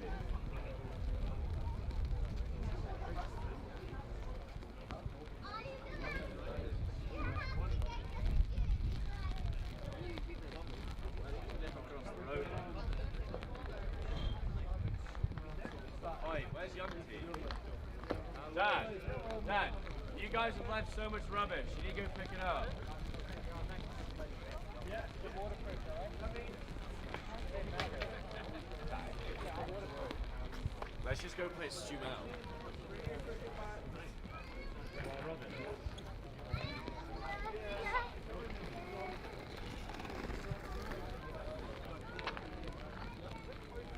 Oi, where's young T? Dan, you guys have left so much rubbish. You need to go pick it up. Let's just go play Stew Mel.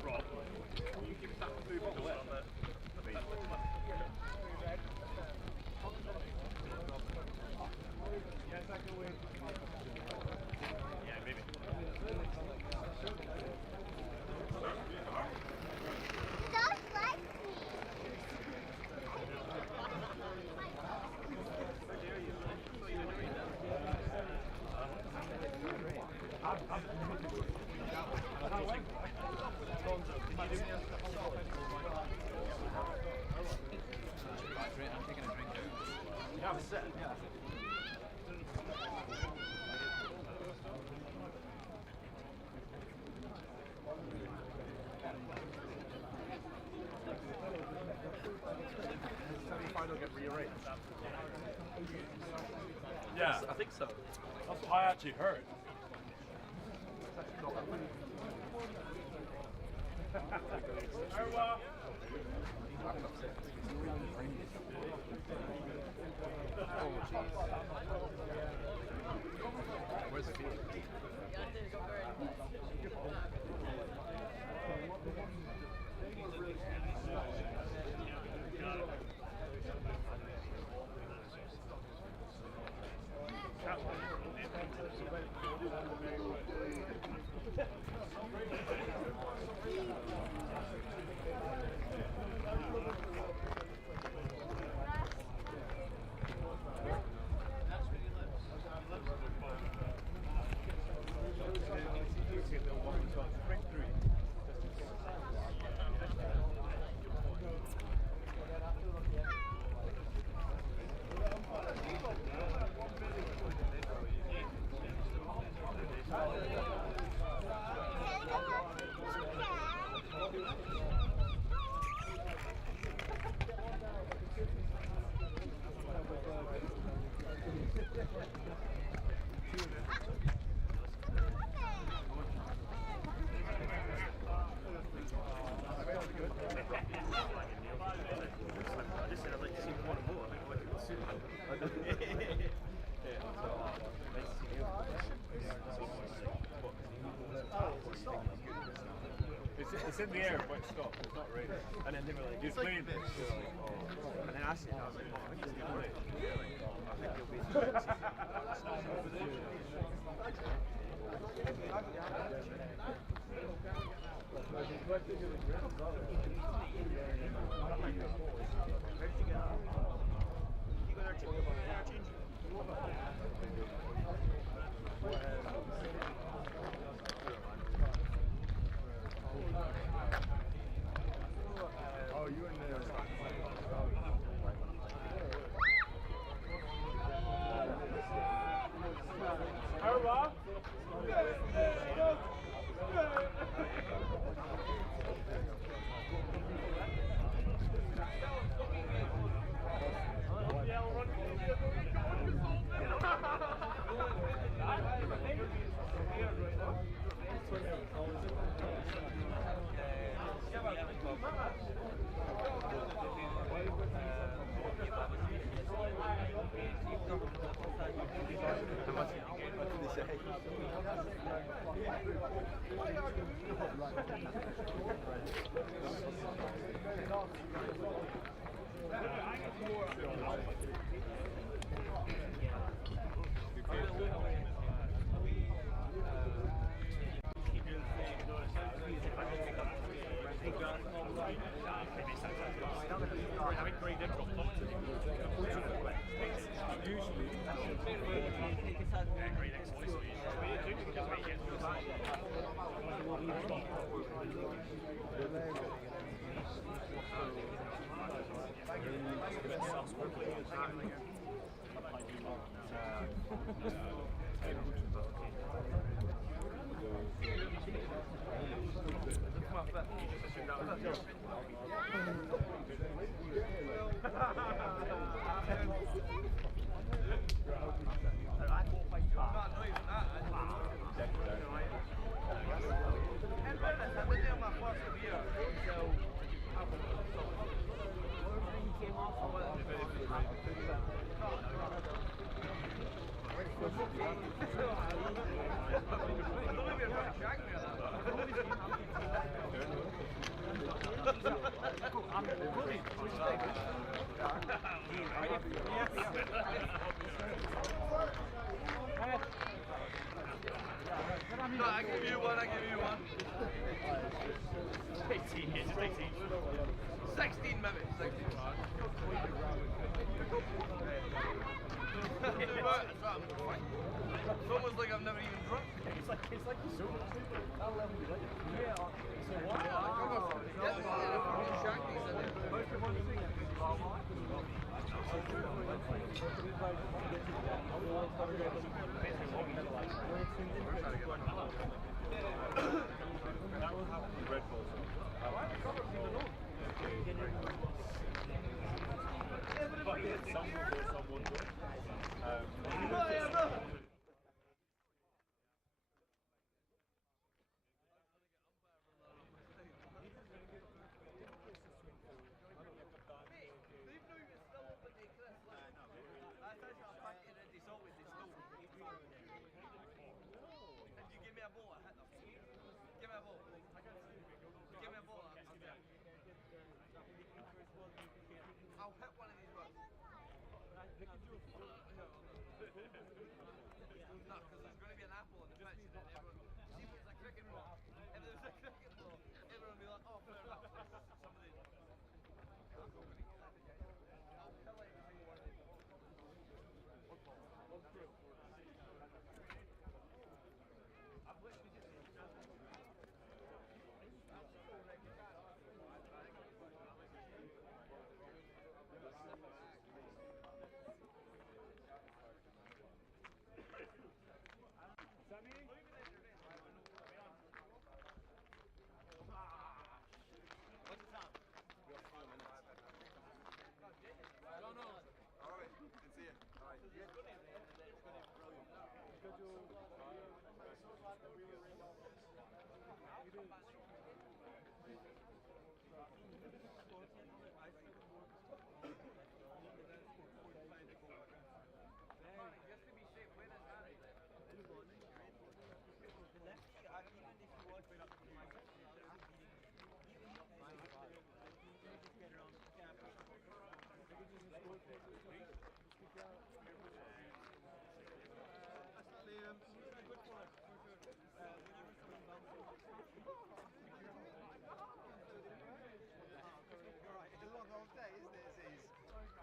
Rob, you keep that moving away. Yes, I can wait. Yeah, maybe. Yeah, I think so. That's what I actually heard. Where's the field? It's in the air, but it stopped. It's not raining. And then they were like, you're playing this. Like, oh. And then I said, I was like, oh, I think it's going to rain. I think you'll be. No, I give you one, I give you one. 18, 16 maybe, 16. It's almost like I've never even drunk. It's like the soup. That level you like. Yeah. So why? Red Bull. I'll hit one of these ones. No, because there's going to be an apple on the pitch and then everyone... See, if it's a cricket ball, if there's a cricket ball, everyone will be like, oh, fair enough. Somebody... I'll kill every single one of these. I've literally just...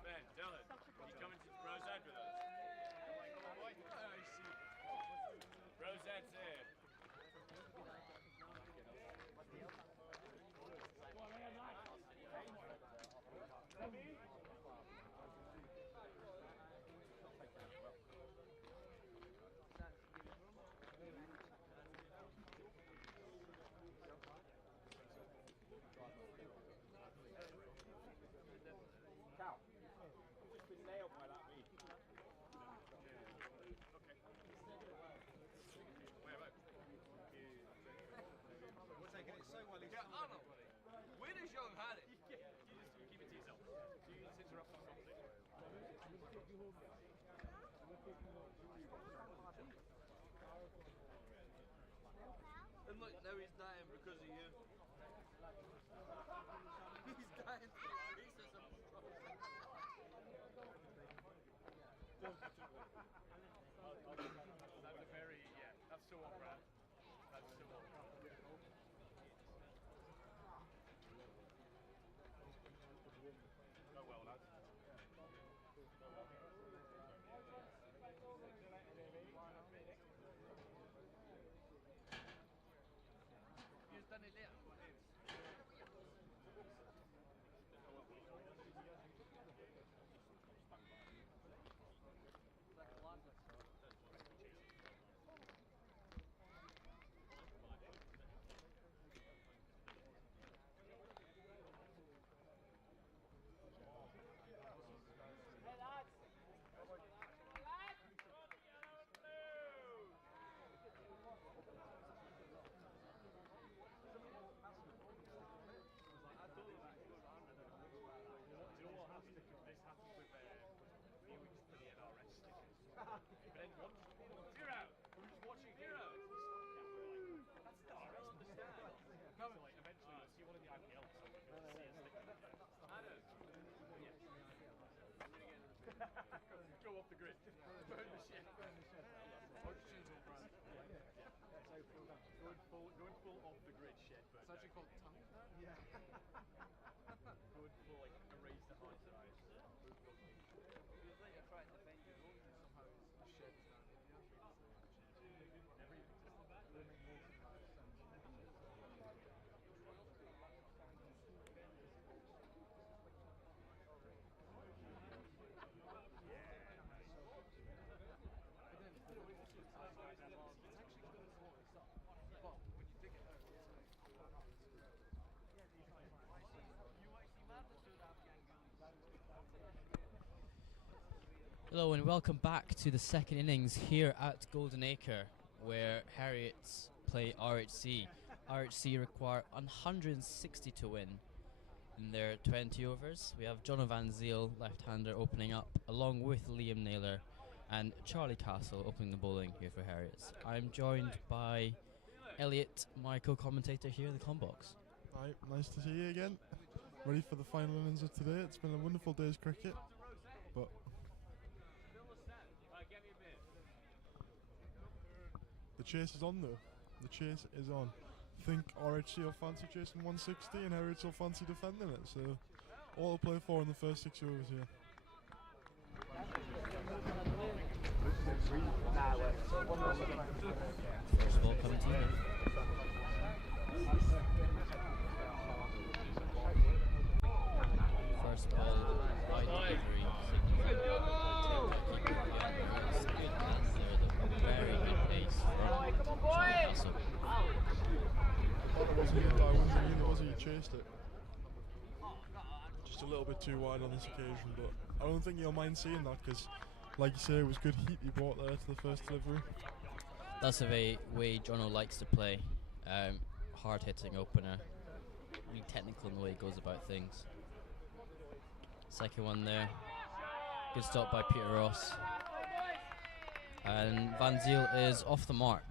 Ben, Dylan, you coming to Rosette with us? Rosette's here. look, now he's dying because of you. He's dying. He says I'm That's a very, yeah, that's so on brand. That's so on brand. Go well, lads. You've done it there. This happened with viewings for the NRS stickers. But then once, Zero! We were just watching Zero! That's the RS on the stand. So like eventually we'll see one in the IPL or something. We'll see a sticker. I know. Yeah. Go off the grid. Burn the shit. Going full off the grid shit. It's actually called tongue. Yeah. Going full like erase the hard drive. Feels like you're trying to defend your own. Somehow his shed is down in India. Hello and welcome back to the second innings here at Golden Acre, where Heriot play RHC. RHC require 160 to win in their 20 overs. We have John Van Zyl, left-hander, opening up, along with Liam Naylor and Charlie Castle opening the bowling here for Heriot. I'm joined by Elliot, my co-commentator here in the combox. Hi, nice to see you again. Ready for the final innings of today. It's been a wonderful day's cricket, but the chase is on though. The chase is on. I think RHC will fancy chasing 160 and Heriot will fancy defending it, so all to play for in the first 6 overs here. First ball coming to you. First ball, right delivery. Good hands there, though. Very good pace from Charlie Castle. Was he chased it? Just a little bit too wide on this occasion, but I don't think you'll mind seeing that because, like you say, it was good heat he brought there to the first delivery. That's the way Jono likes to play. Hard-hitting opener. Really technical in the way he goes about things. Second one there. Good stop by Peter Ross. And Van Zyl is off the mark.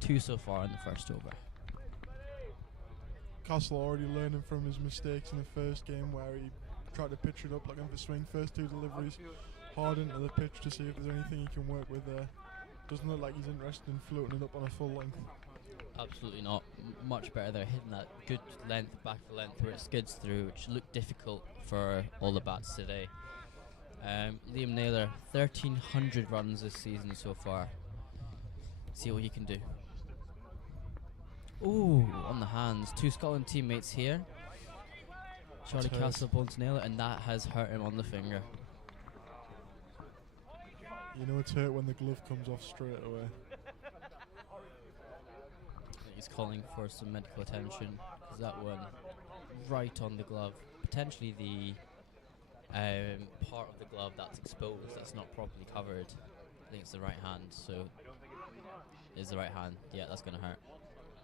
2 so far in the first over. Castle already learning from his mistakes in the first game where he tried to pitch it up looking for swing. First 2 deliveries hard into the pitch to see if there's anything he can work with there. Doesn't look like he's interested in floating it up on a full length. Absolutely not. Much better there, hitting that good length, back of the length where it skids through, which looked difficult for all the bats today. Liam Naylor, 1,300 runs this season so far. See what he can do. Ooh, on the hands. 2 Scotland teammates here. Charlie Castle, Bones Naylor, and that has hurt him on the finger. You know it's hurt when the glove comes off straight away. He's calling for some medical attention because that one right on the glove, potentially the part of the glove that's exposed, that's not properly covered. I think it's the right hand, so it's the right hand. Yeah, that's going to hurt.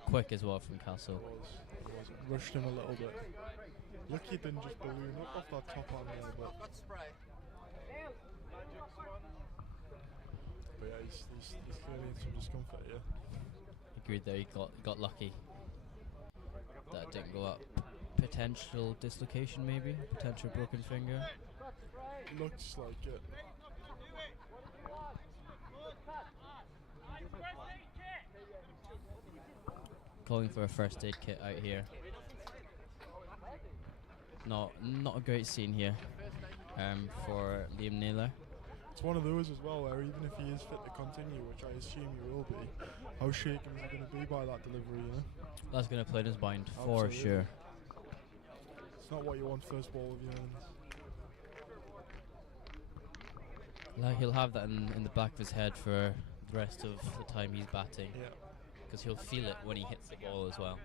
Quick as well from Castle. It was. Rushed him a little bit. Lucky he didn't just balloon up off that top hand there, but yeah, he's clearly in some discomfort here. Agreed there, he got lucky. That didn't go up. Potential dislocation maybe? Potential broken finger? Looks like it. Calling for a first aid kit out here. Not a great scene here for Liam Naylor. It's one of those as well where even if he is fit to continue, which I assume he will be, how shaken is he going to be by that delivery, you know? That's going to play in his mind for Absolutely. sure. It's not what you want first ball of your innings. Like he'll have that in the back of his head for the rest of the time he's batting. Yeah. Because he'll feel it when he hits the ball as well.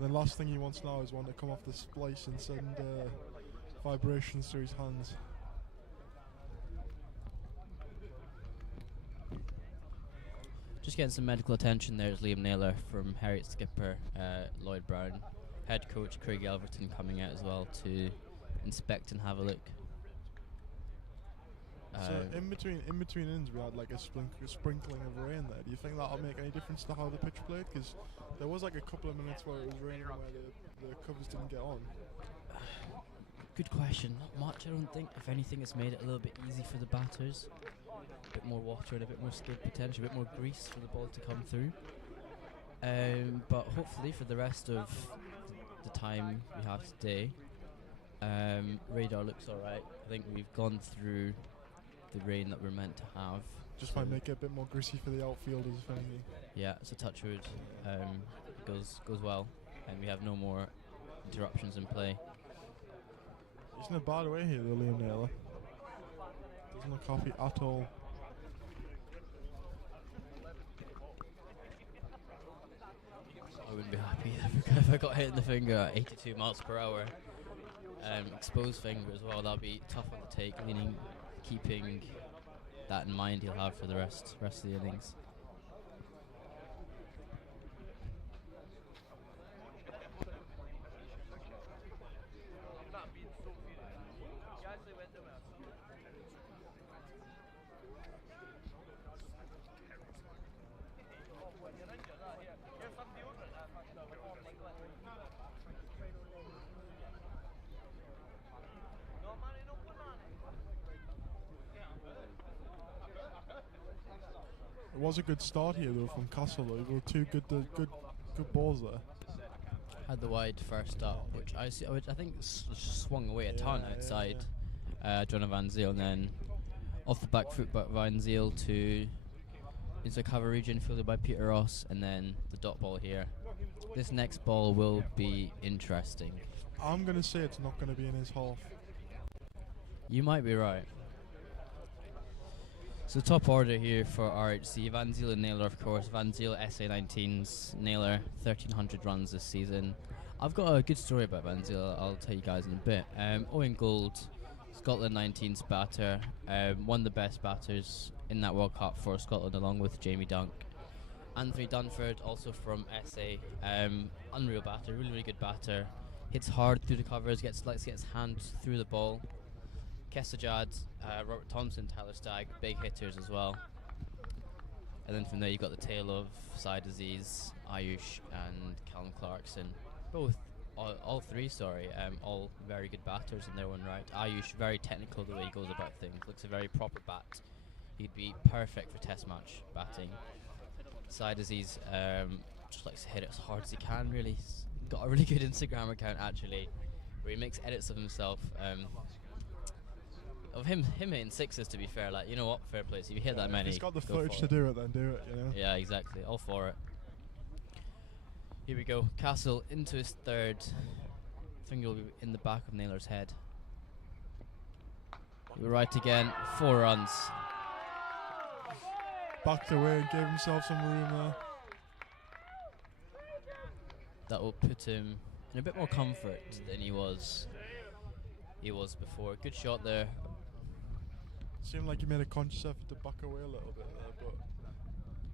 The last thing he wants now is one to come off the splice and send vibrations through his hands. Just getting some medical attention there is Liam Naylor from Heriot skipper Lloyd Brown. Head coach Craig Elverton coming out as well to inspect and have a look. So in between innings we had like a sprinkling of rain there. Do you think that'll make any difference to how the pitch played? Because there was like a couple of minutes where it was raining where the covers didn't get on. Good question. Not much, I don't think. If anything, it's made it a little bit easy for the batters. A bit more water and a bit more skid potential, a bit more grease for the ball to come through. But hopefully for the rest of the time we have today, radar looks alright. I think we've gone through the rain that we're meant to have. Just might make it a bit more greasy for the outfielders, if anything. Yeah, so touch wood goes well, and we have no more interruptions in play. He's in a bad way here, the Liam Naylor. Doesn't look happy at all. I wouldn't be happy if I got hit in the finger at 82 miles per hour. Exposed finger as well, that'll be tough on the take, keeping that in mind he'll have for the rest of the innings. It was a good start here though from Castle though. There were two good balls there. Had the wide first up, which I think swung away a ton outside John Van Zyl, and then off the back foot by Van Zyl into the cover region, fielded by Peter Ross, and then the dot ball here. This next ball will be interesting. I'm going to say it's not going to be in his half. You might be right. So top order here for RHC, Van Zyl and Naylor of course. Van Zyl SA19s, Naylor 1300 runs this season. I've got a good story about Van Zyl, I'll tell you guys in a bit. Owen Gould, Scotland 19s batter, one of the best batters in that World Cup for Scotland along with Jamie Dunk. Anthony Dunford, also from SA, unreal batter, really good batter. Hits hard through the covers, likes to get his hand through the ball. Kesajad, Robert Thompson, Tyler Stagg, big hitters as well. And then from there you've got the tail of Syed Aziz, Ayush and Callum Clarkson. All three, all very good batters in their own right. Ayush, very technical the way he goes about things, looks a very proper bat. He'd be perfect for test match batting. Syed Aziz just likes to hit it as hard as he can really. He's got a really good Instagram account actually, where he makes edits of himself. Of him hitting sixes, to be fair, like, you know what, fair play. So if you hit that many, if he's got the footage to do it, then do it, you know? Yeah, exactly, all for it. Here we go, Castle into his third. Finger will be in the back of Naylor's head. We're right again, 4 runs. Backed away and gave himself some room there. That will put him in a bit more comfort than he was before. Good shot there. Seemed like he made a conscious effort to back away a little bit there, but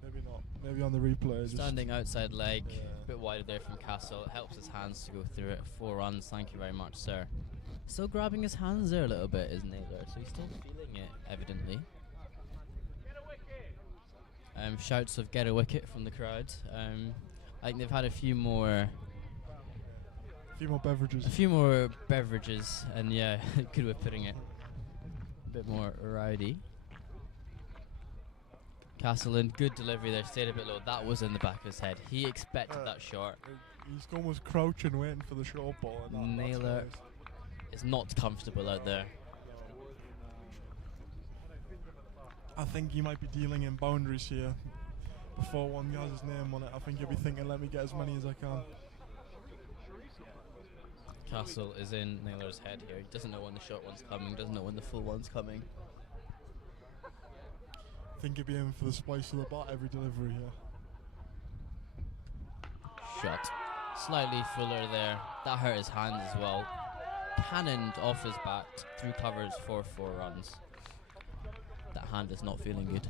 maybe not. Maybe on the replay. Standing outside leg, a bit wider there from Castle. It helps his hands to go through it. 4 runs, thank you very much, sir. Still grabbing his hands there a little bit, is Naylor, so he's still feeling it, evidently. Shouts of get a wicket from the crowd. I think they've had a few more beverages. and yeah, good way of putting it. A bit more rowdy. Castleton, good delivery there, stayed a bit low. That was in the back of his head. He expected that shot. He's almost crouching, waiting for the short ball. And Naylor is not comfortable out there. I think he might be dealing in boundaries here. Before one has his name on it, I think he'll be thinking, let me get as many as I can. Castle is in Naylor's head here. He doesn't know when the short one's coming, doesn't know when the full one's coming. I think he'll be aiming for the splice of the bat every delivery here. Shot. Slightly fuller there. That hurt his hand as well. Cannoned off his bat through covers for 4 runs. That hand is not feeling good.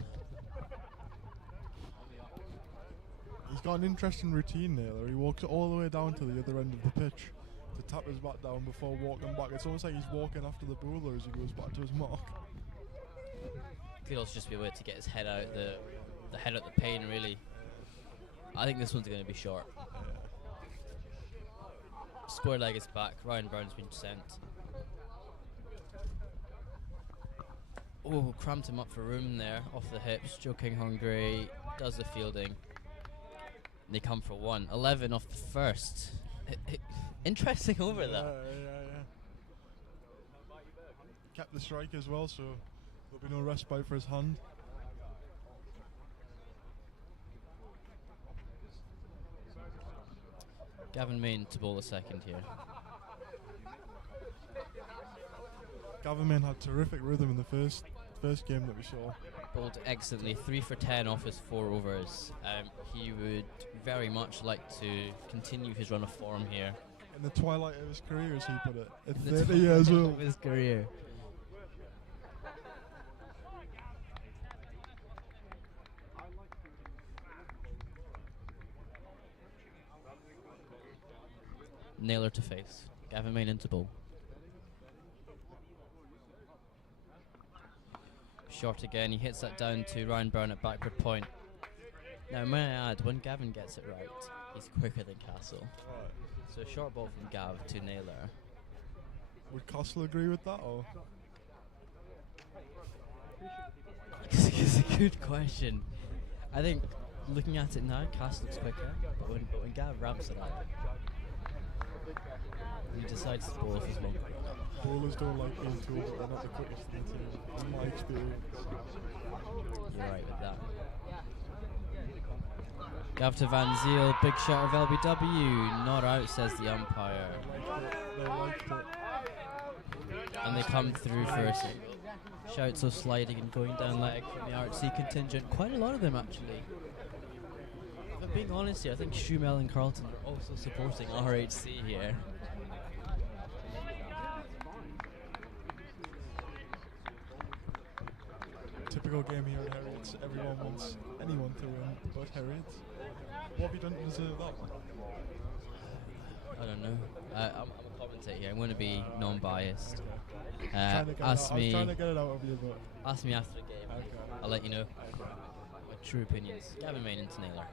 He's got an interesting routine, Naylor. He walks all the way down to the other end of the pitch to tap his bat down before walking back. It's almost like he's walking after the bowler as he goes back to his mark. Could also just be a way to get his head out the head out the pain, really. I think this one's going to be short. Square leg is back. Ryan Brown's been sent. Oh, cramped him up for room there, off the hips. Joe Kinghorn-Gray does the fielding. They come for 1. 11 off the first. Interesting over that. Yeah. Kept the strike as well, so there'll be no respite for his hand. Gavin Main to bowl a second here. Gavin Main had terrific rhythm in the first game that we saw. Bowled excellently, 3 for 10 off his 4 overs. He would very much like to continue his run of form here. In the twilight of his career, as he put it. At In the 30 years twilight old. of his career. Naylor to face. Gavin Main into bowl. Short again, he hits that down to Ryan Brown at backward point. Now may I add, when Gavin gets it right, he's quicker than Castle. Right. So a short ball from Gav to Naylor. Would Castle agree with that, or? It's a good question. I think looking at it now, Castle looks quicker, but when Gav ramps it up, he decides to bowl off his long. Bowlers don't like being told that they're not the quickest in the team, in my experience. You're right with that. Gav to Van Ziel, big shot of LBW, not out, says the umpire. They liked it. And they come through for a single. Shouts of sliding and going down leg from the RHC contingent. Quite a lot of them, actually. If I'm being honest here, I think Shumel and Carlton are also supporting RHC here. Typical game here at Heriot. Everyone wants anyone to win but Heriot. What have you done to deserve that? I don't know. I'm a commentator here. I'm going to be non-biased. I was trying to get it out of you, but Ask me after the game. okay. I'll let you know my true opinions. Gavin Main into Naylor.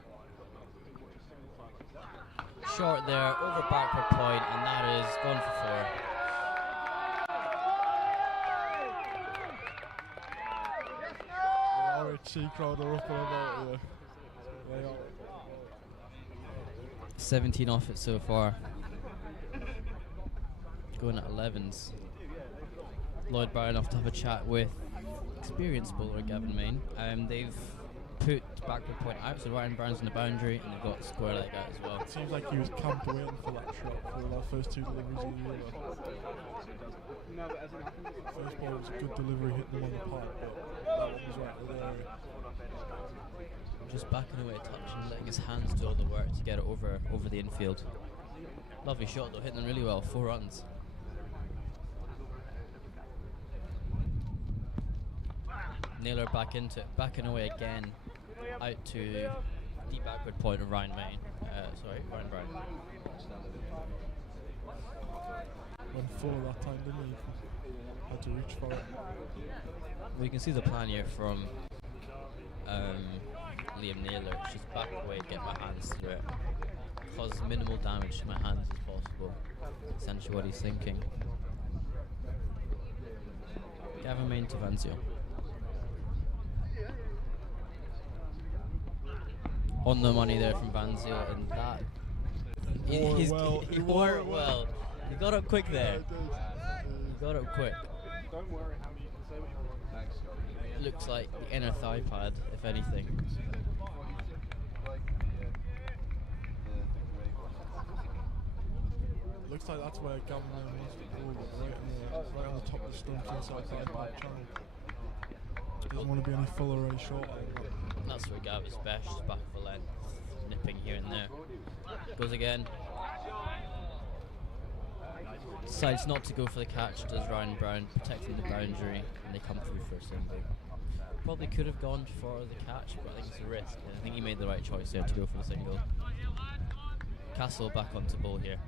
Short there, over backward point, and that is gone for 4. The RHC crowd are up and about here. They are. 17 off it so far. Going at 11s. Lloyd Brown off to have a chat with experienced bowler Gavin Main. They've put backward point out, so Ryan Brown's on the boundary, and they've got square leg out as well. It seems like he was camped waiting for that shot for the first 2 deliveries of the year. First ball was a good delivery, hitting him on the park, but that one was right in the area. Just backing away a touch and letting his hands do all the work to get it over the infield. Lovely shot though, hitting them really well, 4 runs. Naylor back into it, backing away again, out to deep backward point of Ryan Ryan Brown. Went full that time, didn't he? Had to reach for it. Well, you can see the plan here from Liam Naylor. It's just back away, get my hands through it. Cause minimal damage to my hands as possible. Essentially what he's thinking. Gavin Main to Van Zyl. On the money there from Van Zyl, and that he wore it well. He got up quick there. He got up quick. Don't worry, Hammy, you can say what you want. Thanks. Looks like the inner thigh pad, if anything. Looks like that's where Gavin wants to pull it, right on the top of the stumps inside the thigh channel. Doesn't want to be any fuller or any shorter. That's where Gav is best, just back of the length, nipping here and there. Goes again. Decides not to go for the catch, does Ryan Brown, protecting the boundary, and they come through for a single. Probably could have gone for the catch, but I think it's a risk. I think he made the right choice there to go for the single. Castle back onto ball here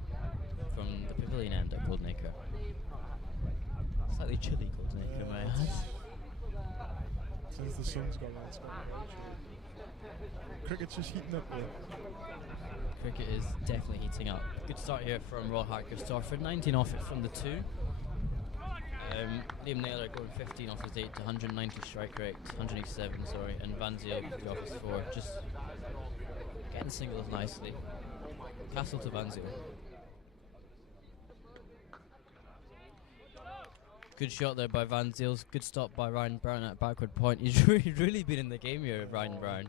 from the pavilion end at Golden Acre. Slightly chilly Golden Acre, may I add. Since the sun's gone out, it's gone out. Cricket's just heating up there. Cricket is definitely heating up. Good start here from Roy Corstorphine, 19 off it from the 2. Liam Naylor going 15 off his 8 to 190 strike rate, 187, sorry, and Van Zyl 3 off his 4. Just getting singles nicely. Castle to Van Zyl. Good shot there by Van Zyl. Good stop by Ryan Brown at backward point. He's really been in the game here, Ryan Brown,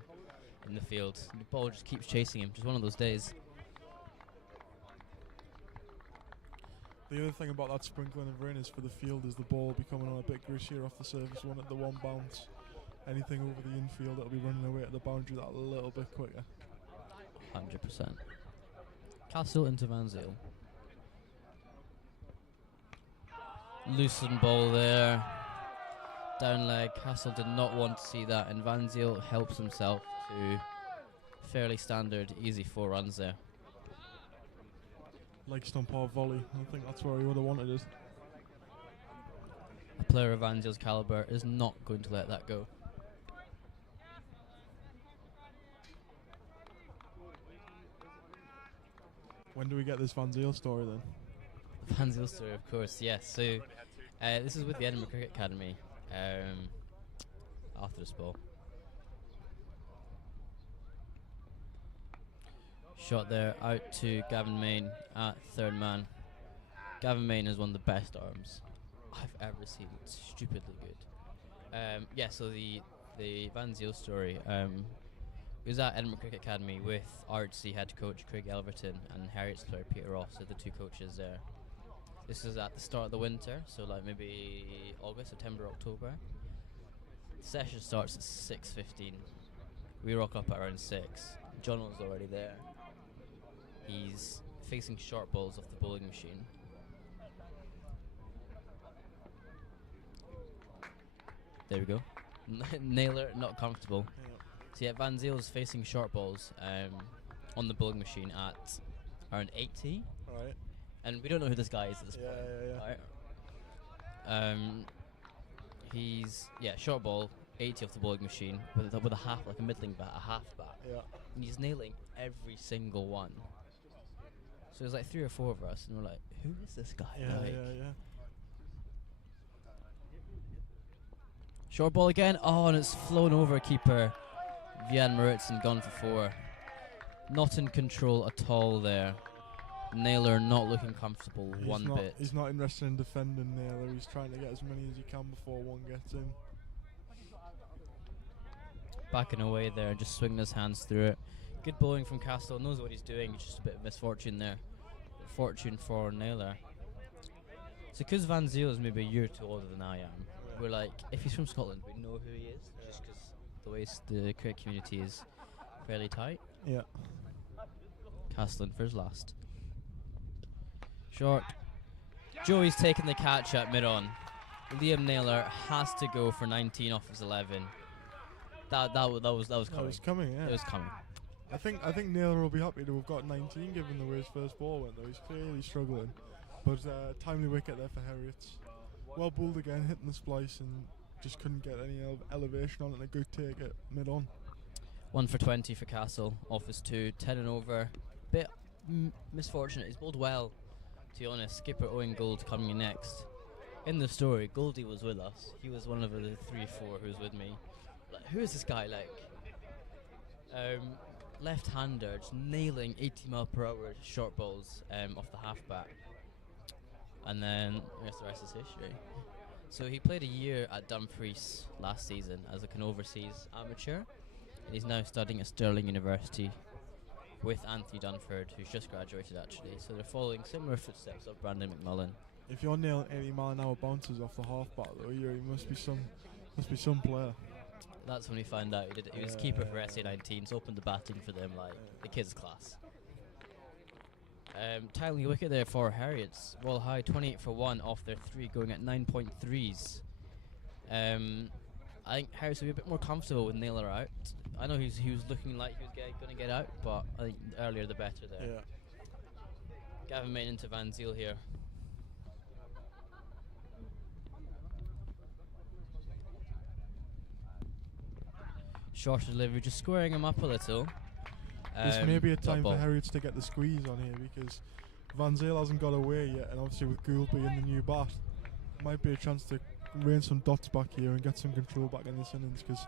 in the field. The ball just keeps chasing him. Just one of those days. The other thing about that sprinkling of rain is for the field is the ball becoming a bit grisier off the surface one at the one bounce. Anything over the infield that'll be running away at the boundary that a little bit quicker. 100%. Castle into Van Zyl. Loosened ball there. Down leg. Castle did not want to see that, and Van Zyl helps himself to fairly standard, easy 4 runs there. Leg stump or volley. I think that's where he would have wanted it. A player of Van Zyl's calibre is not going to let that go. When do we get this Van Zyl story then? Van Zyl story, of course, yes. So this is with the Edinburgh Cricket Academy after this ball. Shot there out to Gavin Main at third man. Gavin Main is one of the best arms I've ever seen. It's stupidly good. Yeah, so the Van Zyl story was at Edinburgh Cricket Academy with RHC head coach Craig Elverton and Heriot's player Peter Ross, are the 2 coaches there. This is at the start of the winter, so like maybe August, September, October. The session starts at 6:15. We rock up at around 6. John was already there. He's facing short balls off the bowling machine. There we go. Naylor not comfortable. Yeah. So yeah, Van Zyl is facing short balls on the bowling machine at around 80. Right. And we don't know who this guy is at this point. Yeah. He's short ball, 80 off the bowling machine with a half, like a middling bat, a half bat. Yeah. And he's nailing every single one. So there's like 3 or 4 of us, and we're like, who is this guy? Like, short ball again. Oh, and it's flown over keeper Vian Maritz and gone for 4. Not in control at all there. Naylor not looking comfortable one bit. He's not interested in defending Naylor. He's trying to get as many as he can before one gets in. Backing away there and just swinging his hands through it. Good bowling from Castle. Knows what he's doing. It's just a bit of misfortune there. Fortune for Naylor. So because Van Zyl is maybe a year or 2 older than I am, we're like, if he's from Scotland, we know who he is, just because the way the cricket community is fairly tight. Yeah. Castle for his last. Short. Joey's taking the catch at mid-on. Liam Naylor has to go for 19 off his 11. That was coming. That was coming, yeah. It was coming. I think Naylor will be happy to have got 19 given the way his first ball went though. He's clearly struggling. But timely wicket there for Heriot. Well bowled again, hitting the splice and just couldn't get any elevation on it and a good take at mid-on. 1 for 20 for Castle, off his 2, 10 and over. Bit misfortunate, he's bowled well, to be honest. Skipper Owen Gold coming in next. In the story, Goldie was with us. He was one of the 3-4 who was with me. Like, who is this guy like? Left-hander, just nailing 80 mph short balls off the halfback. And then, I guess the rest is history. So he played a year at Dumfries last season as an overseas amateur. And he's now studying at Stirling University with Anthony Dunford, who's just graduated actually. So they're following similar footsteps of Brandon McMullen. If you're nailing 80-mile-an-hour bounces off the halfback, though, he must be some player. That's when we found out he was keeper for SA19s, opened the batting for them like the kids' class. Timely wicket there for Heriot's. Royal High 28 for 1 off their 3, going at 9.3s. I think Heriot's will be a bit more comfortable with Naylor out. I know he was looking like he was going to get out, but I think the earlier the better there. Yeah. Gavin Main into Van Ziel here. Shorter delivery, just squaring him up a little. This may be a time for ball. Heriot to get the squeeze on here because Van Ziel hasn't got away yet, and obviously with Gould being the new bat, might be a chance to rain some dots back here and get some control back in this innings. Because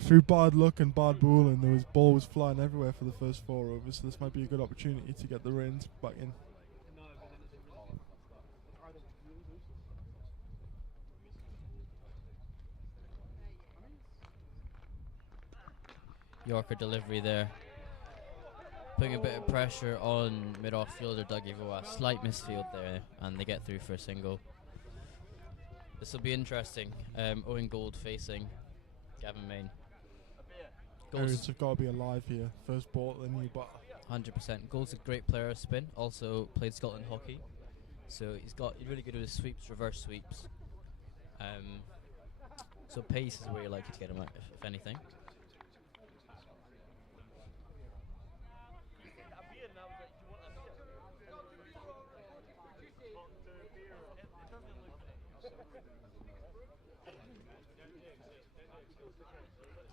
through bad luck and bad bowling, the ball was flying everywhere for the first 4 overs. So this might be a good opportunity to get the reins back in. Yorker delivery there. Putting a bit of pressure on mid-off fielder Dougie Voa. Slight misfield there, and they get through for a single. This will be interesting. Owen Gold facing Gavin Main. Heriot's have got to be alive here. First ball, the new bat. 100%. Gold's a great player of spin. Also played Scotland hockey, so he's really good with his sweeps, reverse sweeps. So pace is where you're likely to get him out, if anything.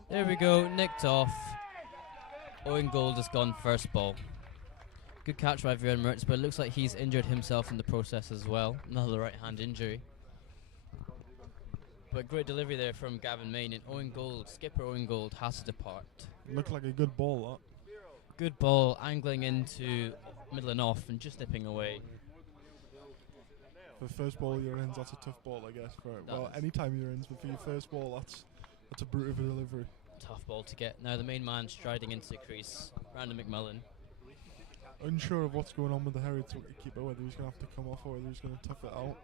There we go, nicked off. Owen Gold has gone first ball. Good catch by Vieran Mertz, but it looks like he's injured himself in the process as well. Another right hand injury. But great delivery there from Gavin Main, and Owen Gold, skipper Owen Gold, has to depart. Looked like a good ball, that. Good ball, angling into middle and off, and just nipping away. For first ball you're ins, that's a tough ball, I guess. Well, any time you're ins, but for your first ball, that's a brute of a delivery. Tough ball to get. Now the main man striding into the crease, Brandon McMullen. Unsure of what's going on with the Heriot keeper, whether he's going to have to come off or whether he's going to tough it out.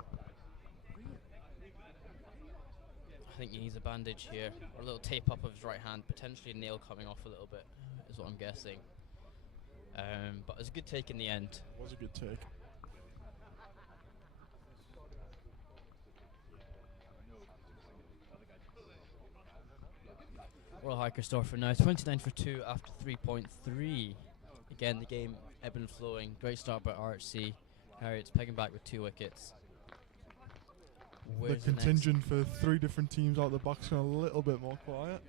I think he needs a bandage here, or a little tape up of his right hand, potentially a nail coming off a little bit, is what I'm guessing. But it was a good take in the end. It was a good take. Royal High Corstorphine now 29 for 2 after 3.3. Again, the game ebb and flowing. Great start by RHC. Heriot's pegging back with 2 wickets. Where's the contingent for 3 different teams out the back's gone a little bit more quiet.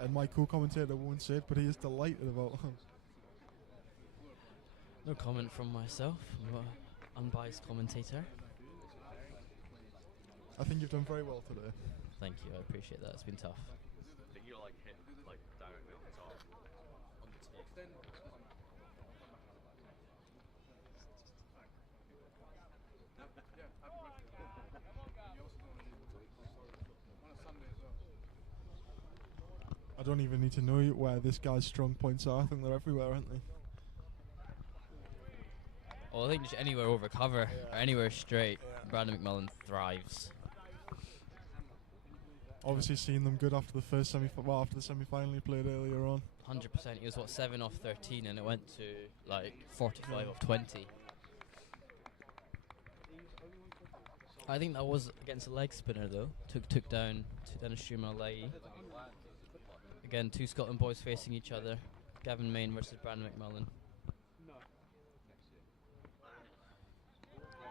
And my co-commentator won't say it, but he is delighted about him. No comment from myself. I'm an unbiased commentator. I think you've done very well today. Thank you, I appreciate that. It's been tough. I think you're like hit like directly on the top. On the tip. I don't even need to know where this guy's strong points are. I think they're everywhere, aren't they? Well, I think just anywhere over cover or anywhere straight, Brandon McMullen thrives. Obviously seen them good after the first after the semi-final he played earlier on. 100%. He was 7 off 13, and it went to like 45 off 20. I think that was against a leg spinner though. Took down Ashuma Lai. Again, 2 Scotland boys facing each other. Gavin Main versus Brandon McMullen.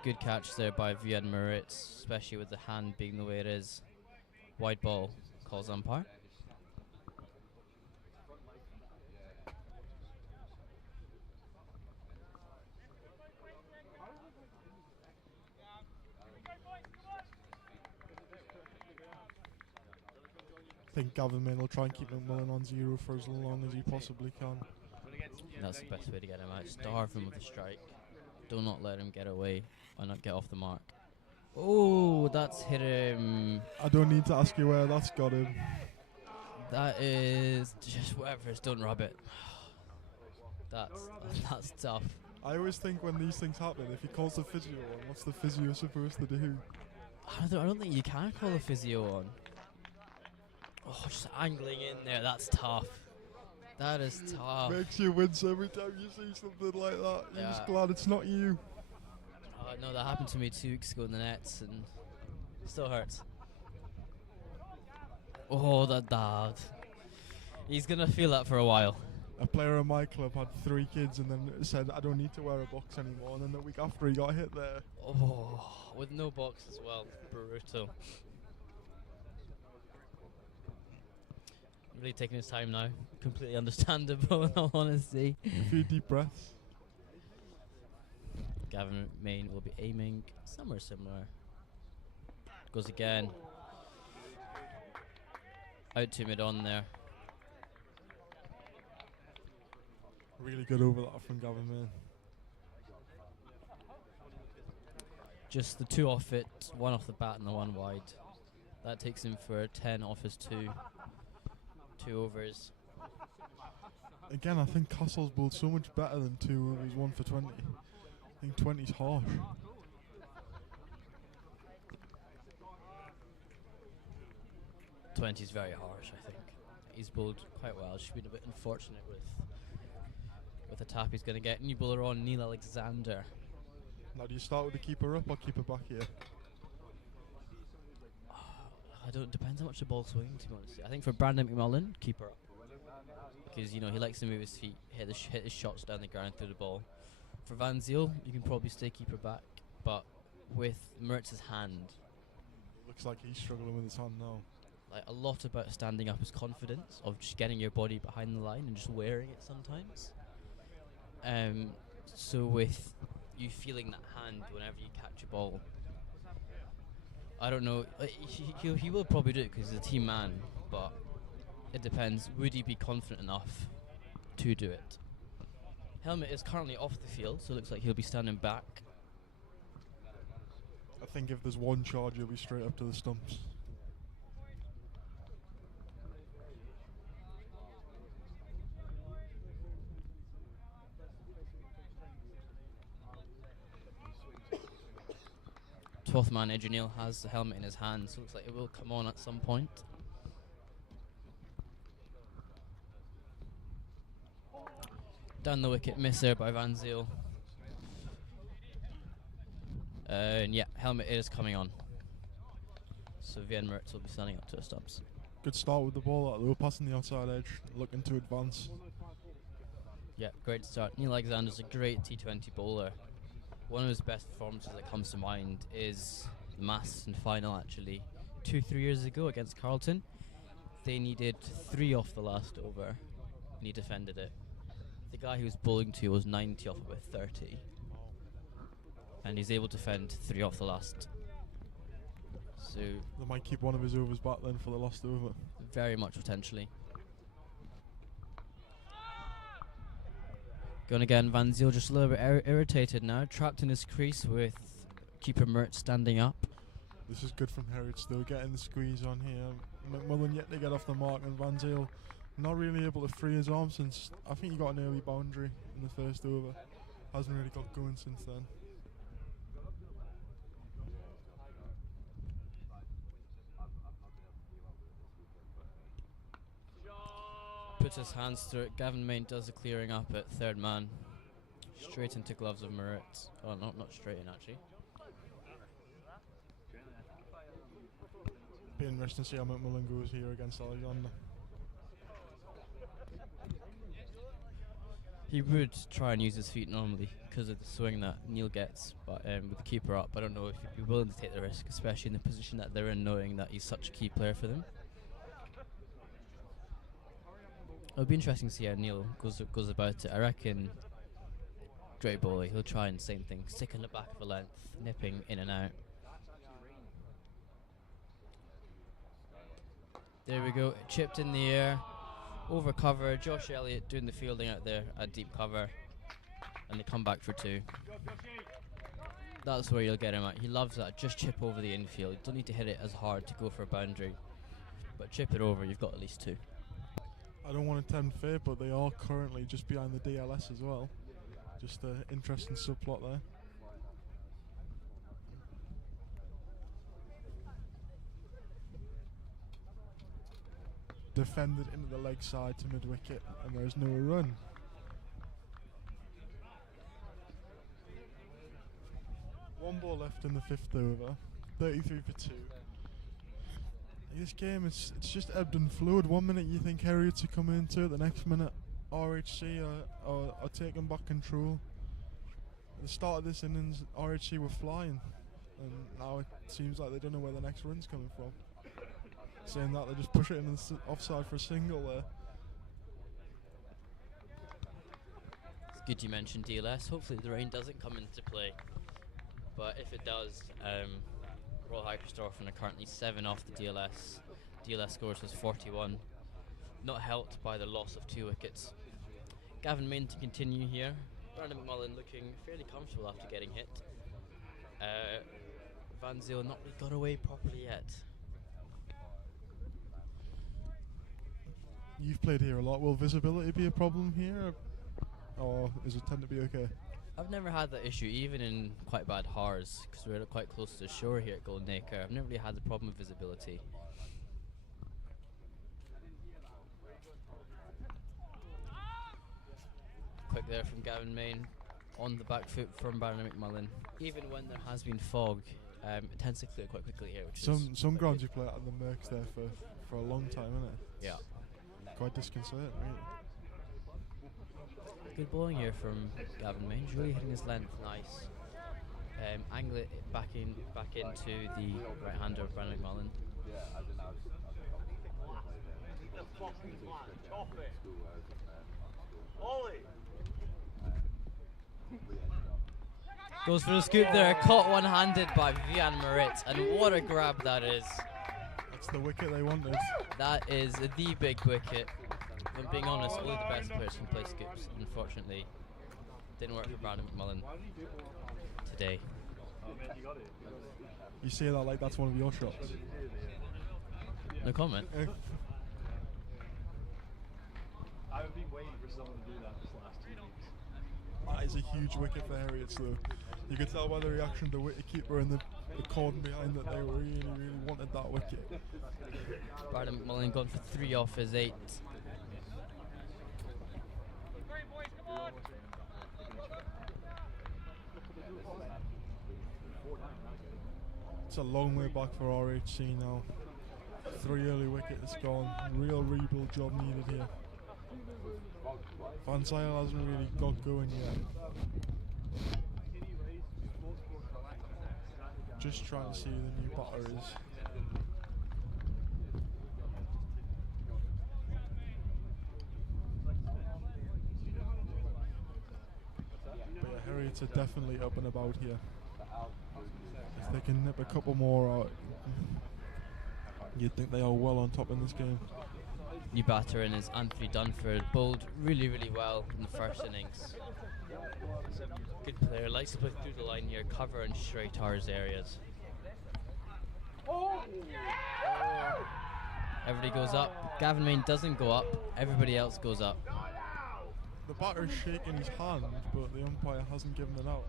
Good catch there by Vieran Mertz, especially with the hand being the way it is. Wide ball, calls umpire. think Gavin Main will try and keep McMillan on 0 for as long as he possibly can. That's the best way to get him out. Starve him with a strike. Do not let him get away or not get off the mark. Oh, that's hit him. I don't need to ask you where that's got him. That is just whatever. Don't rub it. That's tough. I always think when these things happen, if he calls the physio on, what's the physio supposed to do? I don't think you can call a physio on. Oh, just angling in there. That's tough. That is tough. Makes you wince every time you see something like that. You're just glad it's not you. No, that happened to me 2 weeks ago in the nets, and it still hurts. Oh, that. He's gonna feel that for a while. A player in my club had 3 kids and then said, I don't need to wear a box anymore. And then the week after he got hit there. Oh, with no box as well. Brutal. Really taking his time now. Completely understandable, in all honesty. A few deep breaths. Gavin Main will be aiming somewhere similar. Goes again. Out to mid-on there. Really good over that from Gavin Main. Just the 2 off it, 1 off the bat and the 1 wide. That takes him for 10 off his 2 overs. Again, I think Castle's bowled so much better than 2 overs, 1 for 20. I think 20's harsh. '20's very harsh, I think. He's bowled quite well. She's been a bit unfortunate with the tap he's going to get. New bowler on, Neil Alexander. Now, do you start with the keeper up or keeper back here? Depends how much the ball's swinging, to be honest. I think for Brandon McMullen, keeper up. Because, he likes to move his feet, hit his shots down the ground through the ball. For Van Zyl, you can probably stay keeper back, but with Mertz's hand, Looks like he's struggling with his hand now. like a lot about standing up is confidence of just getting your body behind the line and just wearing it sometimes. So with you feeling that hand whenever you catch a ball, I don't know. He will probably do it because he's a team man, but it depends. Would he be confident enough to do it? Helmet is currently off the field, so it looks like he'll be standing back. I think if there's one charge, he'll be straight up to the stumps. Twelfth man, Adrian Neal, has the helmet in his hand, so it looks like it will come on at some point. Down the wicket, miss there by Van Zyl. And yeah, helmet is coming on. So Vien Mertz will be standing up to the stumps. Good start with the ball. They were passing the outside edge, looking to advance. Yeah, great start. Neil Alexander's a great T20 bowler. One of his best performances that comes to mind is the Masterton final, actually, 2-3 years ago against Carlton. They needed 3 off the last over, and he defended it. The guy he was bowling to was 90 off it with 30, and he's able to defend 3 off the last. So They might keep one of his overs back then for the last over. very much potentially. Going again, Van Zyl just a little bit irritated now, trapped in his crease with keeper Mertz standing up. This is good from Heriot still, getting the squeeze on here. McMullen yet to get off the mark, and Van Zyl not really able to free his arm since, I think he got an early boundary in the first over. Hasn't really got going since then. Puts his hands through it. Gavin Main does the clearing up at third man. Straight into gloves of Mertz. Oh, not straight in, actually. Be interesting to see how McMullen goes here against Alexander. He would try and use his feet normally because of the swing that Neil gets, but with the keeper up, I don't know if he'd be willing to take the risk, especially in the position that they're in, knowing that he's such a key player for them. It'll be interesting to see how Neil goes about it. I reckon great bowler, he'll try and same thing, stick in the back of a length, nipping in and out. There we go. Chipped in the air. Over cover. Josh Elliott doing the fielding out there at deep cover. And they come back for 2. That's where you'll get him at. He loves that. Just chip over the infield. You don't need to hit it as hard to go for a boundary. But chip it over, you've got at least 2. I don't want to tempt fate, but they are currently just behind the DLS as well. Just an interesting subplot there. Defended into the leg side to mid-wicket, and there is no run. One ball left in the 5th over, 33 for 2. This game, it's just ebbed and flowed. 1 minute you think Heriot are coming into it, the next minute RHC are taking back control. At the start of this innings, RHC were flying, and now it seems like they don't know where the next run's coming from. Saying that, they just push it in the offside for a single there. It's good you mentioned DLS. Hopefully the rain doesn't come into play. But if it does, Royal High Corstorphine are currently 7 off the DLS. DLS scores was 41. Not helped by the loss of 2 wickets. Gavin Main to continue here. Brandon McMullen looking fairly comfortable after getting hit. Van Zyl not really got away properly yet. You've played here a lot. Will visibility be a problem here, or does it tend to be okay? I've never had that issue, even in quite bad hars, because we're quite close to the shore here at Golden Acre. I've never really had the problem with visibility. Quick there from Gavin Main, on the back foot from Brandon McMullen. Even when there has been fog, it tends to clear quite quickly here. Which Some grounds you play out in the Mercs there for a long time, isn't it? Yeah. Quite disconcerting, really. Good bowling here from Gavin Main. He's really hitting his length nice. Angle it back into the right hander of Brandon McMullen. Goes for the scoop there, caught one-handed by Vivian Moritz, and what a grab that is. That's the wicket they wanted. That is the big wicket. If I'm being honest, only the best players can play scoops. Unfortunately, didn't work for Brandon McMullen today. You say that like that's one of your shots. No comment. I've been waiting for someone to do that this last 2 weeks. That is a huge wicket for Heriot, though. You could tell by the reaction of the wicketkeeper and the cordon behind that they really, really wanted that wicket. Brandon McMullen gone for 3 off his 8. It's a long way back for RHC now. 3 early wickets gone. Real rebuild job needed here. Van Zyl hasn't really got going yet. Just trying to see who the new batter is. But yeah, Heriot are definitely up and about here. If they can nip a couple more out, you'd think they are well on top in this game. New batter in is Anthony Dunford, bowled really, really well in the first innings. Good player, likes to play through the line here, cover and straight towards areas. Everybody goes up. Gavin Main doesn't go up, everybody else goes up. The batter's shaking his hand, but the umpire hasn't given it out.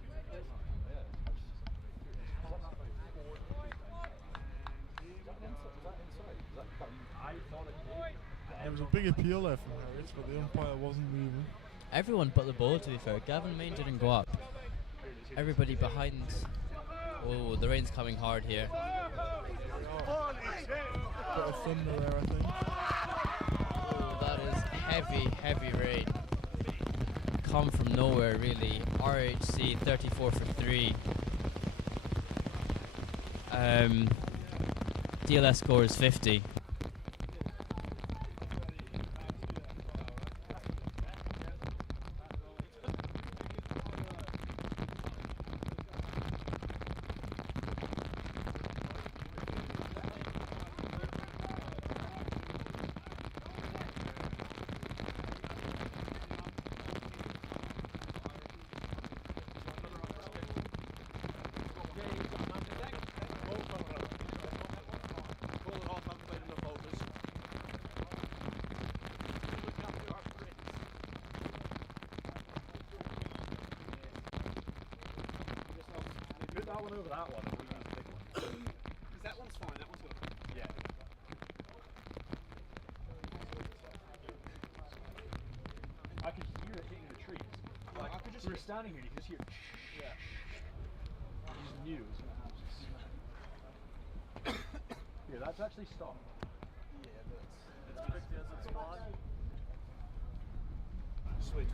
There was a big appeal there from Heriot, but the umpire wasn't moving. Everyone but the bowler, to be fair. Gavin Main didn't go up. Everybody behind. Oh, the rain's coming hard here. Bit of thunder there, I think. Oh, that is heavy, heavy rain. Come from nowhere, really. RHC 34 for 3. DLS score is 50. that one. We'll use the big one. Because that one's fine, that one's got a Yeah. I could hear it hitting the trees. Like, I could just we were standing here, and you could just hear. Yeah. I just knew it was going to happen. Here, that's actually stopped. Yeah, but it's 50 as it's flying. Sweet.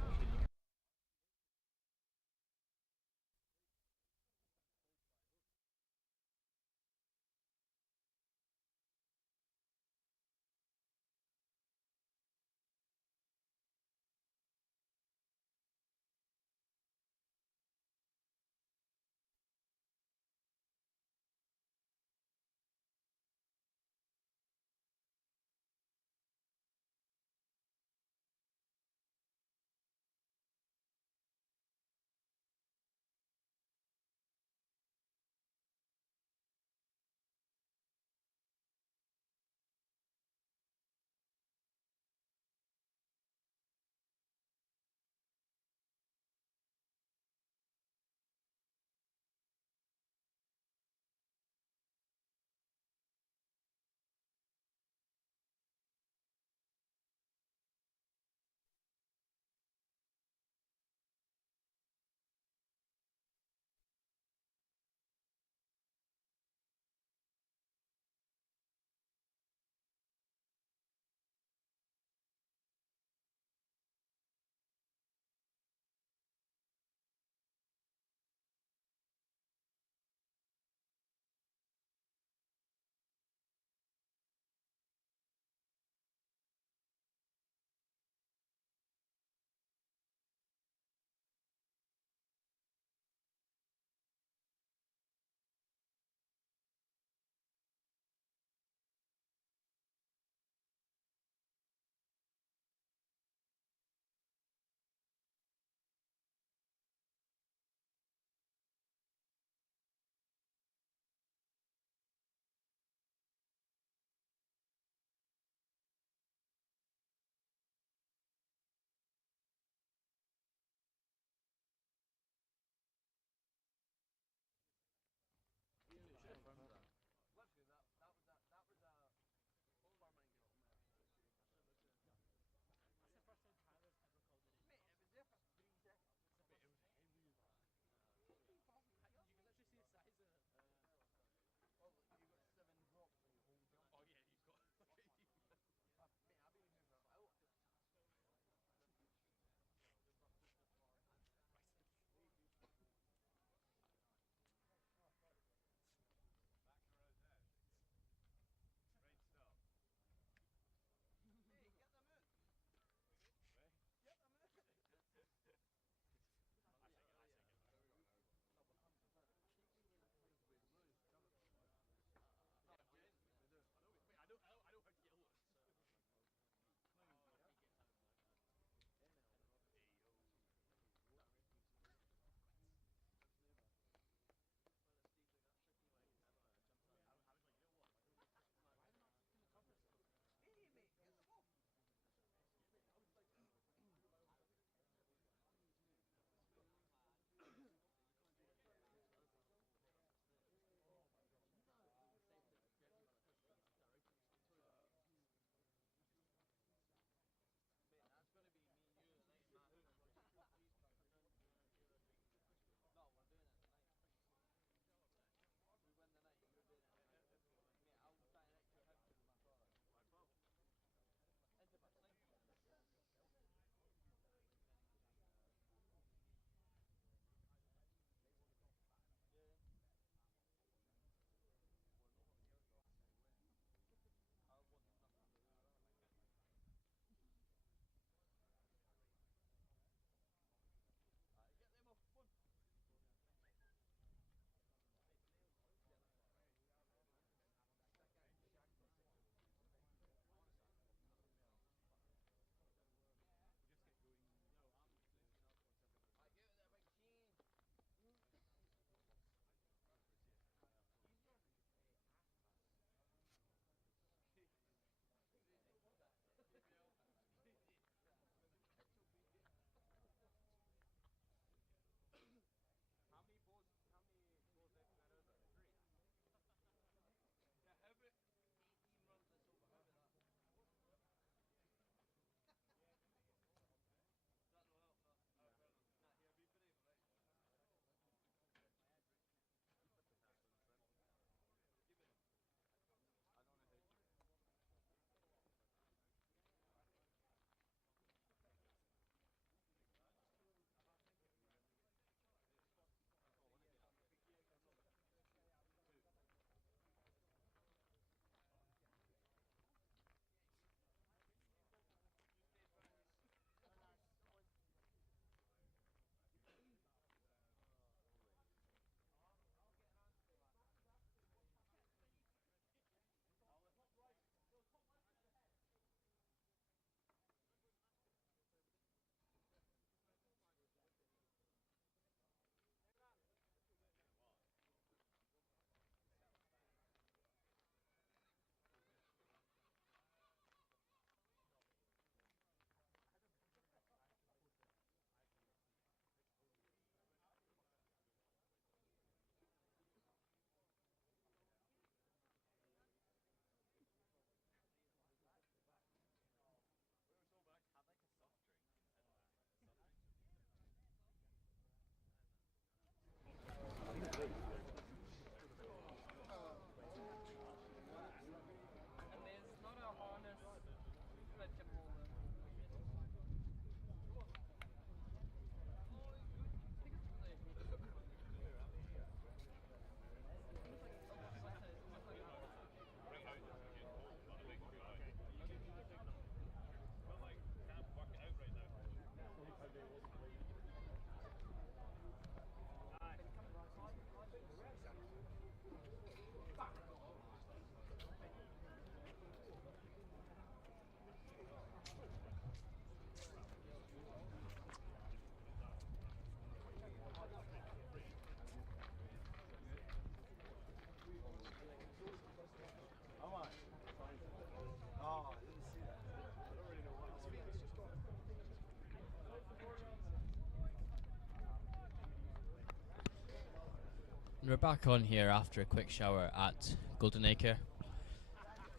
And we're back on here after a quick shower at Golden Acre.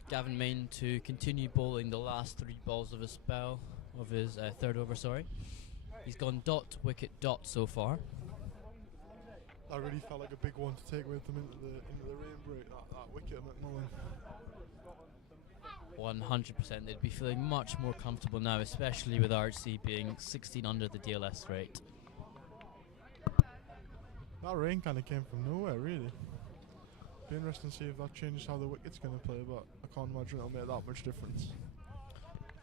Gavin Main to continue bowling the last 3 balls of his spell, of his third over, sorry. He's gone dot, wicket, dot so far. That really felt like a big one to take with them into the rain break, that wicket at McMullen. 100%. They'd be feeling much more comfortable now, especially with RHC being 16 under the DLS rate. That rain kind of came from nowhere, really. Be interesting to see if that changes how the wicket's going to play, but I can't imagine it'll make that much difference.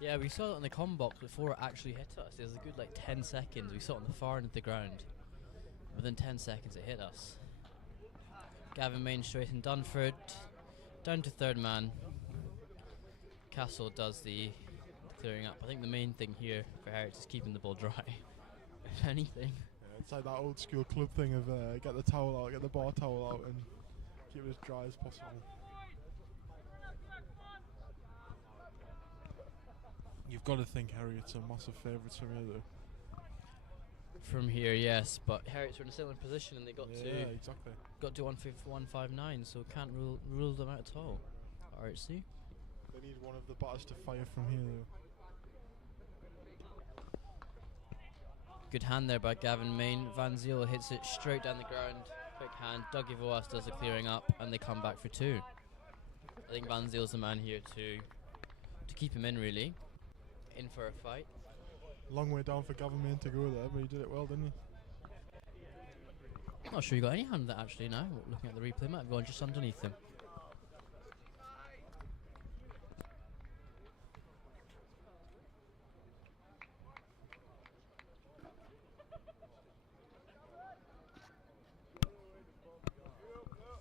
Yeah, we saw it on the comm box before it actually hit us. It was a good 10 seconds. We saw it on the far end of the ground. Within 10 seconds it hit us. Gavin Main straight in Dunford. Down to third man. Castle does the clearing up. I think the main thing here for Heriot is keeping the ball dry. If anything. Yeah, it's like that old school club thing of get the towel out, get the bar towel out and keep it as dry as possible. You've got to think Heriot's a massive favourites from here, though. From here, yes, but Heriot's were in a similar position and they got exactly. to 159, so can't rule them out at all. RHC. They need one of the batters to fire from here, though. Good hand there by Gavin Main. Van Ziel hits it straight down the ground. Quick hand. Dougie Voas does the clearing up, and they come back for 2. I think Van Ziel's the man here to keep him in, really. In for a fight. Long way down for Gavin Main to go there, but he did it well, didn't he? Not sure you got any hand there actually now. Looking at the replay, might have gone just underneath him.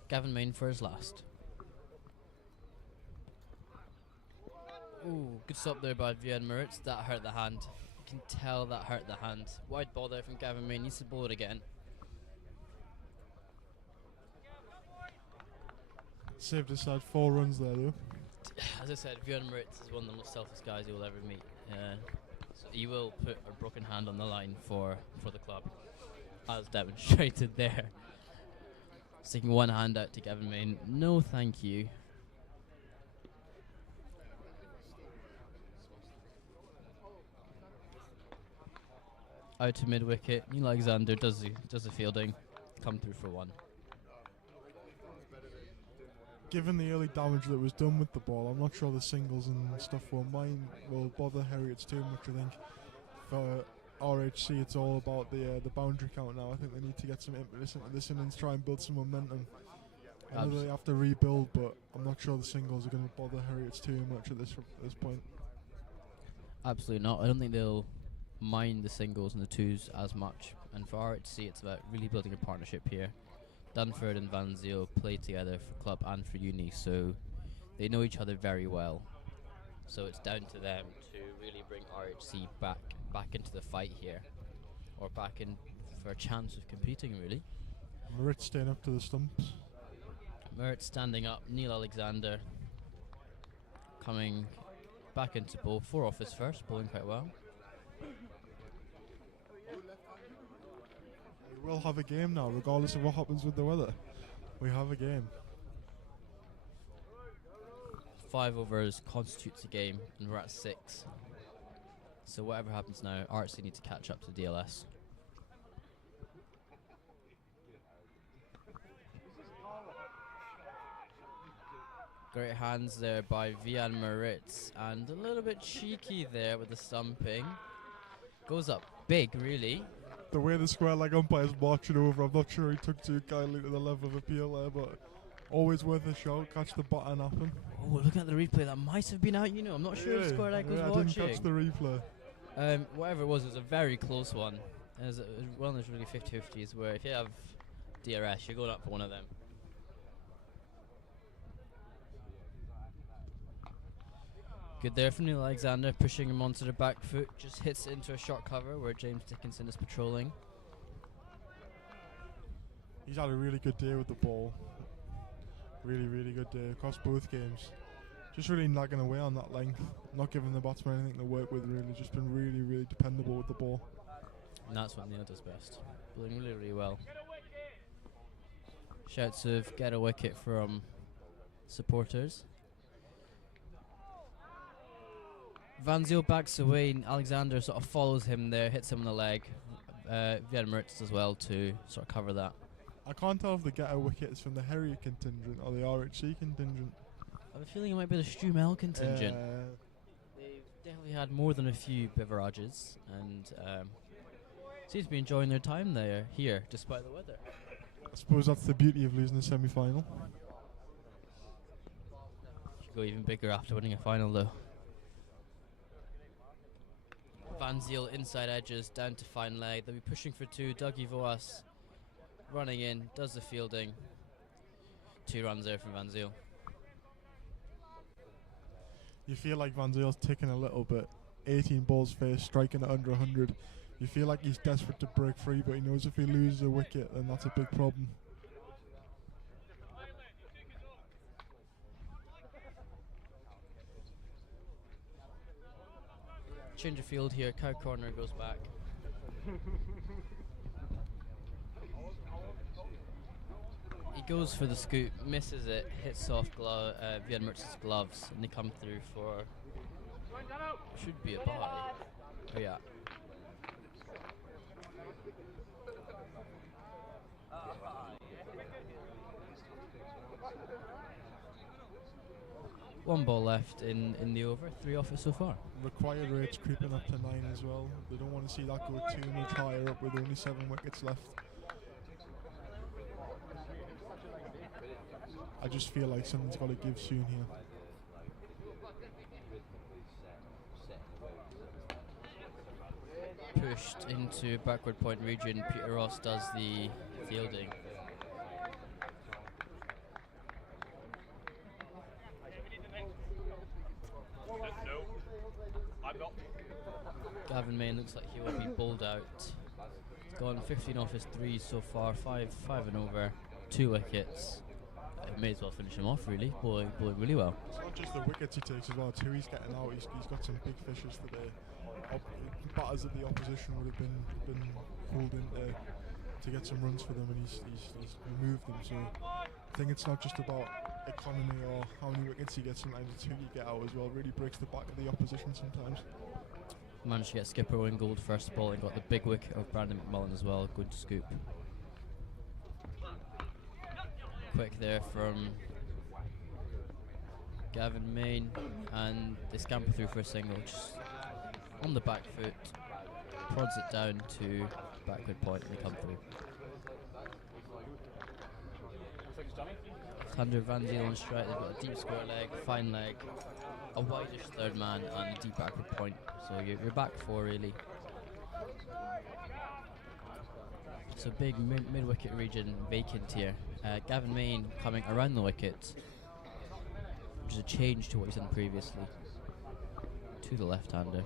Gavin Main for his last. Ooh, good stop there by Vian Moritz. That hurt the hand. You can tell that hurt the hand. Wide ball there from Gavin Main. Needs to bowl it again. Saved his side 4 runs there, though. As I said, Björn Moritz is one of the most selfless guys you will ever meet. So he will put a broken hand on the line for the club, as demonstrated there. Sticking one hand out to Gavin Main. No, thank you. Out to mid wicket. Neil Alexander does the fielding. Come through for 1. Given the early damage that was done with the ball, I'm not sure the singles and stuff will bother Heriot's too much. I think for RHC it's all about the boundary count now. I think they need to get some impetus into this innings, try and build some momentum. I know they have to rebuild, but I'm not sure the singles are going to bother Heriot's too much at this point. Absolutely not. I don't think they'll mind the singles and the 2s as much. And for RHC it's about really building a partnership here. Dunford and Van Ziel play together for club and for uni, so they know each other very well. So it's down to them to really bring RHC back into the fight here, or back in for a chance of competing, really. Moritz staying up to the stumps. Moritz standing up. Neil Alexander coming back into bowl. 4 off his first, bowling quite well. We will have a game now, regardless of what happens with the weather. We have a game. 5 overs constitutes a game, and we're at 6. So whatever happens now, RHC need to catch up to DLS. Great hands there by Vian Moritz, and a little bit cheeky there with the stumping. Goes up big, really. The way the square leg umpire's marching over, I'm not sure he took too kindly to the level of appeal there, but always worth a shot. Catch the button up him. Oh, looking at the replay, that might have been out, I'm not sure if square leg was I watching. didn't catch the replay. Whatever it was a very close one. It was one of those really 50-50s where if you have DRS, you're going up for one of them. Good there from Neil Alexander, pushing him onto the back foot. Just hits it into a short cover where James Dickinson is patrolling. He's had a really good day with the ball. Really, really good day across both games. Just really nagging away on that length. Not giving the batsman anything to work with, really. Just been really, really dependable with the ball. And that's what Neil does best. Bowling really, really well. Shouts of get a wicket from supporters. Van Zyl backs away and Alexander sort of follows him there, hits him on the leg. Van Mertz as well to sort of cover that. I can't tell if the get a wicket is from the Heriot contingent or the RHC contingent. I have a feeling it might be the Strumel contingent. They've definitely had more than a few beverages and seems to be enjoying their time there here despite the weather. I suppose that's the beauty of losing a semi-final. Should go even bigger after winning a final though. Van Zyl inside edges down to fine leg. They'll be pushing for two. Dougie Voas running in, does the fielding. 2 runs there from Van Zyl. You feel like Van Zyl's ticking a little bit. 18 balls faced, striking at under 100. You feel like he's desperate to break free, but he knows if he loses a wicket, then that's a big problem. Change of field here. Cow corner goes back. He goes for the scoop, misses it, hits off Van Mertz's gloves, and they come through for should be a bye. Oh yeah. One ball left in the over, 3 off it so far. Required rates creeping up to 9 as well. They don't want to see that go too much higher up with only 7 wickets left. I just feel like something's got to give soon here. Pushed into backward point region, Peter Ross does the fielding. Gavin Main looks like he will be bowled out. He's gone 15 off his 3 so far, 5 and over, 2 wickets. May as well finish him off really, bowling really well. It's not just the wickets he takes as well, too. He's getting out, he's got some big fishes today. Batters of the opposition would have been pulled in to get some runs for them, and he's removed them. So I think it's not just about economy or how many wickets he gets, sometimes it's who you get out as well. Really breaks the back of the opposition sometimes. Managed to get skipper Wingold first ball and got the big wicket of Brandon McMullen as well. Good scoop. Quick there from Gavin Main, and they scamper through for a single, just on the back foot, prods it down to backward point, and they come through. Left-hander Van Zyl on strike. They've got a deep square leg, fine leg, a wideish third man, and a deep backward point. So you're back 4 really. So big mid-wicket region vacant here. Gavin Main coming around the wicket, which is a change to what he's done previously. To the left-hander.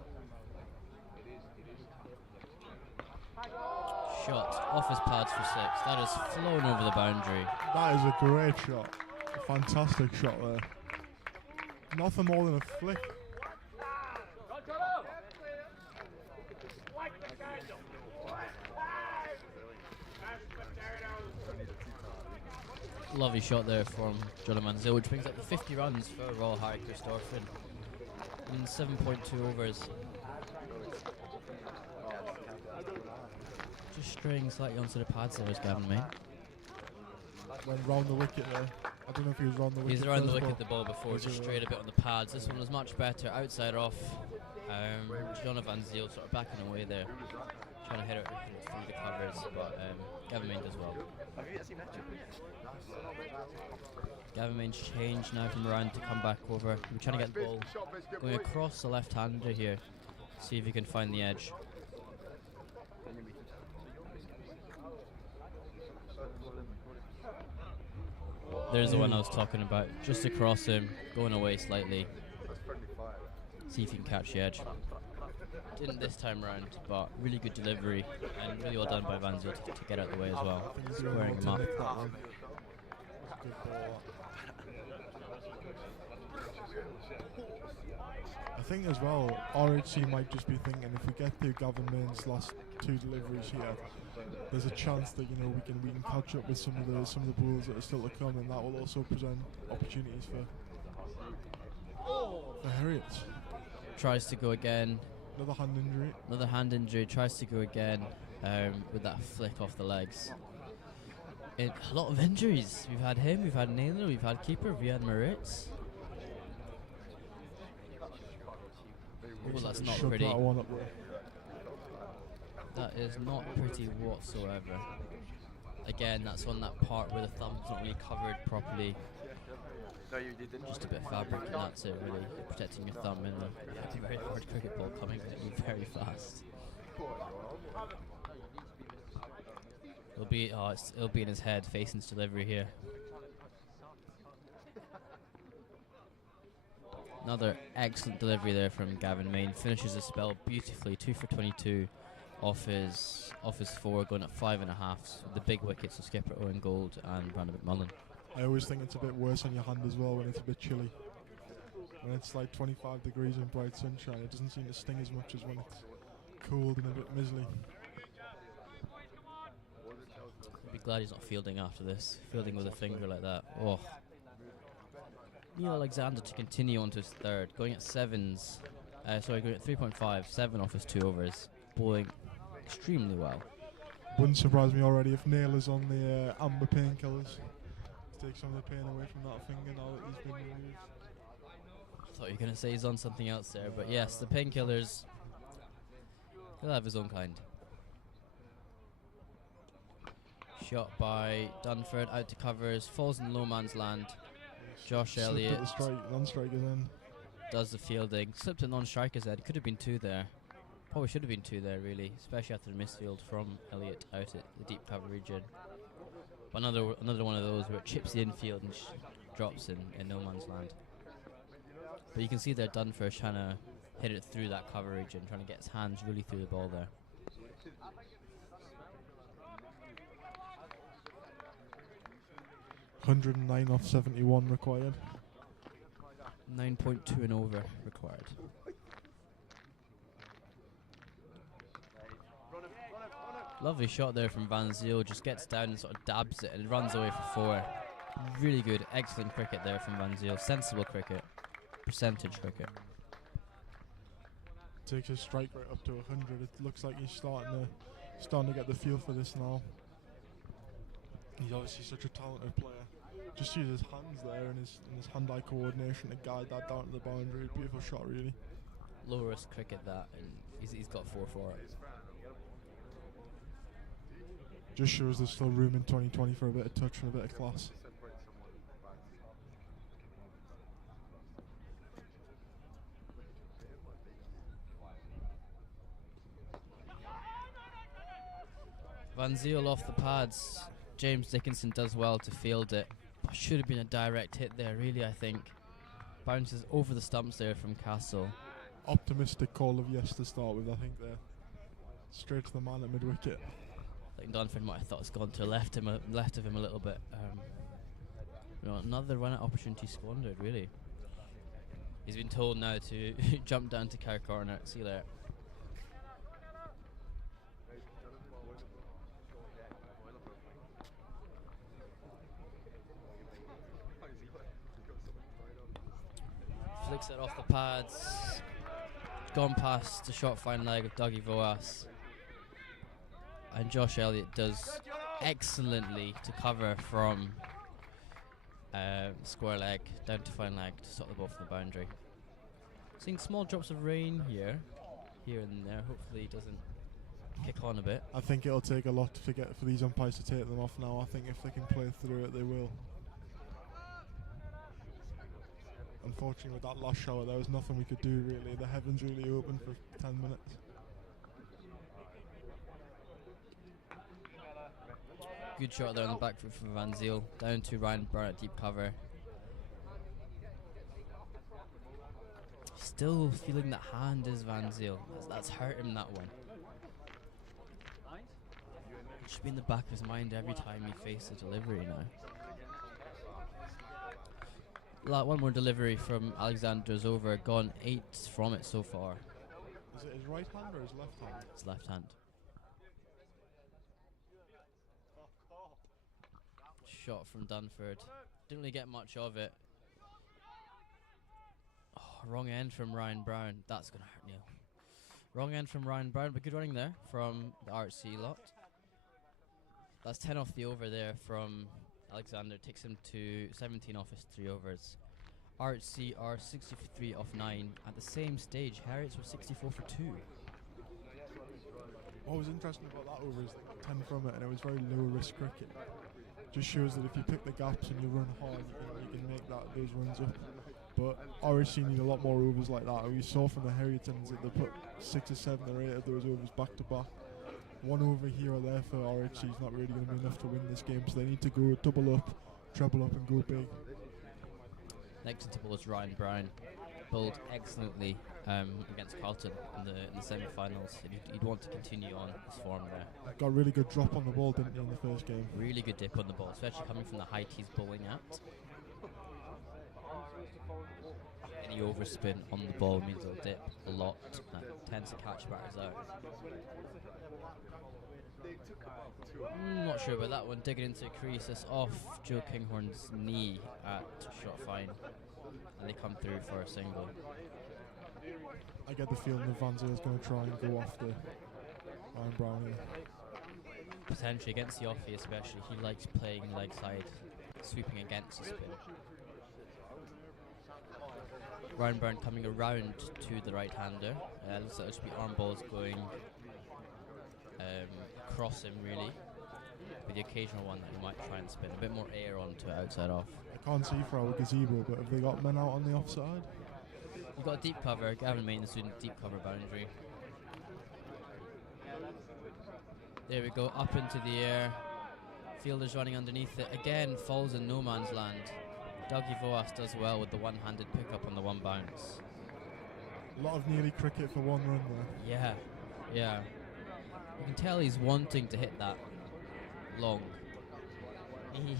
Shot off his pads for 6. That has flown over the boundary. That is a great shot. A fantastic shot there. Nothing more than a flick. Lovely shot there from Jonathan Van Zyl, which brings up the 50 runs for Royal Harry Corstorphine in 7.2 overs. Just straying slightly onto the pads there was Gavin Main. Went round the wicket there. I don't know if he was round the wicket. He's around the first, wicket the ball before, just strayed a bit on the pads. This one was much better, outside off. Jonathan Van Zyl sort of backing away there, trying to hit it through the covers, but Gavin Main does well. Gavin Main's changed now from around to come back over. We're trying to get the ball going across the left-hander here. See if he can find the edge. There's the one I was talking about. Just across him, going away slightly. See if he can catch the edge. Didn't this time round, but really good delivery and really well done by Van Zyl to get out of the way as well. Squaring him up. Good ball. I think as well, RHC might just be thinking if we get through Gavin Main's last 2 deliveries here, there's a chance that we can catch up with some of the balls that are still to come, and that will also present opportunities for Heriot. Tries to go again. Another hand injury. Another hand injury. Tries to go again with that flick off the legs. A lot of injuries. We've had him, we've had Naylor, we've had keeper, we've had Moritz. Oh, that's not Shut pretty. that one up there. That is not pretty whatsoever. Again, that's on that part where the thumb's not really covered properly. No, you didn't. Just a bit of fabric, and that's it, really. Protecting your thumb in a very hard cricket ball coming at you very fast. It'll be in his head, facing his delivery here. Another excellent delivery there from Gavin Main. Finishes the spell beautifully, 2 for 22 off his 4, going at 5.5. The big wickets of skipper Owen Gold and Brandon McMullen. I always think it's a bit worse on your hand as well when it's a bit chilly. When it's like 25 degrees in bright sunshine, it doesn't seem to sting as much as when it's cold and a bit mizzly. I'd be glad he's not fielding after this. Fielding with a finger like that. Oh. Neil Alexander to continue on to his third. Going at 7s. Going at 3.5. 7 off his 2 overs. Bowling extremely well. Wouldn't surprise me already if Naylor's on the amber painkillers. Take some of the pain away from that finger now that he's been removed. I thought you were going to say he's on something else there. But yes, the painkillers. He'll have his own kind. Shot by Dunford, out to covers, falls in low man's land. Josh Slipped Elliott at the non-striker's end. does the fielding. Slipped at non-striker's end. Could have been 2 there. Probably should have been 2 there, really, especially after the misfield from Elliott out at the deep cover region. But another one of those where it chips the infield and drops in no man's land. But you can see there Dunford trying to hit it through that cover region, trying to get his hands really through the ball there. $109 off 71 required. 9.2 and over required. Lovely shot there from Van Zyl. Just gets down and sort of dabs it and runs away for 4. Really good, excellent cricket there from Van Zyl. Sensible cricket, percentage cricket. Takes his strike rate up to 100. It looks like he's starting to get the feel for this now. He's obviously such a talented player. Just use his hands there and his hand-eye coordination to guide that down to the boundary. Beautiful shot, really. Low risk cricket that, and he's got 4 for it. Just shows there's still room in 2020 for a bit of touch and a bit of class. Van Zyl off the pads. James Dickinson does well to field it. But should have been a direct hit there, really, I think. Bounces over the stumps there from Castle. Optimistic call of yes to start with, I think, there. Straight to the man at mid-wicket. I think Dunford might have thought it's gone to left of him a little bit. Another run-out opportunity squandered, really. He's been told now to jump down to Cow Corner. See you there. Flicks it off the pads. Gone past the short fine leg of Dougie Voas. And Josh Elliott does excellently to cover from square leg down to fine leg to stop the ball from the boundary. Seeing small drops of rain here and there. Hopefully it doesn't kick on a bit. I think it'll take a lot for these umpires to take them off now. I think if they can play through it, they will. Unfortunately, with that last shower, there was nothing we could do, really. The heavens really opened for 10 minutes. Good shot there on the back foot from Van Zyl. Down to Ryan Byrne at deep cover. Still feeling that hand is Van Zyl. That's hurt him, that one. Should be in the back of his mind every time he faces a delivery now. One more delivery from Alexander's over. Gone 8 from it so far. Is it his right hand or his left hand? His left hand. shot from Dunford. Didn't really get much of it. Oh, wrong end from Ryan Brown. That's going to hurt Neil. Wrong end from Ryan Brown, but good running there from the RHC lot. That's 10 off the over there from Alexander. Takes him to 17 off his 3 overs. RHC are 63 off 9. At the same stage, Heriot's were 64 for 2. What was interesting about that over is 10 from it, and it was very low risk cricket. Just shows that if you pick the gaps and you run hard, you can make those runs up. But RHC need a lot more overs like that. We saw from the Heriotons that they put 6 or 7 or 8 of those overs back to back. One over here or there for RHC is not really going to be enough to win this game, so they need to go double up, treble up, and go big. Next into ball is Ryan Brown. Bowled excellently against Carlton in the semi-finals. He'd want to continue on his form there. Got a really good drop on the ball, didn't he, in the first game? Really good dip on the ball, especially coming from the height he's bowling at. Any overspin on the ball means it'll dip a lot. That tends to catch batters out. Not sure about that one. Digging into a crease. That's off Joe Kinghorn's knee at shot fine. And they come through for a single. I get the feeling that Van Zyl is going to try and go off the Ryan Brown here. Potentially against the offie especially. He likes playing leg side, sweeping against the spin. Ryan Brown coming around to the right-hander. Looks like there should be arm balls going across him really, with the occasional one that he might try and spin. A bit more air onto it outside off. I can't see for our gazebo, but have they got men out on the offside? You've got a deep cover. Gavin Maitland's doing deep cover boundary. There we go, up into the air. Fielder's running underneath it. Again, falls in no man's land. Dougie Voas does well with the one-handed pickup on the one bounce. A lot of nearly cricket for one run there. Yeah, yeah. You can tell he's wanting to hit that long.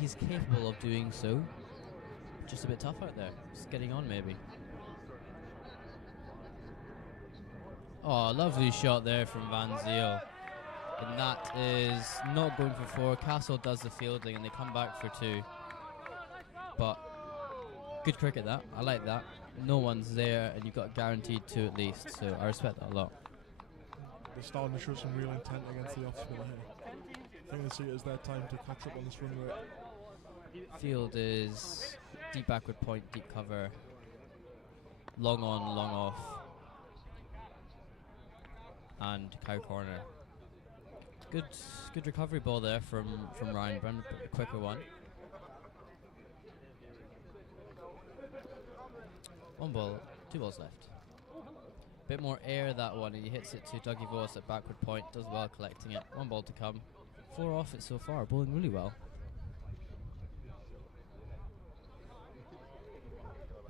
He's capable of doing so. Just a bit tough out there. Just getting on maybe. Oh, lovely shot there from Van Zyl. And that is not going for 4. Castle does the fielding and they come back for 2. But good cricket that. I like that. No one's there and you've got guaranteed 2 at least. So I respect that a lot. They're starting to show some real intent against the off spinner here. I think they see it as their time to catch up on this run rate. Field is deep backward point, deep cover. Long on, long off. And cow corner. Good recovery ball there from Ryan Brown, a quicker one. One ball, 2 balls left. Bit more air that one, and he hits it to Dougie Voss at backward point. Does well collecting it. 1 ball to come. 4 off it so far, bowling really well.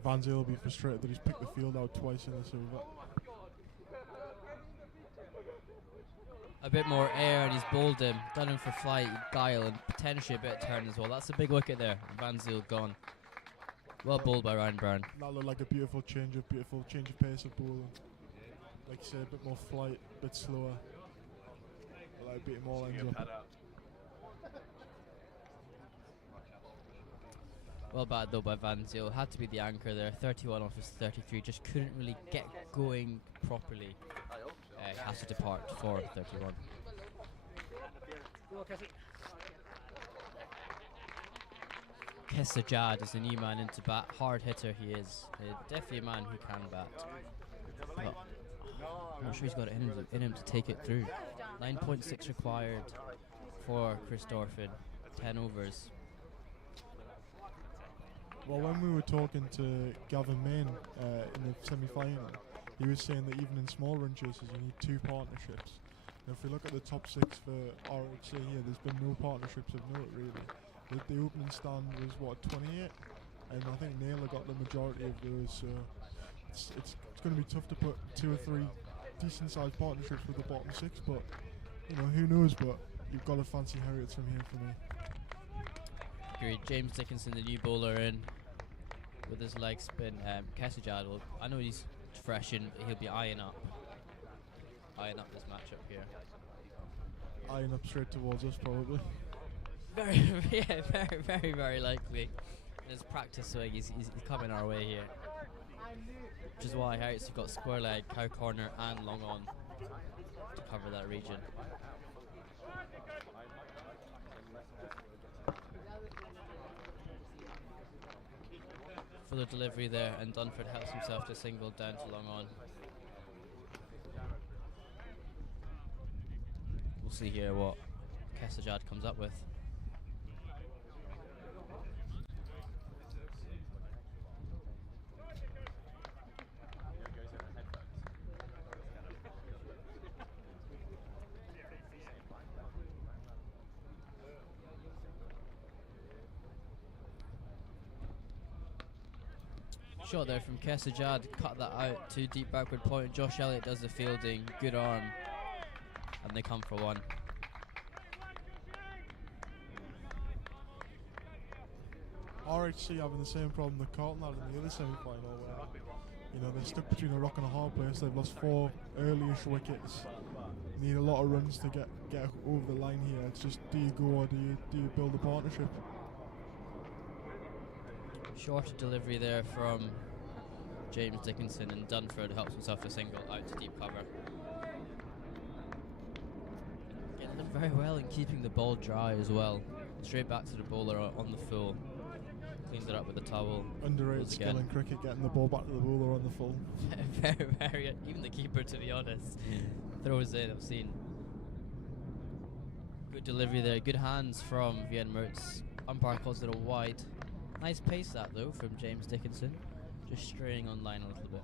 Van Zyl will be frustrated that he's picked the field out twice in this over. A bit more air and he's bowled him. Done him for flight, guile, and potentially a bit of turn as well. That's a big wicket there. Van Zyl gone. Well bowled by Ryan Brown. That looked like a beautiful change of pace of bowling. Like you said, a bit more flight, a bit slower. Like beat him all ends up. Well bad though by Van Zyl. Had to be the anchor there. 31 off his 33. Just couldn't really get going properly. Has to depart for 31. Kesajad is the new man into bat. Hard hitter he is. Definitely a man who can bat. But I'm not sure he's got it in him to take it through. 9.6 required for Corstorphine. 10 overs. Well, when we were talking to Gavin Main in the semi-final, he was saying that even in small run chases you need 2 partnerships. Now if we look at the top 6 for RHC here, there's been no partnerships of note really. The opening stand was what, 28, and I think Naylor got the majority of those. So it's going to be tough to put 2 or 3 decent sized partnerships with the bottom 6, but you know, who knows, but you've got to fancy Heriot from here for me. Agreed. James Dickinson, the new bowler, in with his leg spin. Kesajad, I know he's fresh in, he'll be eyeing up this matchup here. Eyeing up straight towards us probably. Very, yeah, very likely. In his practice swing, he's coming our way here. Which is why Heriot's have got square leg, cow corner, and long on to cover that region. Fuller delivery there, and Dunford helps himself to single down to long on. We'll see here what Kesajad comes up with. Shot there from Kesajad, cut that out to deep backward point. Josh Elliott does the fielding, good arm, and they come for one. RHC having the same problem that Carlton had in the other semi-final, where they're stuck between a rock and a hard place. They've lost 4 early-ish wickets. Need a lot of runs to get over the line here. It's just, do you go or do you build a partnership? Shorter delivery there from James Dickinson, and Dunford helps himself to single out to deep cover. Getting them very well and keeping the ball dry as well. Straight back to the bowler on the full. Cleans it up with a towel. Underrated skill in cricket, getting the ball back to the bowler on the full. very, even the keeper, to be honest, throws in. I've seen. Good delivery there. Good hands from Vian Mertz. Umpire calls it a wide. Nice pace that though from James Dickinson, just straying on line a little bit.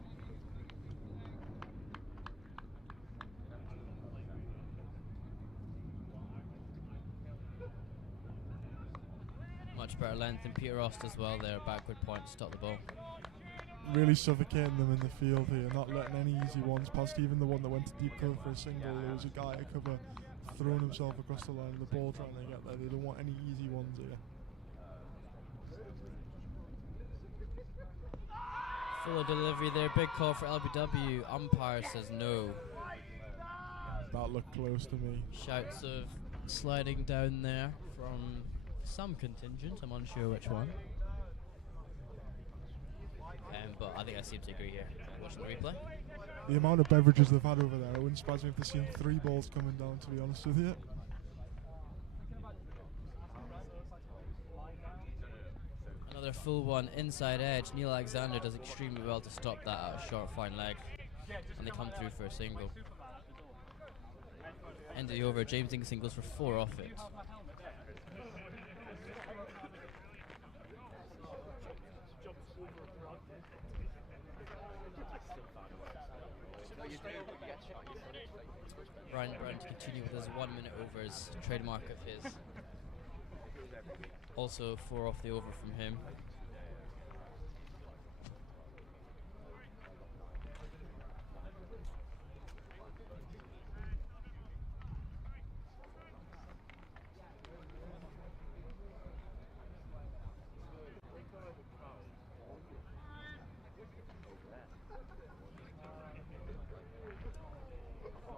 Much better length, and Peter Rost as well there, backward point to stop the ball. Really suffocating them in the field here, not letting any easy ones past. Even the one that went to deep cover for a single, there was a guy at cover throwing himself across the line of the ball trying to get there. They don't want any easy ones here. Fuller delivery there, big call for LBW. Umpire says no. That looked close to me. Shouts of sliding down there from some contingent, I'm unsure which one. But I think I seem to agree here. Watching the replay. The amount of beverages they've had over there, it wouldn't surprise me if they've seen 3 balls coming down, to be honest with you. Another full one, inside edge. Neil Alexander does extremely well to stop that at a short fine leg, and they come through for a single. End of the over, James Dickinson goes for 4 off it. Ryan Brown to continue with his 1 minute overs, trademark of his. Also 4 off the over from him.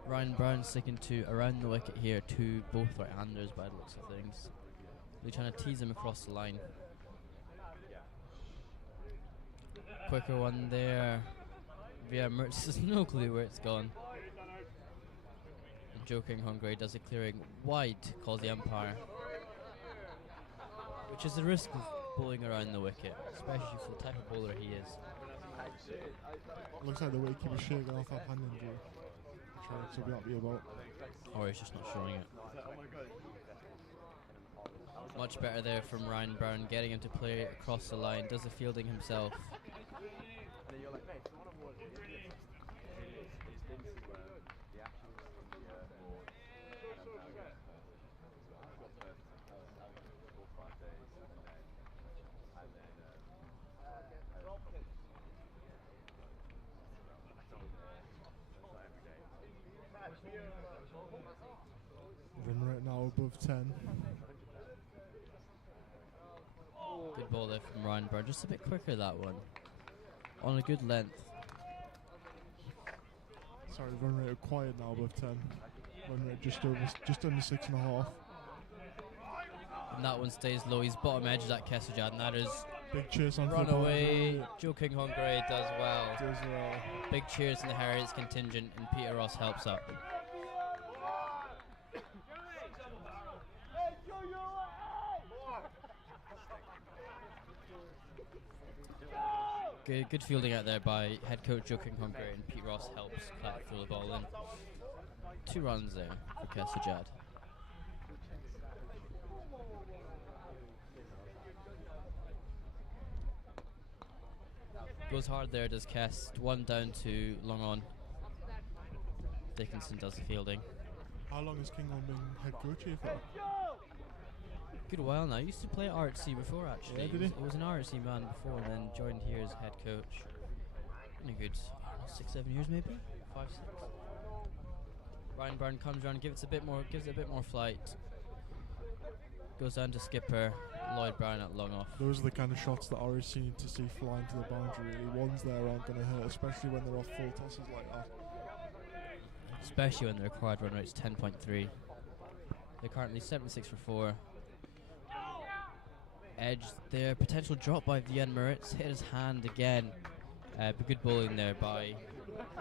Ryan Brown sticking to around the wicket here, to both right-handers by the looks of things. They're trying to tease him across the line. Quicker one there. Via Mertz has no clue where it's gone. And Joking Hungary does a clearing wide, calls the umpire. Which is the risk of bowling around the wicket, especially for the type of bowler he is. Looks like the wicketkeeper shaking off that hand injury. To be happy about. Or he's just not showing it. Much better there from Ryan Brown, getting him to play across the line, does the fielding himself. Run rate now above 10. Good ball there from Ryan Brown, just a bit quicker that one. On a good length. Sorry, run rate acquired now above 10. Run rate just under 6.5. And that one stays low. He's bottom edge of that Kesseljad, and that is Big cheers on run football. away. Joe King Hungary does well. Does well. Big cheers in the Heriot's contingent, and Peter Ross helps up. Good fielding out there by head coach Joe King Hungary, and Pete Ross helps collect through the ball in. 2 runs there for Kesseljad. Goes hard there, does Kest. 1 down to long on. Dickinson does the fielding. How long has Kinghorn been head coach here for? Good while now. Used to play at RHC before, actually. Yeah, did he? It was an RHC man before, and then joined here as head coach. In a good 6-7 years, maybe 5-6. Ryan Byrne comes around, gives it a bit more flight. Goes down to skipper Lloyd Brown at long off. Those are the kind of shots that RHC need to see flying to the boundary. Really, ones there aren't going to hurt, especially when they're off full tosses like that. Especially when the required run rate's 10.3. They're currently 76 for 4. Edge there, potential drop by Vienne Moritz, hit his hand again. But good bowling there by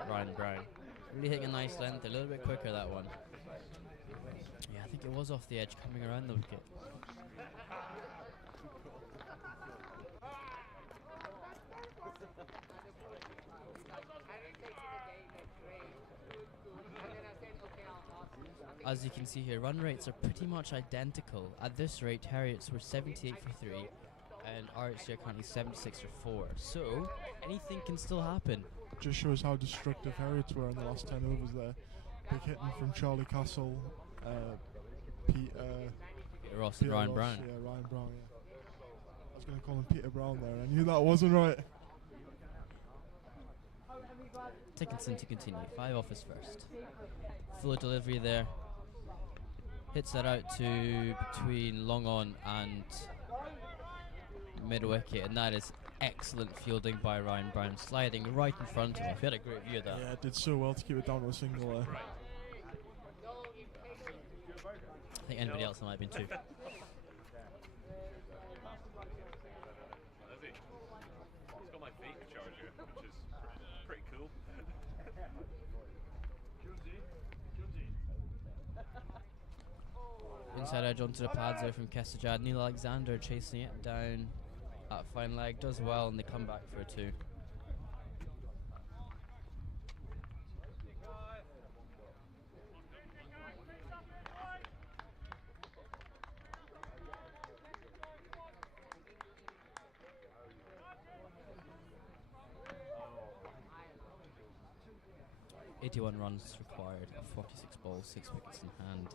Ryan Brown. Really hitting a nice length, a little bit quicker that one. Yeah, I think it was off the edge coming around the wicket. As you can see here, run rates are pretty much identical. At this rate, Heriot's were 78 for 3, and RHC are currently 76 for 4. So, anything can still happen. Just shows how destructive Heriot's were in the last 10 overs there. Big hitting from Charlie Castle, Peter Ross and Ryan Brown. Yeah, Ryan Brown, yeah. I was going to call him Peter Brown there, and I knew that wasn't right. Dickinson to continue, 5 off his first. Full delivery there. Hits that out to between long on and mid wicket, and that is excellent fielding by Ryan Brown, sliding right in front of him. He had a great view of that. Yeah, did so well to keep it down to a single there. I think anybody else might have been too. He's got my fake charger, which is pretty cool. Inside edge onto the pads there from Kesseljad. Neil Alexander chasing it down at fine leg, does well, and they come back for a 2. .81 runs required, 46 balls, 6 wickets in hand.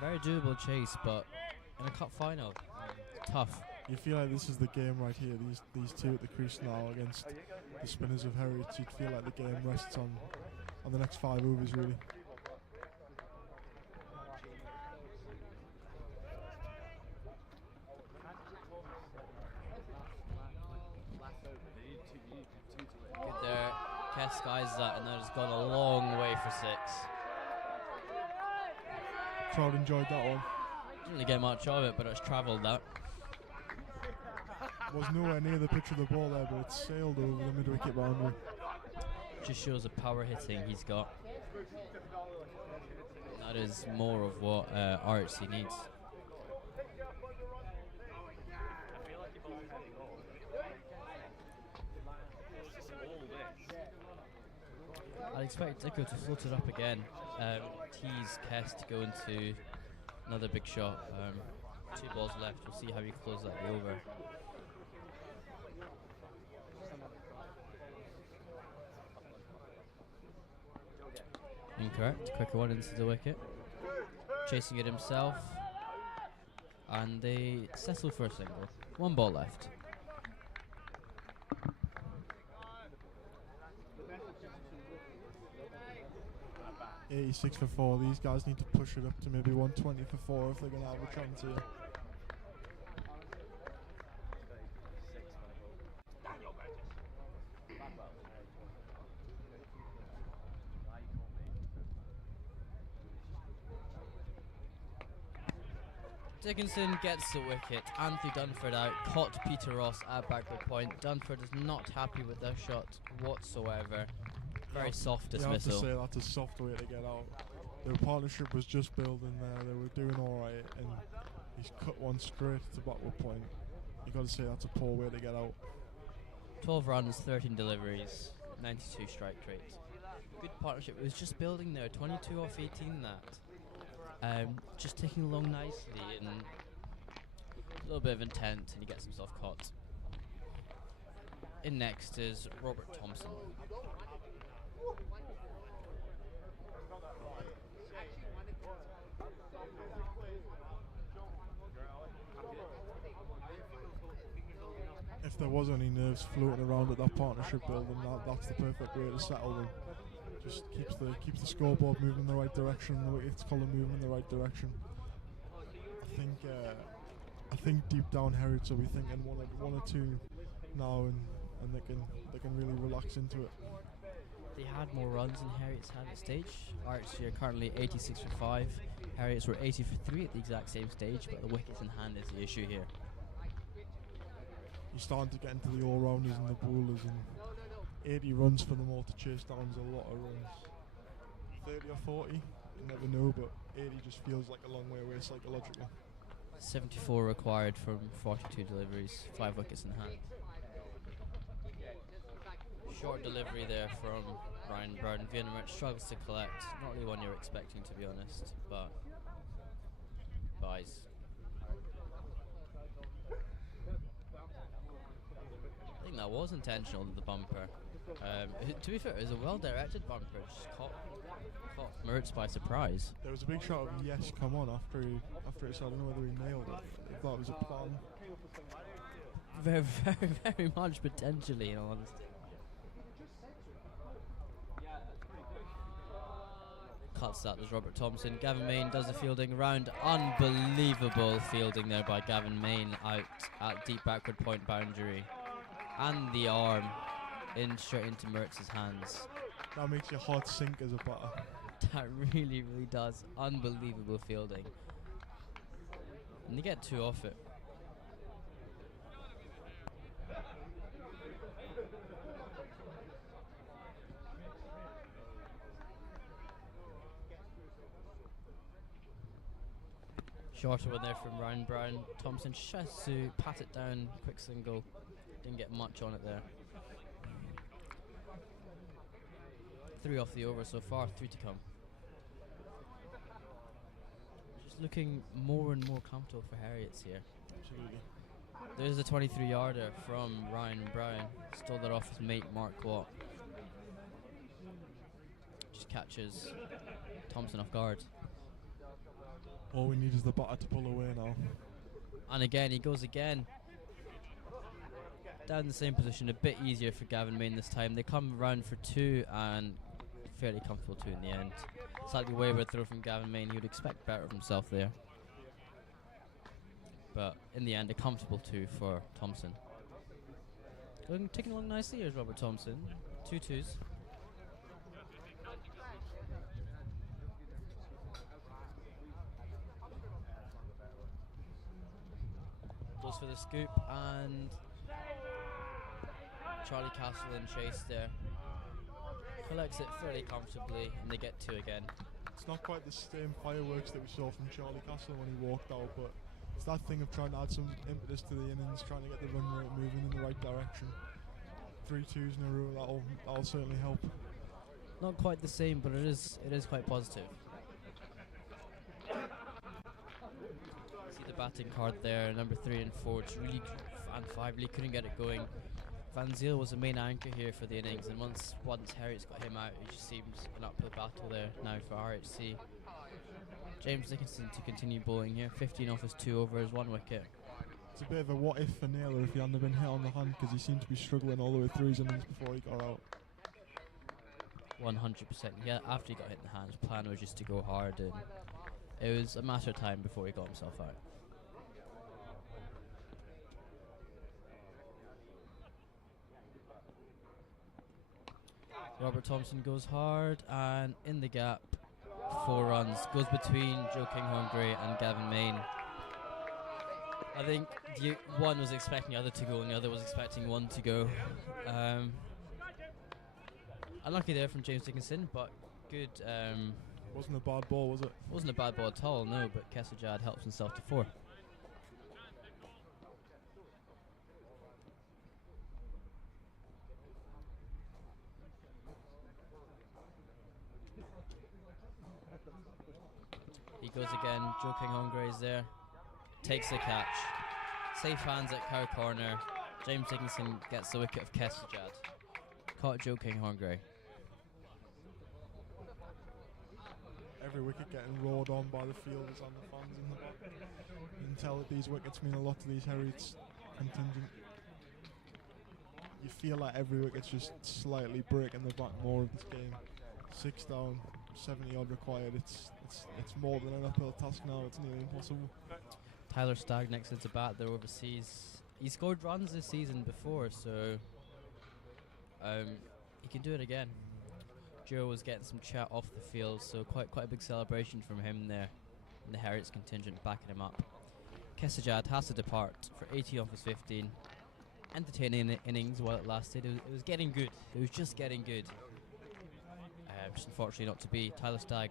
Very doable chase, but in a cup final, tough. You feel like this is the game right here. These two at the crease now against the spinners of Heriot. You'd feel like the game rests on the next 5 overs, really. Good there. Kess skies that, and that has gone a long way for 6. Crowd enjoyed that one. Didn't really get much of it, but it's travelled that. Was nowhere near the pitch of the ball there, but it sailed over the mid-wicket boundary. Just shows the power hitting he's got. That is more of what RHC needs. I'd expect Dicko to float it up again. Tease Kess to go into another big shot. 2 balls left. We'll see how he closes that over. Incorrect. Quicker one into the wicket. Chasing it himself. And they settle for a single. 1 ball left. .86 for 4. These guys need to push it up to maybe 120 for 4 if they're going to have a chance here. Dickinson gets the wicket. Anthony Dunford out. Caught Peter Ross at backward point. Dunford is not happy with their shot whatsoever. Very soft You have to dismissal. say that's a soft way to get out. Their partnership was just building there. They were doing all right, and he's cut one straight to backward point. You got to say that's a poor way to get out. 12 runs, 13 deliveries, 92 strike rate. Good partnership. It was just building there. 22 off 18 that. Just taking along nicely and a little bit of intent, and he gets himself caught. In next is Robert Thompson. If there was any nerves floating around at that partnership building, that's the perfect way to settle them. Just keeps the scoreboard moving in the right direction, the wickets column moving in the right direction. I think deep down Heriot will be thinking one or two now, and they can really relax into it. They had more runs than Heriot's had at stage. RHC are currently 86 for 5. Heriot's were 80 for 3 at the exact same stage, but the wickets in hand is the issue here. You're starting to get into the all-rounders and the bowlers, and 80 runs for them all to chase down is a lot of runs. 30 or 40, you never know, but 80 just feels like a long way away psychologically. 74 required from 42 deliveries, 5 wickets in hand. Short delivery there from Ryan Brown. Vienna struggles to collect. Not really one you're expecting, to be honest, but buys. I think that was intentional, the bumper. To be fair, it was a well-directed bumper. Just caught Mertz by surprise. There was a big shot of yes, come on after he said, I don't know whether he nailed it. If that was a plan. Very, very, very much potentially, in all honesty. Cuts that, there's Robert Thompson. Gavin Main does the fielding round. Unbelievable fielding there by Gavin Main out at deep backward point boundary. And the arm in straight into Mertz's hands. That makes your heart sink as a batter. That really, really does. Unbelievable fielding. And they get 2 off it. Shorter one there from Ryan Brown. Thompson tries to pat it down, quick single. Didn't get much on it there. 3 off the over so far, 3 to come. Just looking more and more comfortable for Heriot's here. Absolutely. There's a 23-yarder from Ryan Brown. Stole that off his mate Mark Watt. Just catches Thompson off guard. All we need is the batter to pull away now. And again, he goes again. Down in the same position, a bit easier for Gavin Main this time. They come around for 2 and fairly comfortable 2 in the end. Slightly wayward throw from Gavin Main. He would expect better of himself there. But in the end, a comfortable 2 for Thompson. Ticking along nicely here's Robert Thompson. 2 2s. Goes for the scoop, and Charlie Castle in chase there. Collects it fairly comfortably, and they get 2 again. It's not quite the same fireworks that we saw from Charlie Castle when he walked out, but it's that thing of trying to add some impetus to the innings, trying to get the run rate moving in the right direction. 3 2s in a row, that'll certainly help. Not quite the same, but it is quite positive. See the batting card there, number 3 and 4. It's really and 5 really couldn't get it going. Van Zyl was the main anchor here for the innings, and once Heriot's got him out, it just seems an uphill battle there now for RHC. James Dickinson to continue bowling here. 15 off his 2 overs, 1 wicket. It's a bit of a what if for Naylor if he hadn't been hit on the hand, because he seemed to be struggling all the way through his innings before he got out. 100%. Yeah, after he got hit in the hand, his plan was just to go hard, and it was a matter of time before he got himself out. Robert Thompson goes hard, and in the gap, 4 runs. Goes between Joe Kinghorn-Gray and Gavin Main. I think one was expecting the other to go and the other was expecting one to go. Unlucky there from James Dickinson, but good. Wasn't a bad ball, was it? Wasn't a bad ball at all, no, but Kessajad helps himself to 4. He goes again, Joe King Hongre is there, takes the catch, safe hands at cow corner, James Dickinson gets the wicket of Kessajad, caught Joe King Hongre. Every wicket getting roared on by the fielders and the fans in the back. You can tell that these wickets mean a lot to these Heriot's contingent. You feel like every wicket's just slightly breaking the back more of this game. 6 down, 70 odd required. It's more than an uphill task now. It's nearly impossible. Tyler Stagg next into bat. They're overseas. He scored runs this season before, so he can do it again. Joe was getting some chat off the field, so quite a big celebration from him there. And the Heriot's contingent backing him up. Kessajad has to depart for 80 off his 15. Entertaining innings while it lasted. It was getting good. It was just getting good. Just unfortunately not to be. Tyler Stagg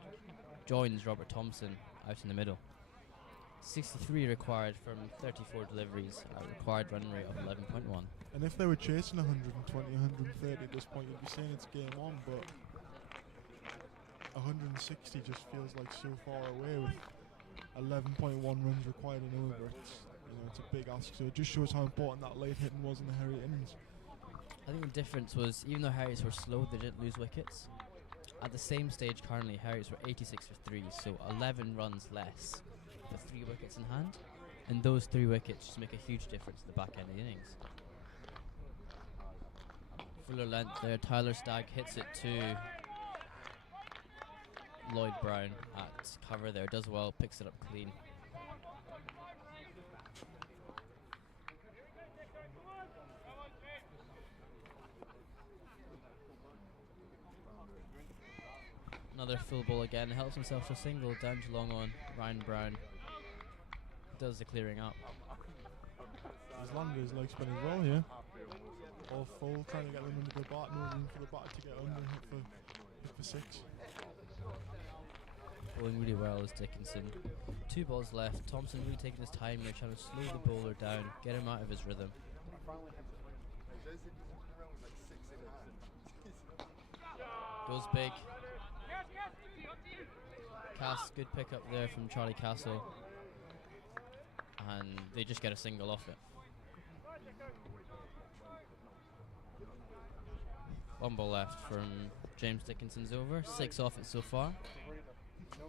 joins Robert Thompson out in the middle. 63 required from 34 deliveries. A required run rate of 11.1. And if they were chasing 120, 130 at this point, you'd be saying it's game on, but 160 just feels like so far away with 11.1 runs required in over. It's a big ask, so it just shows how important that late hitting was in the Heriot innings. I think the difference was, even though Heriots were slow, they didn't lose wickets. At the same stage currently, Heriots were 86 for 3, so 11 runs less with 3 wickets in hand. And those 3 wickets just make a huge difference in the back end of the innings. Fuller length there, Tyler Stagg hits it to Lloyd Brown at cover there, does well, picks it up clean. Another full ball again, helps himself to a single down to long on. Ryan Brown does the clearing up. He's landed his leg spin as well here. All full, trying to get them under the bat, no room for the batter to get under and hit for 6. Bowling really well is Dickinson. 2 balls left. Thompson really taking his time there, trying to slow the bowler down, get him out of his rhythm. Goes big. Good pick up there from Charlie Castle, and they just get a single off it. 1 ball left from James Dickinson's over, 6 off it so far. Do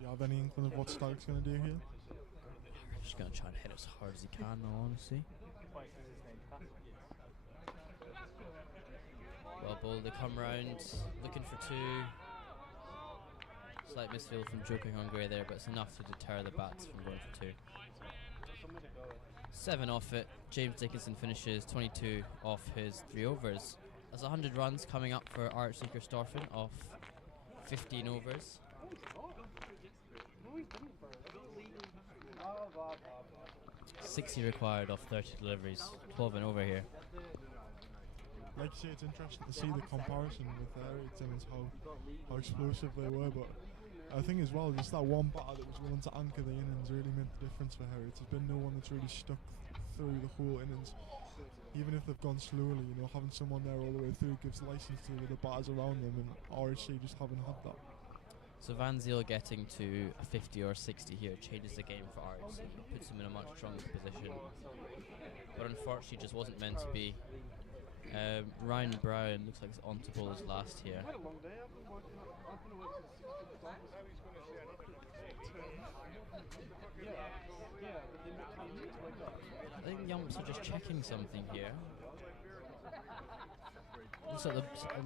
you have any inkling of what Stark's going to do here? Just going to try and hit it as hard as he can, in all honesty. Well bowled, they come round, looking for 2. Slight misfield from Joe King Hongre there, but it's enough to deter the bats from going for 2. 7 off it. James Dickinson finishes 22 off his 3 overs. That's 100 runs coming up for RHC Corstorphine off 15 overs. 60 required off 30 deliveries. 12 and over here. Like you say, it's interesting to see the comparison with Heriot and how explosive they were, but I think as well, just that one batter that was willing to anchor the innings really made the difference for Heriot. There's been no one that's really stuck through the whole innings. Even if they've gone slowly, having someone there all the way through gives license to the batters around them, and RHC just haven't had that. So Van Zyl getting to a 50 or 60 here changes the game for RHC, puts them in a much stronger position, but unfortunately just wasn't meant to be. Ryan Brown looks like he's on to bowl his last here. I think the umps are just checking something here.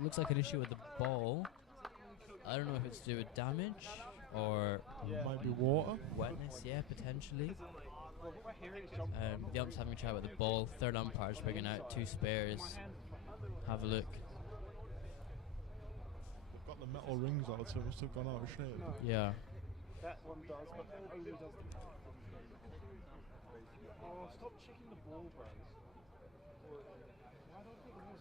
Looks like an issue with the ball. I don't know if it's to do with damage or might be water. Wetness, yeah, potentially. The ump's having a chat with the ball. Third umpire's bringing out 2 spares. Have a look. They've got the metal rings out, so it must have gone out of shape. Yeah. That one does, but it only does the Oh, stop checking the ball, bro. Why don't think it was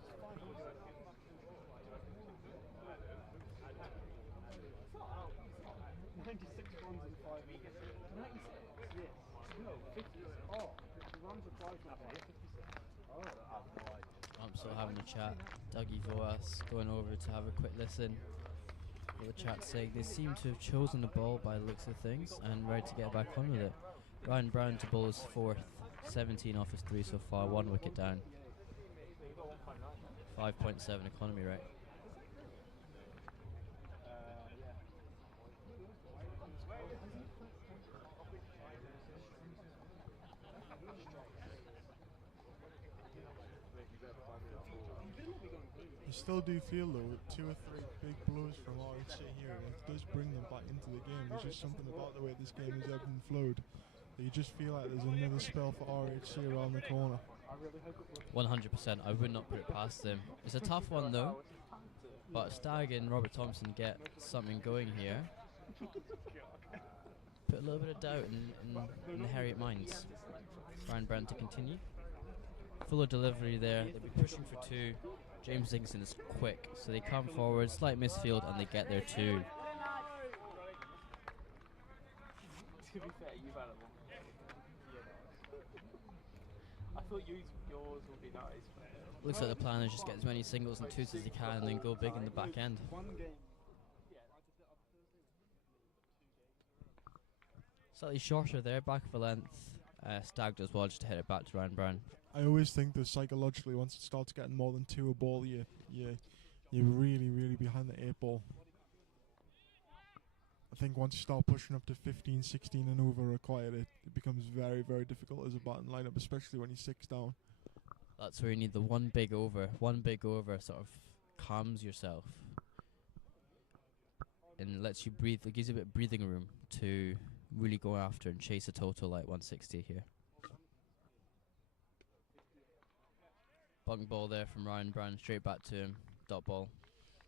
96 runs in 5 innings. 96? Yes. No, 50. Oh, the runs are 5 now. 56. Oh, I'm still having a chat. Dougie Voas going over to have a quick listen. What the chat's saying, they seem to have chosen the ball by the looks of things and ready to get back on with it. Ryan Brown to bowl his 4th, 17 off his 3 so far, 1 wicket down. 5.7 economy rate. You still do feel though, with 2 or 3 big blows from RHC here, it does bring them back into the game. There's just something about the way this game has ebbed and flowed that you just feel like there's another spell for RHC around the corner. 100%, I would not put it past them. It's a tough one though, but Stagg and Robert Thompson get something going here. Put a little bit of doubt in the Heriot minds. Ryan Brown to continue. Fuller delivery there, they'll be pushing for 2. James Dickinson is quick, so they come forward, slight misfield, and they get their 2. To be fair, you've had a long I thought yours would be nice. Looks like the plan is just get as many singles and 2s as they can and then go big in the back end. Slightly shorter there, back of a length. Stagg as well, just to hit it back to Ryan Brown. I always think that psychologically, once it starts getting more than 2 a ball, you're really behind the 8 ball. I think once you start pushing up to 15, 16 and over required, it becomes very, very difficult as a batting lineup, especially when you're 6 down. That's where you need the one big over. One big over sort of calms yourself and lets you breathe. It gives you a bit of breathing room to really go after and chase a total like 160 here. Bunk ball there from Ryan Brown, straight back to him. Dot ball.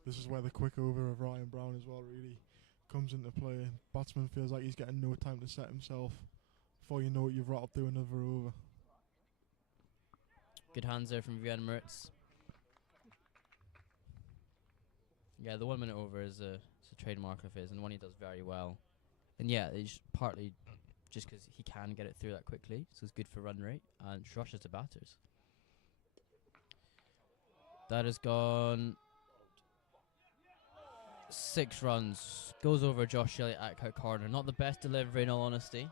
This is where the quick over of Ryan Brown as well really comes into play. Batsman feels like he's getting no time to set himself. Before you know it, you've rattled through another over. Good hands there from Vian Moritz. Yeah, the 1 minute over is a trademark of his and one he does very well. And yeah, it's partly just because he can get it through that quickly, so it's good for run rate and rushes to batters. That has gone 6 runs. Goes over Josh Elliott at cut corner. Not the best delivery in all honesty.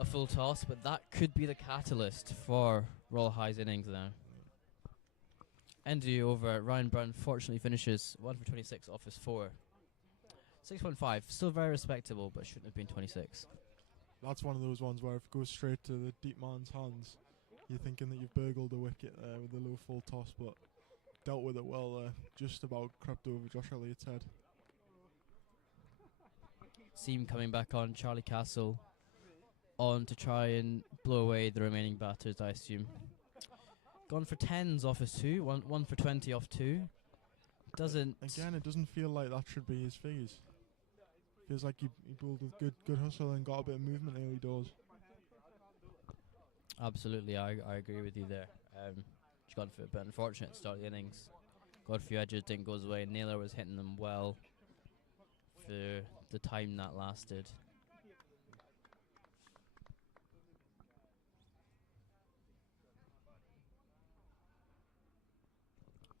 A full toss, but that could be the catalyst for Royal High's innings now. Endu over. Ryan Brown fortunately finishes 1 for 26 off his 4. 6.5, still very respectable, but shouldn't have been 26. That's one of those ones where if it goes straight to the deep man's hands, you're thinking that you've burgled a wicket there with a low full toss, but dealt with it well there. Just about crept over Josh Elliott's head. Seam coming back on. Charlie Castle on to try and blow away the remaining batters, I assume. Gone for 10s off his 2. One for 20 off 2. Doesn't... Again, it doesn't feel like that should be his phase. Feels like he bowled with good hustle and got a bit of movement early doors. Absolutely, I agree with you there. Just gone for a bit unfortunate to start the innings. Got a few edges, didn't go his way. Naylor was hitting them well for the time that lasted.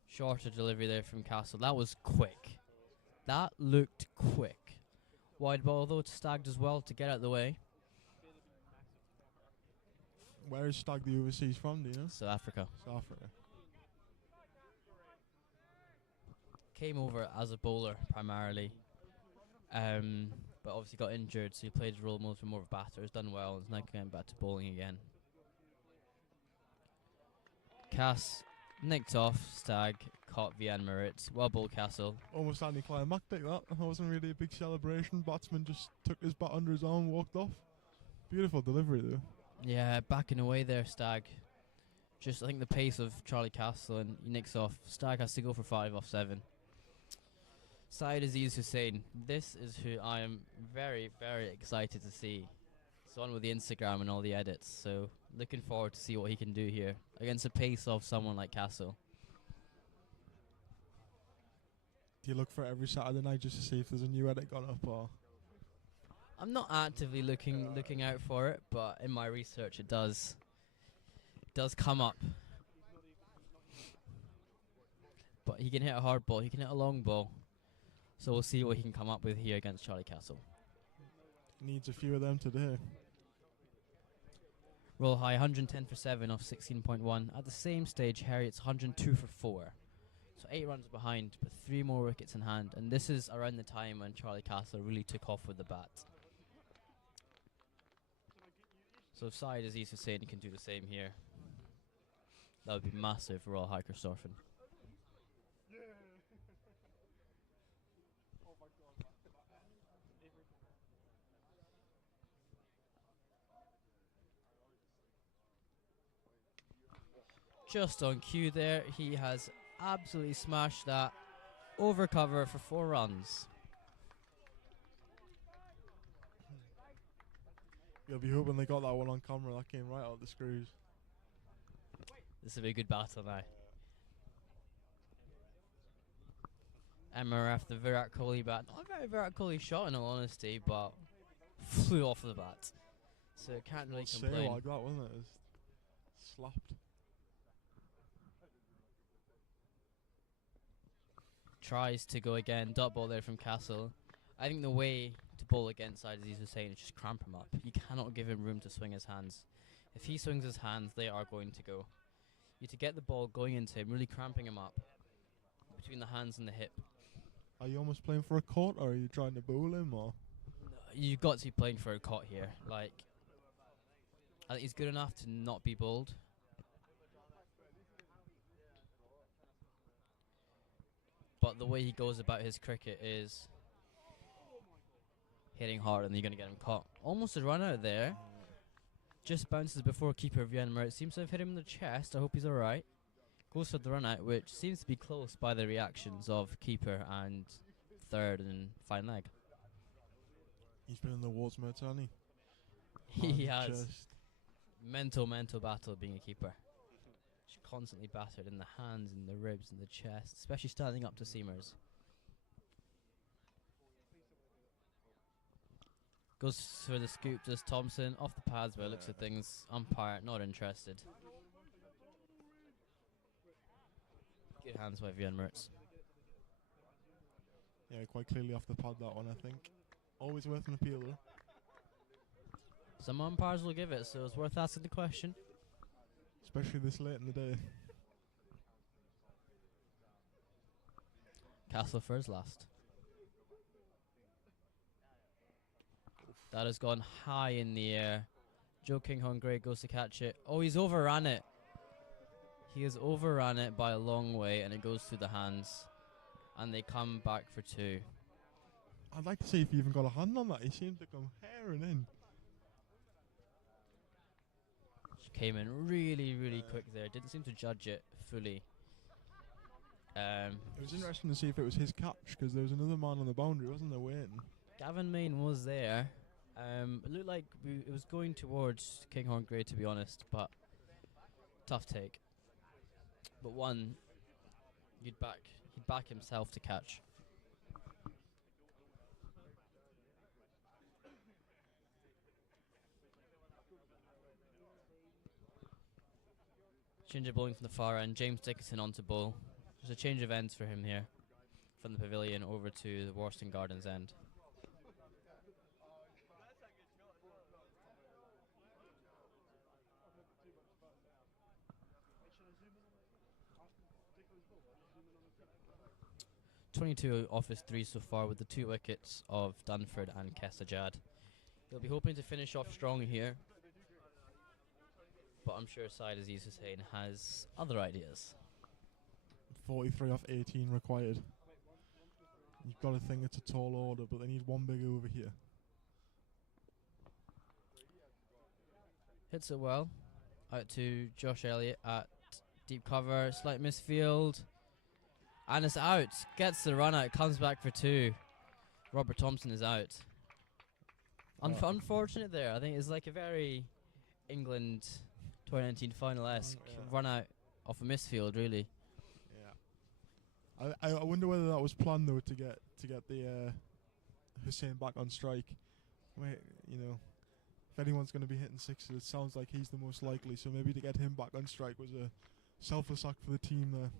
Shorter delivery there from Castle. That was quick. That looked quick. Wide ball though to Stagg as well to get out of the way. Where is Stagg the overseas from, do you know? South Africa. South Africa. Came over as a bowler primarily. But obviously got injured, so he played his role more of a batter. Has done well and is now getting back to bowling again. Cass nicked off Stagg, caught Vian Moritz. Well bowled Castle. Almost anticlimactic that. That wasn't really a big celebration. Batsman just took his bat under his arm, walked off. Beautiful delivery though. Yeah, backing away there, Stagg. Just I think the pace of Charlie Castle and he nicks off. Stagg has to go for 5 off 7. Syed Aziz Hussain. This is who I am very, very excited to see. It's on with the Instagram and all the edits, so looking forward to see what he can do here against the pace of someone like Castle. Do you look for it every Saturday night just to see if there's a new edit gone up, or? I'm not actively looking out for it, but in my research it does come up. But he can hit a hard ball, he can hit a long ball. So we'll see what he can come up with here against Charlie Castle. Needs a few of them today. Roll high, 110 for 7 off 16.1. At the same stage, Heriot's 102 for 4. So 8 runs behind, but 3 more wickets in hand. And this is around the time when Charlie Castle really took off with the bat. So if Syed Aziz Hussain can do the same here, that would be massive for Royal High Corstorphine. Just on cue there, he has absolutely smashed that over cover for 4 runs. You'll be hoping they got that one on camera. That came right out of the screws. This will be a good battle now. MRF, the Virat Kohli bat. Not a very Virat Kohli shot in all honesty, but flew off the bat. So can't really complain. Like that, wasn't it? It was slapped. Tries to go again, dot ball there from Castle. I think the way to bowl against Syed Aziz Hussain is just cramp him up. You cannot give him room to swing his hands. If he swings his hands, they are going to go. You to get the ball going into him, really cramping him up between the hands and the hip. Are you almost playing for a caught, or are you trying to bowl him, or? You've got to be playing for a caught here. Like, I think he's good enough to not be bowled. But the way he goes about his cricket is hitting hard, and you're going to get him caught. Almost a run out there. Just bounces before keeper Vienmer. It seems to have hit him in the chest. I hope he's alright. Goes for the run out, which seems to be close by the reactions of keeper and third and fine leg. He's been in the wars, mate, hasn't he? He has. Mental battle being a keeper. Constantly battered in the hands, in the ribs, in the chest, especially standing up to seamers. Goes for the scoop, does Thompson. Off the pads by looks of things. Umpire not interested. Good hands by Vian Mertz. Yeah, quite clearly off the pad, that one, I think. Always worth an appeal, though. Some umpires will give it, so it's worth asking the question. Especially this late in the day. Castle for his last. That has gone high in the air. Joe Kinghorn Gray goes to catch it. Oh, he's overran it. He has overran it by a long way, and it goes through the hands. And they come back for 2. I'd like to see if he even got a hand on that. He seemed to come herring in. Came in really quick there. Didn't seem to judge it fully. It was interesting to see if it was his catch, because there was another man on the boundary, wasn't there, waiting? Gavin Main was there. It looked like it was going towards Kinghorn Gray, to be honest, but tough take. But one, he'd back himself to catch. Change of bowling from the far end. James Dickinson on to bowl. There's a change of ends for him here, from the pavilion over to the Warston Gardens end. .22 off his 3 so far, with the 2 wickets of Dunford and Kesajad. He'll be hoping to finish off strong here, but I'm sure Syed Aziz Hussain has other ideas. 43 off 18 required. You've got to think it's a tall order, but they need one big over here. Hits it well. Out to Josh Elliott at deep cover. Slight misfield. And it's out. Gets the run out. Comes back for 2. Robert Thompson is out. Unfortunate there. I think it's like a very England 2019 final-esque run out off a misfield, really. Yeah. I wonder whether that was planned though to get the Hussein back on strike. Wait, you know, if anyone's going to be hitting sixes, it sounds like he's the most likely. So maybe to get him back on strike was a selfless act for the team there.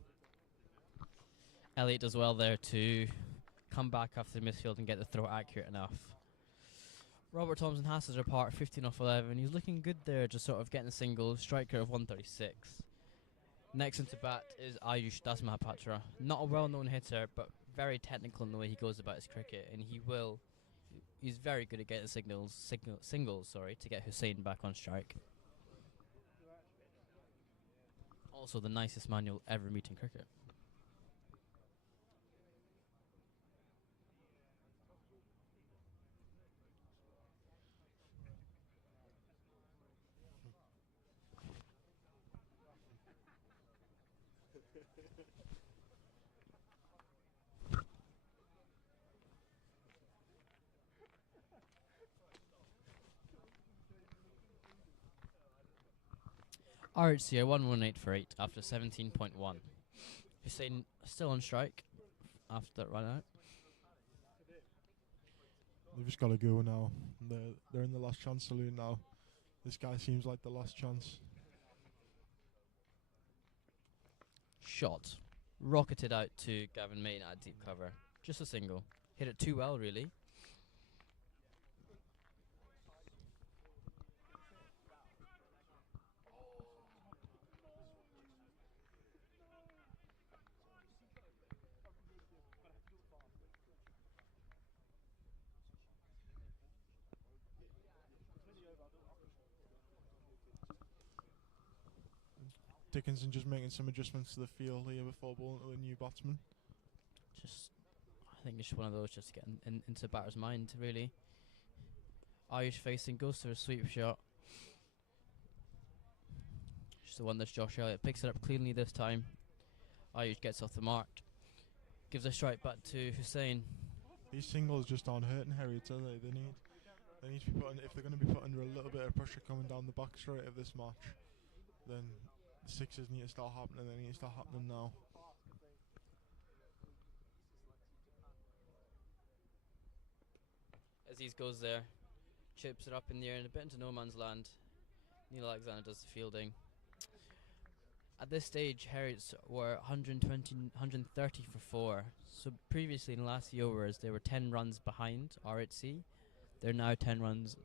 Elliot does well there to come back after the midfield and get the throw accurate enough. Robert Thompson has his report, 15 off 11. He's looking good there, just sort of getting a single, striker of 136. Next into bat is Ayush Dasmahapatra. Not a well-known hitter, but very technical in the way he goes about his cricket, and he's very good at getting singles, to get Hussein back on strike. Also the nicest man you'll ever meet in cricket. RHC are 118 for 8 after 17.1. Hussein still on strike after that run out. They've just got to go now. They're in the last chance saloon now. This guy seems like the last chance. Shot. Rocketed out to Gavin Main at deep cover. Just a single. Hit it too well, really. Dickinson just making some adjustments to the field here before bowling to the new batsman. I think it's one of those just to get into the batter's mind, really. Ayush facing, goes to a sweep shot. Just the one that's Josh Elliott. Picks it up cleanly this time. Ayush gets off the mark. Gives a strike back to Hussein. These singles just aren't hurting Heriot, are they? They need to be put if they're going to be put under a little bit of pressure coming down the back straight of this match, then the sixes need to start happening. They need to start happening now. Aziz goes there, chips it up in the air and a bit into no man's land. Neil Alexander does the fielding. At this stage, Heriots were 130 for 4. So previously in the last few overs, they were 10 runs behind RHC. They're now 10 runs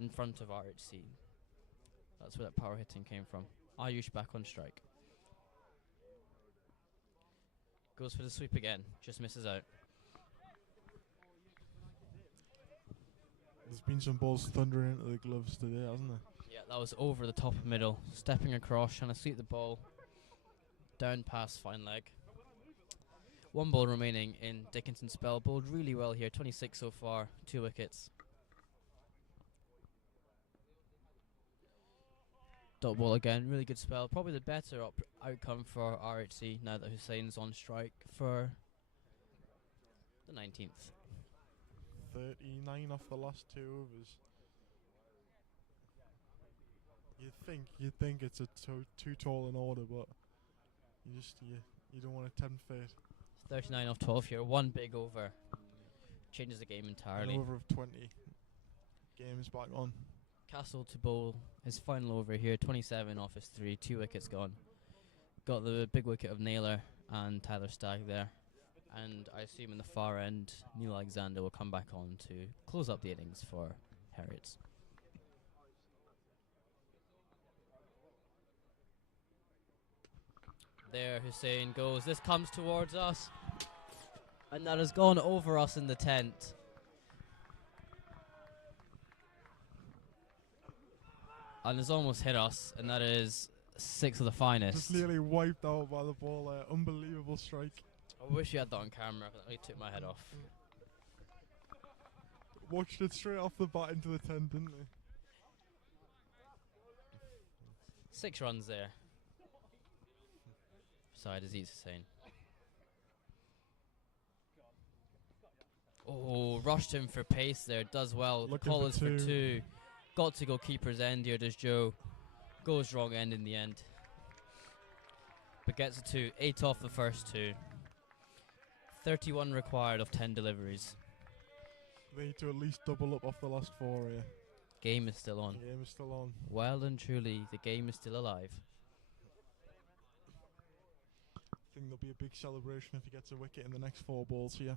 in front of RHC. That's where that power hitting came from. Ayush back on strike. Goes for the sweep again, just misses out. There's been some balls thundering into the gloves today, hasn't there? Yeah, that was over the top of middle. Stepping across, trying to sweep the ball. Down past fine leg. One ball remaining in Dickinson's spell. Bowled really well here, 26 so far, 2 wickets. Dot ball again, really good spell. Probably the better outcome for RHC now that Hussein's on strike for the 19th. 39 off the last 2 overs. You'd think it's a too tall an order, but you don't want to tempt fate. 39 off 12 here, 1 big over. Changes the game entirely. An over of 20. Game is back on. Castle to bowl his final over here, 27 off his 3, 2 wickets gone. Got the big wicket of Naylor and Tyler Stagg there. And I assume in the far end, Neil Alexander will come back on to close up the innings for Heriots. There Hussein goes. This comes towards us. And that has gone over us in the tent. And has almost hit us, and that is 6 of the finest. Just nearly wiped out by the ball there. Unbelievable strike. I wish you had that on camera. I took my head off. Watched it straight off the bat into the tent, didn't they? 6 runs there. Side Aziz Hussein. Oh, rushed him for pace there. Does well. The Looking call for is for two. 2. Got to go keeper's end here, does Joe. Goes wrong end in the end. But gets a 2. 8 off the first 2. 31 required of 10 deliveries. They need to at least double up off the last 4 here. Game is still on. The game is still on. Well and truly, the game is still alive. I think there'll be a big celebration if he gets a wicket in the next 4 balls here.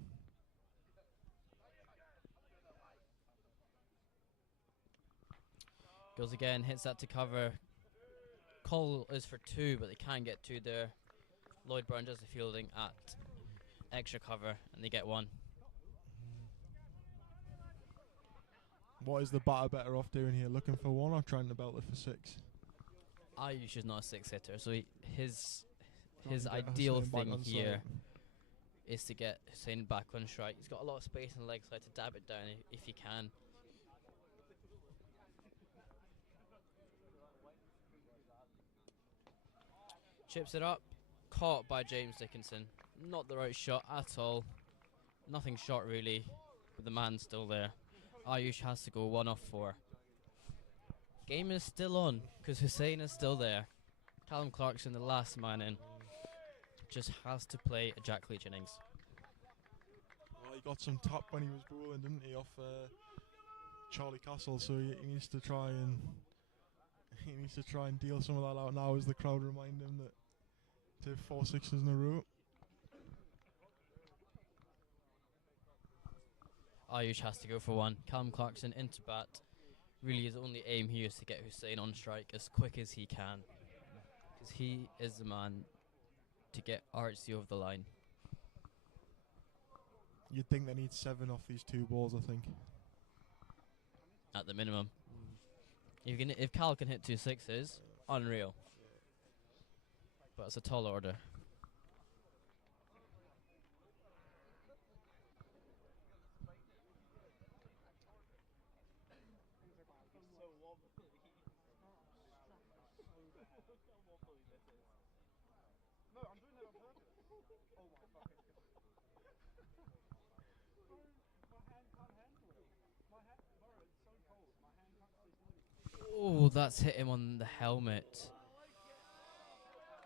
Goes again, hits that to cover. Call is for 2, but they can't get 2 there. Lloyd Brown does the fielding at extra cover, and they get 1. What is the batter better off doing here? Looking for 1 or trying to belt it for 6? Ayush is not a 6-hitter, so his Trying to get ideal Hussain back thing on here side. is to get Hussain back on strike. He's got a lot of space in the leg side to dab it down if he can. Chips it up, caught by James Dickinson. Not the right shot at all. Nothing shot really, but the man's still there. Ayush has to go 1 off 4. Game is still on because Hussain is still there. Callum Clarkson, the last man in, just has to play a Jack Leach innings. Well, he got some tap when he was bowling, didn't he, off Charlie Castle? So he needs to try and deal some of that out now as the crowd remind him that to 4 sixes in a row. Ayush has to go for 1. Callum Clarkson into bat. Really his only aim here is to get Hussain on strike as quick as he can, because he is the man to get RHC over the line. You'd think they need 7 off these 2 balls, I think. At the minimum. If Cal can hit 2 6s, unreal. But it's a tall order. No, I'm doing it on purpose. Oh my fucking god. My hand can't handle it. My hand, bro, it's so cold. My hand can't stay steady. Oh, that's hit him on the helmet.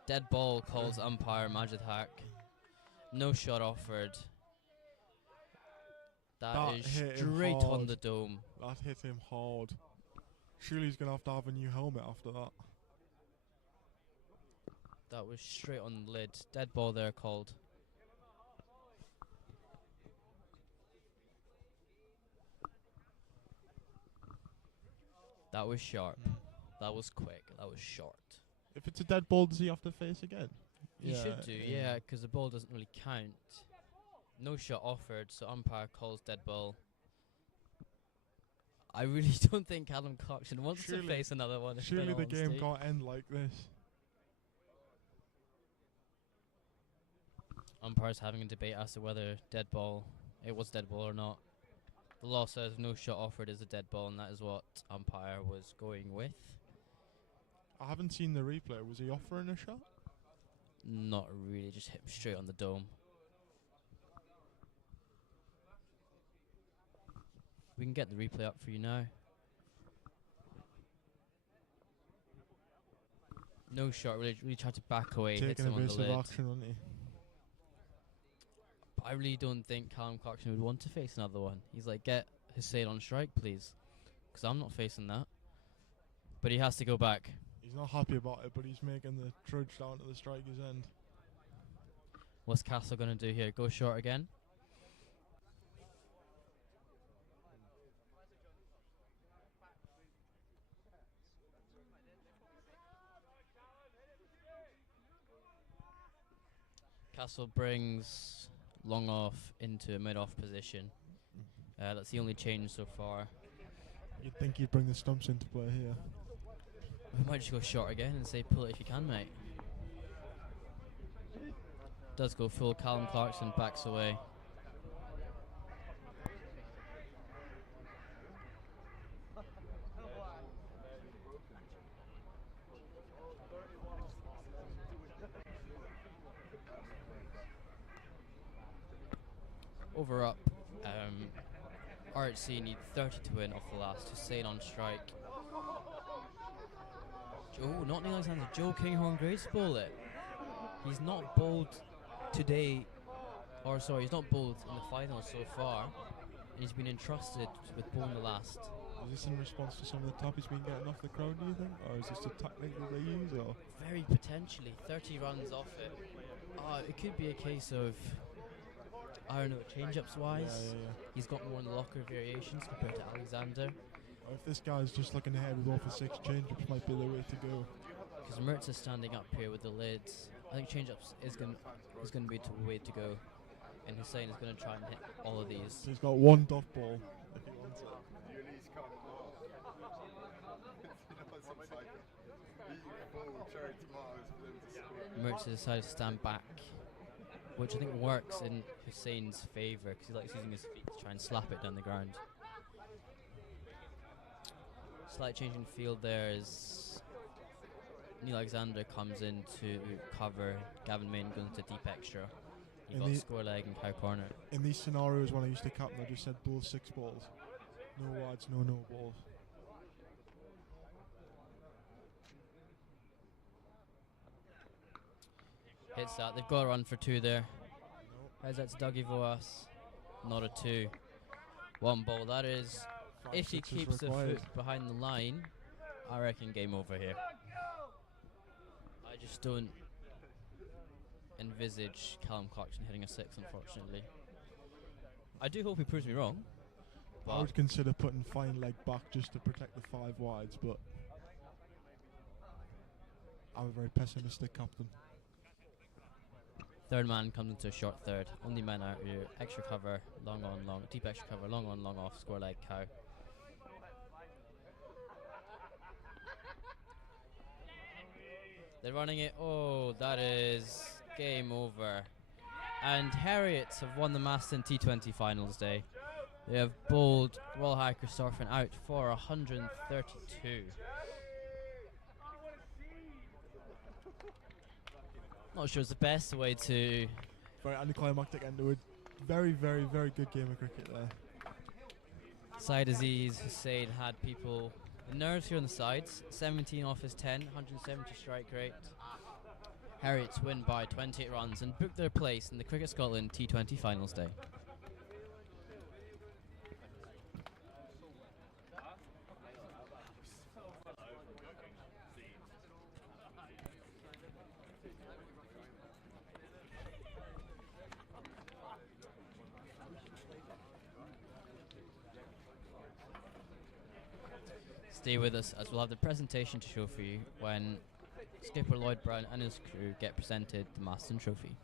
Dead ball calls umpire Majid Haq. No shot offered. That is hit him straight on hard. the dome. That hit him hard. Surely he's going to have a new helmet after that. That was straight on the lid. Dead ball there called. That was sharp. That was quick. That was short. If it's a dead ball, does he have to face again? He should do, yeah, because the ball doesn't really count. No shot offered, so umpire calls dead ball. I really don't think Callum Clarkson wants to face another one. Surely the game can't end like this. Umpire's having a debate as to whether it was dead ball or not. The law says no shot offered is a dead ball, and that is what umpire was going with. I haven't seen the replay. Was he offering a shot? Not really, just hit him straight on the dome. We can get the replay up for you now. No shot, really tried to back away, hits Taking him on the evasive lid. action, wasn't he? But I really don't think Callum Clarkson would want to face another one. He's like, get Hussain on strike, please. Because I'm not facing that. But he has to go back. He's not happy about it, but he's making the trudge down to the striker's end. What's Castle going to do here? Go short again? Castle brings long off into a mid-off position. That's the only change so far. You'd think he'd bring the stumps into play here. We might just go short again and say pull it if you can, mate. Does go full. Callum Clarkson backs away. Over up. RHC need 30 to win off the last. Hussein on strike. Oh, not Neil Alexander. Joe Kinghorn Grace ball it. He's not bowled today, or sorry, he's not bowled in the final so far. And he's been entrusted with bowling the last. Is this in response to some of the top he's been getting off the crowd, do you think? Or is this the tactic that they use? Or Very potentially 30 runs off it. It could be a case of, I don't know, change-ups wise. He's got more in the locker variations compared to Alexander. Or if this guy's just looking ahead with all for 6 change-ups, might be the way to go. Because Mertz is standing up here with the lids. I think change-ups is going to be the way to go. And Hussein is going to try and hit all of these. So he's got one dot ball if he wants it. Mertz has decided to stand back, which I think works in Hussein's favour because he likes using his feet to try and slap it down the ground. Slight change in field there as Neil Alexander comes in to cover. Gavin Main goes into deep extra. He got square leg and cow corner. In these scenarios, when I used to captain, I just said bowl 6 balls. No wides, no balls. Hits that. They've got a run for 2 there. How's that to Dougie Voas? Not a 2. 1 ball. That is, if he keeps the foot behind the line, I reckon game over here. I just don't envisage Callum Clarkson hitting a 6, unfortunately. I do hope he proves me wrong. But I would consider putting fine leg back just to protect the 5 wides, but I'm a very pessimistic captain. Third man comes into a short third. Only man out here. Extra cover, long on, long. Deep extra cover, long on, long off. Square leg, cow. They're running it. Oh, that is game over. And Heriot have won the Masterton T20 finals day. They have bowled Royal High Corstorphine out for 132. Not sure it's the best way to. Very anticlimactic end to a very, very, very good game of cricket there. Side Aziz Hussein had people nerves here on the sides. 17 off his 10, 170 strike rate. Heriot's win by 28 runs and booked their place in the Cricket Scotland T20 finals day. Stay with us as we'll have the presentation to show for you when skipper Lloyd Brown and his crew get presented the Masterton Trophy.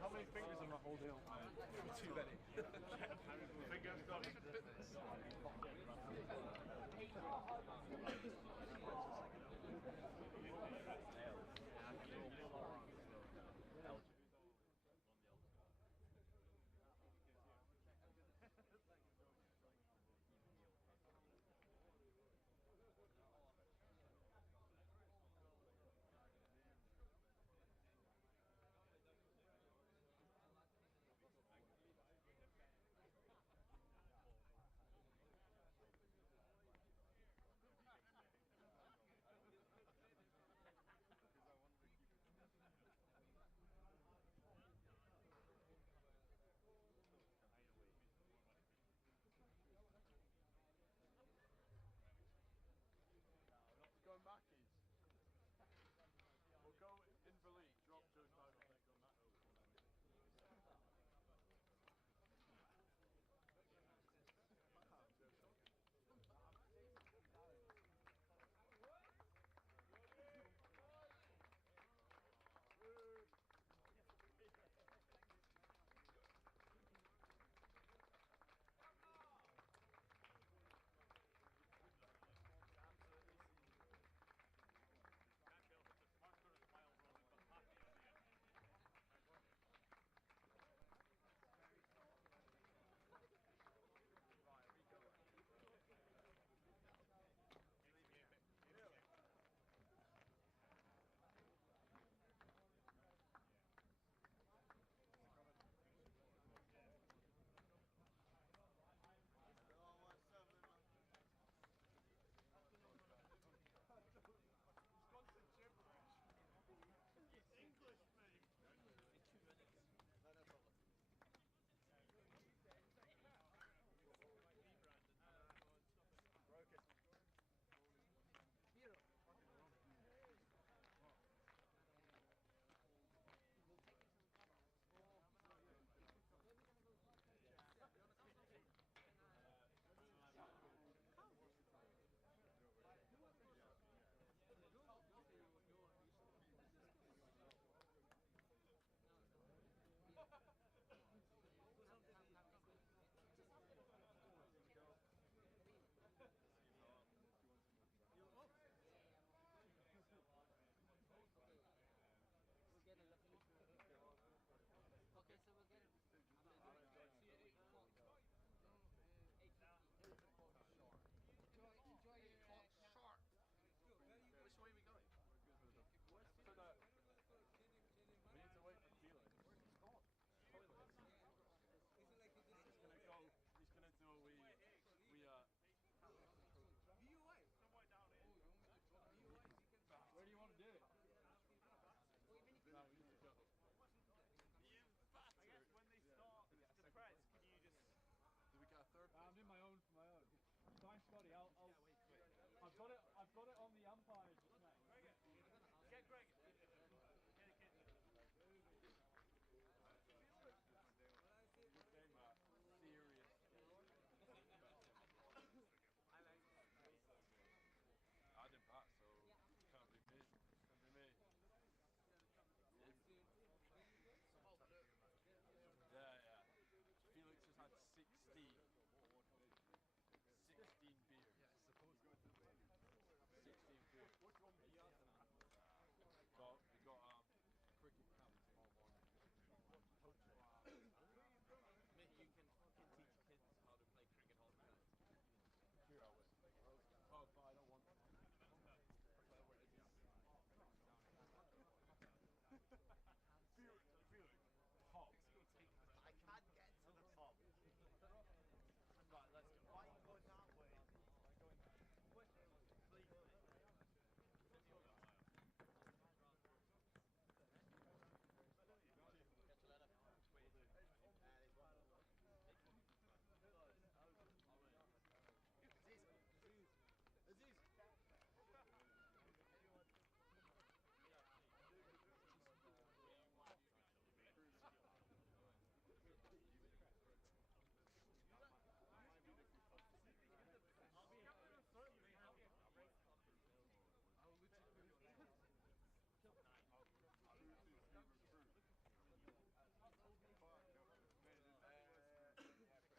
How many fingers am I holding on? Too many. Fingers got I've got it on the umpires just now. Get Greg. I didn't bat, so can't be me. Can't be me. Yeah. Felix has had 16 beers. Yeah, supposed to. 16 beers. Which one we got cricket camp tomorrow morning. Mate, you can fucking teach kids how to play cricket all the time. Here I will. Oh, but I don't want to. Felix. Top. I can't get to the top. Right, let's go. Why are you going that way? Please, mate. Catch you later. There's one more.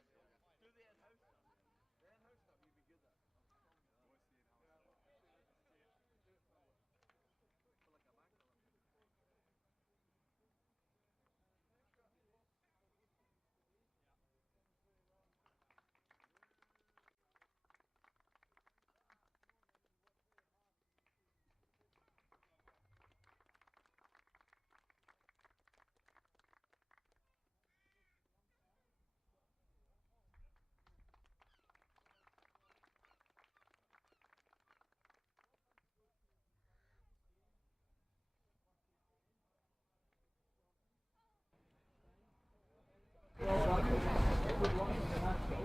Aziz. Do the in-house stuff. The in-house stuff you'd be good at. What's the in-house? For like a macro.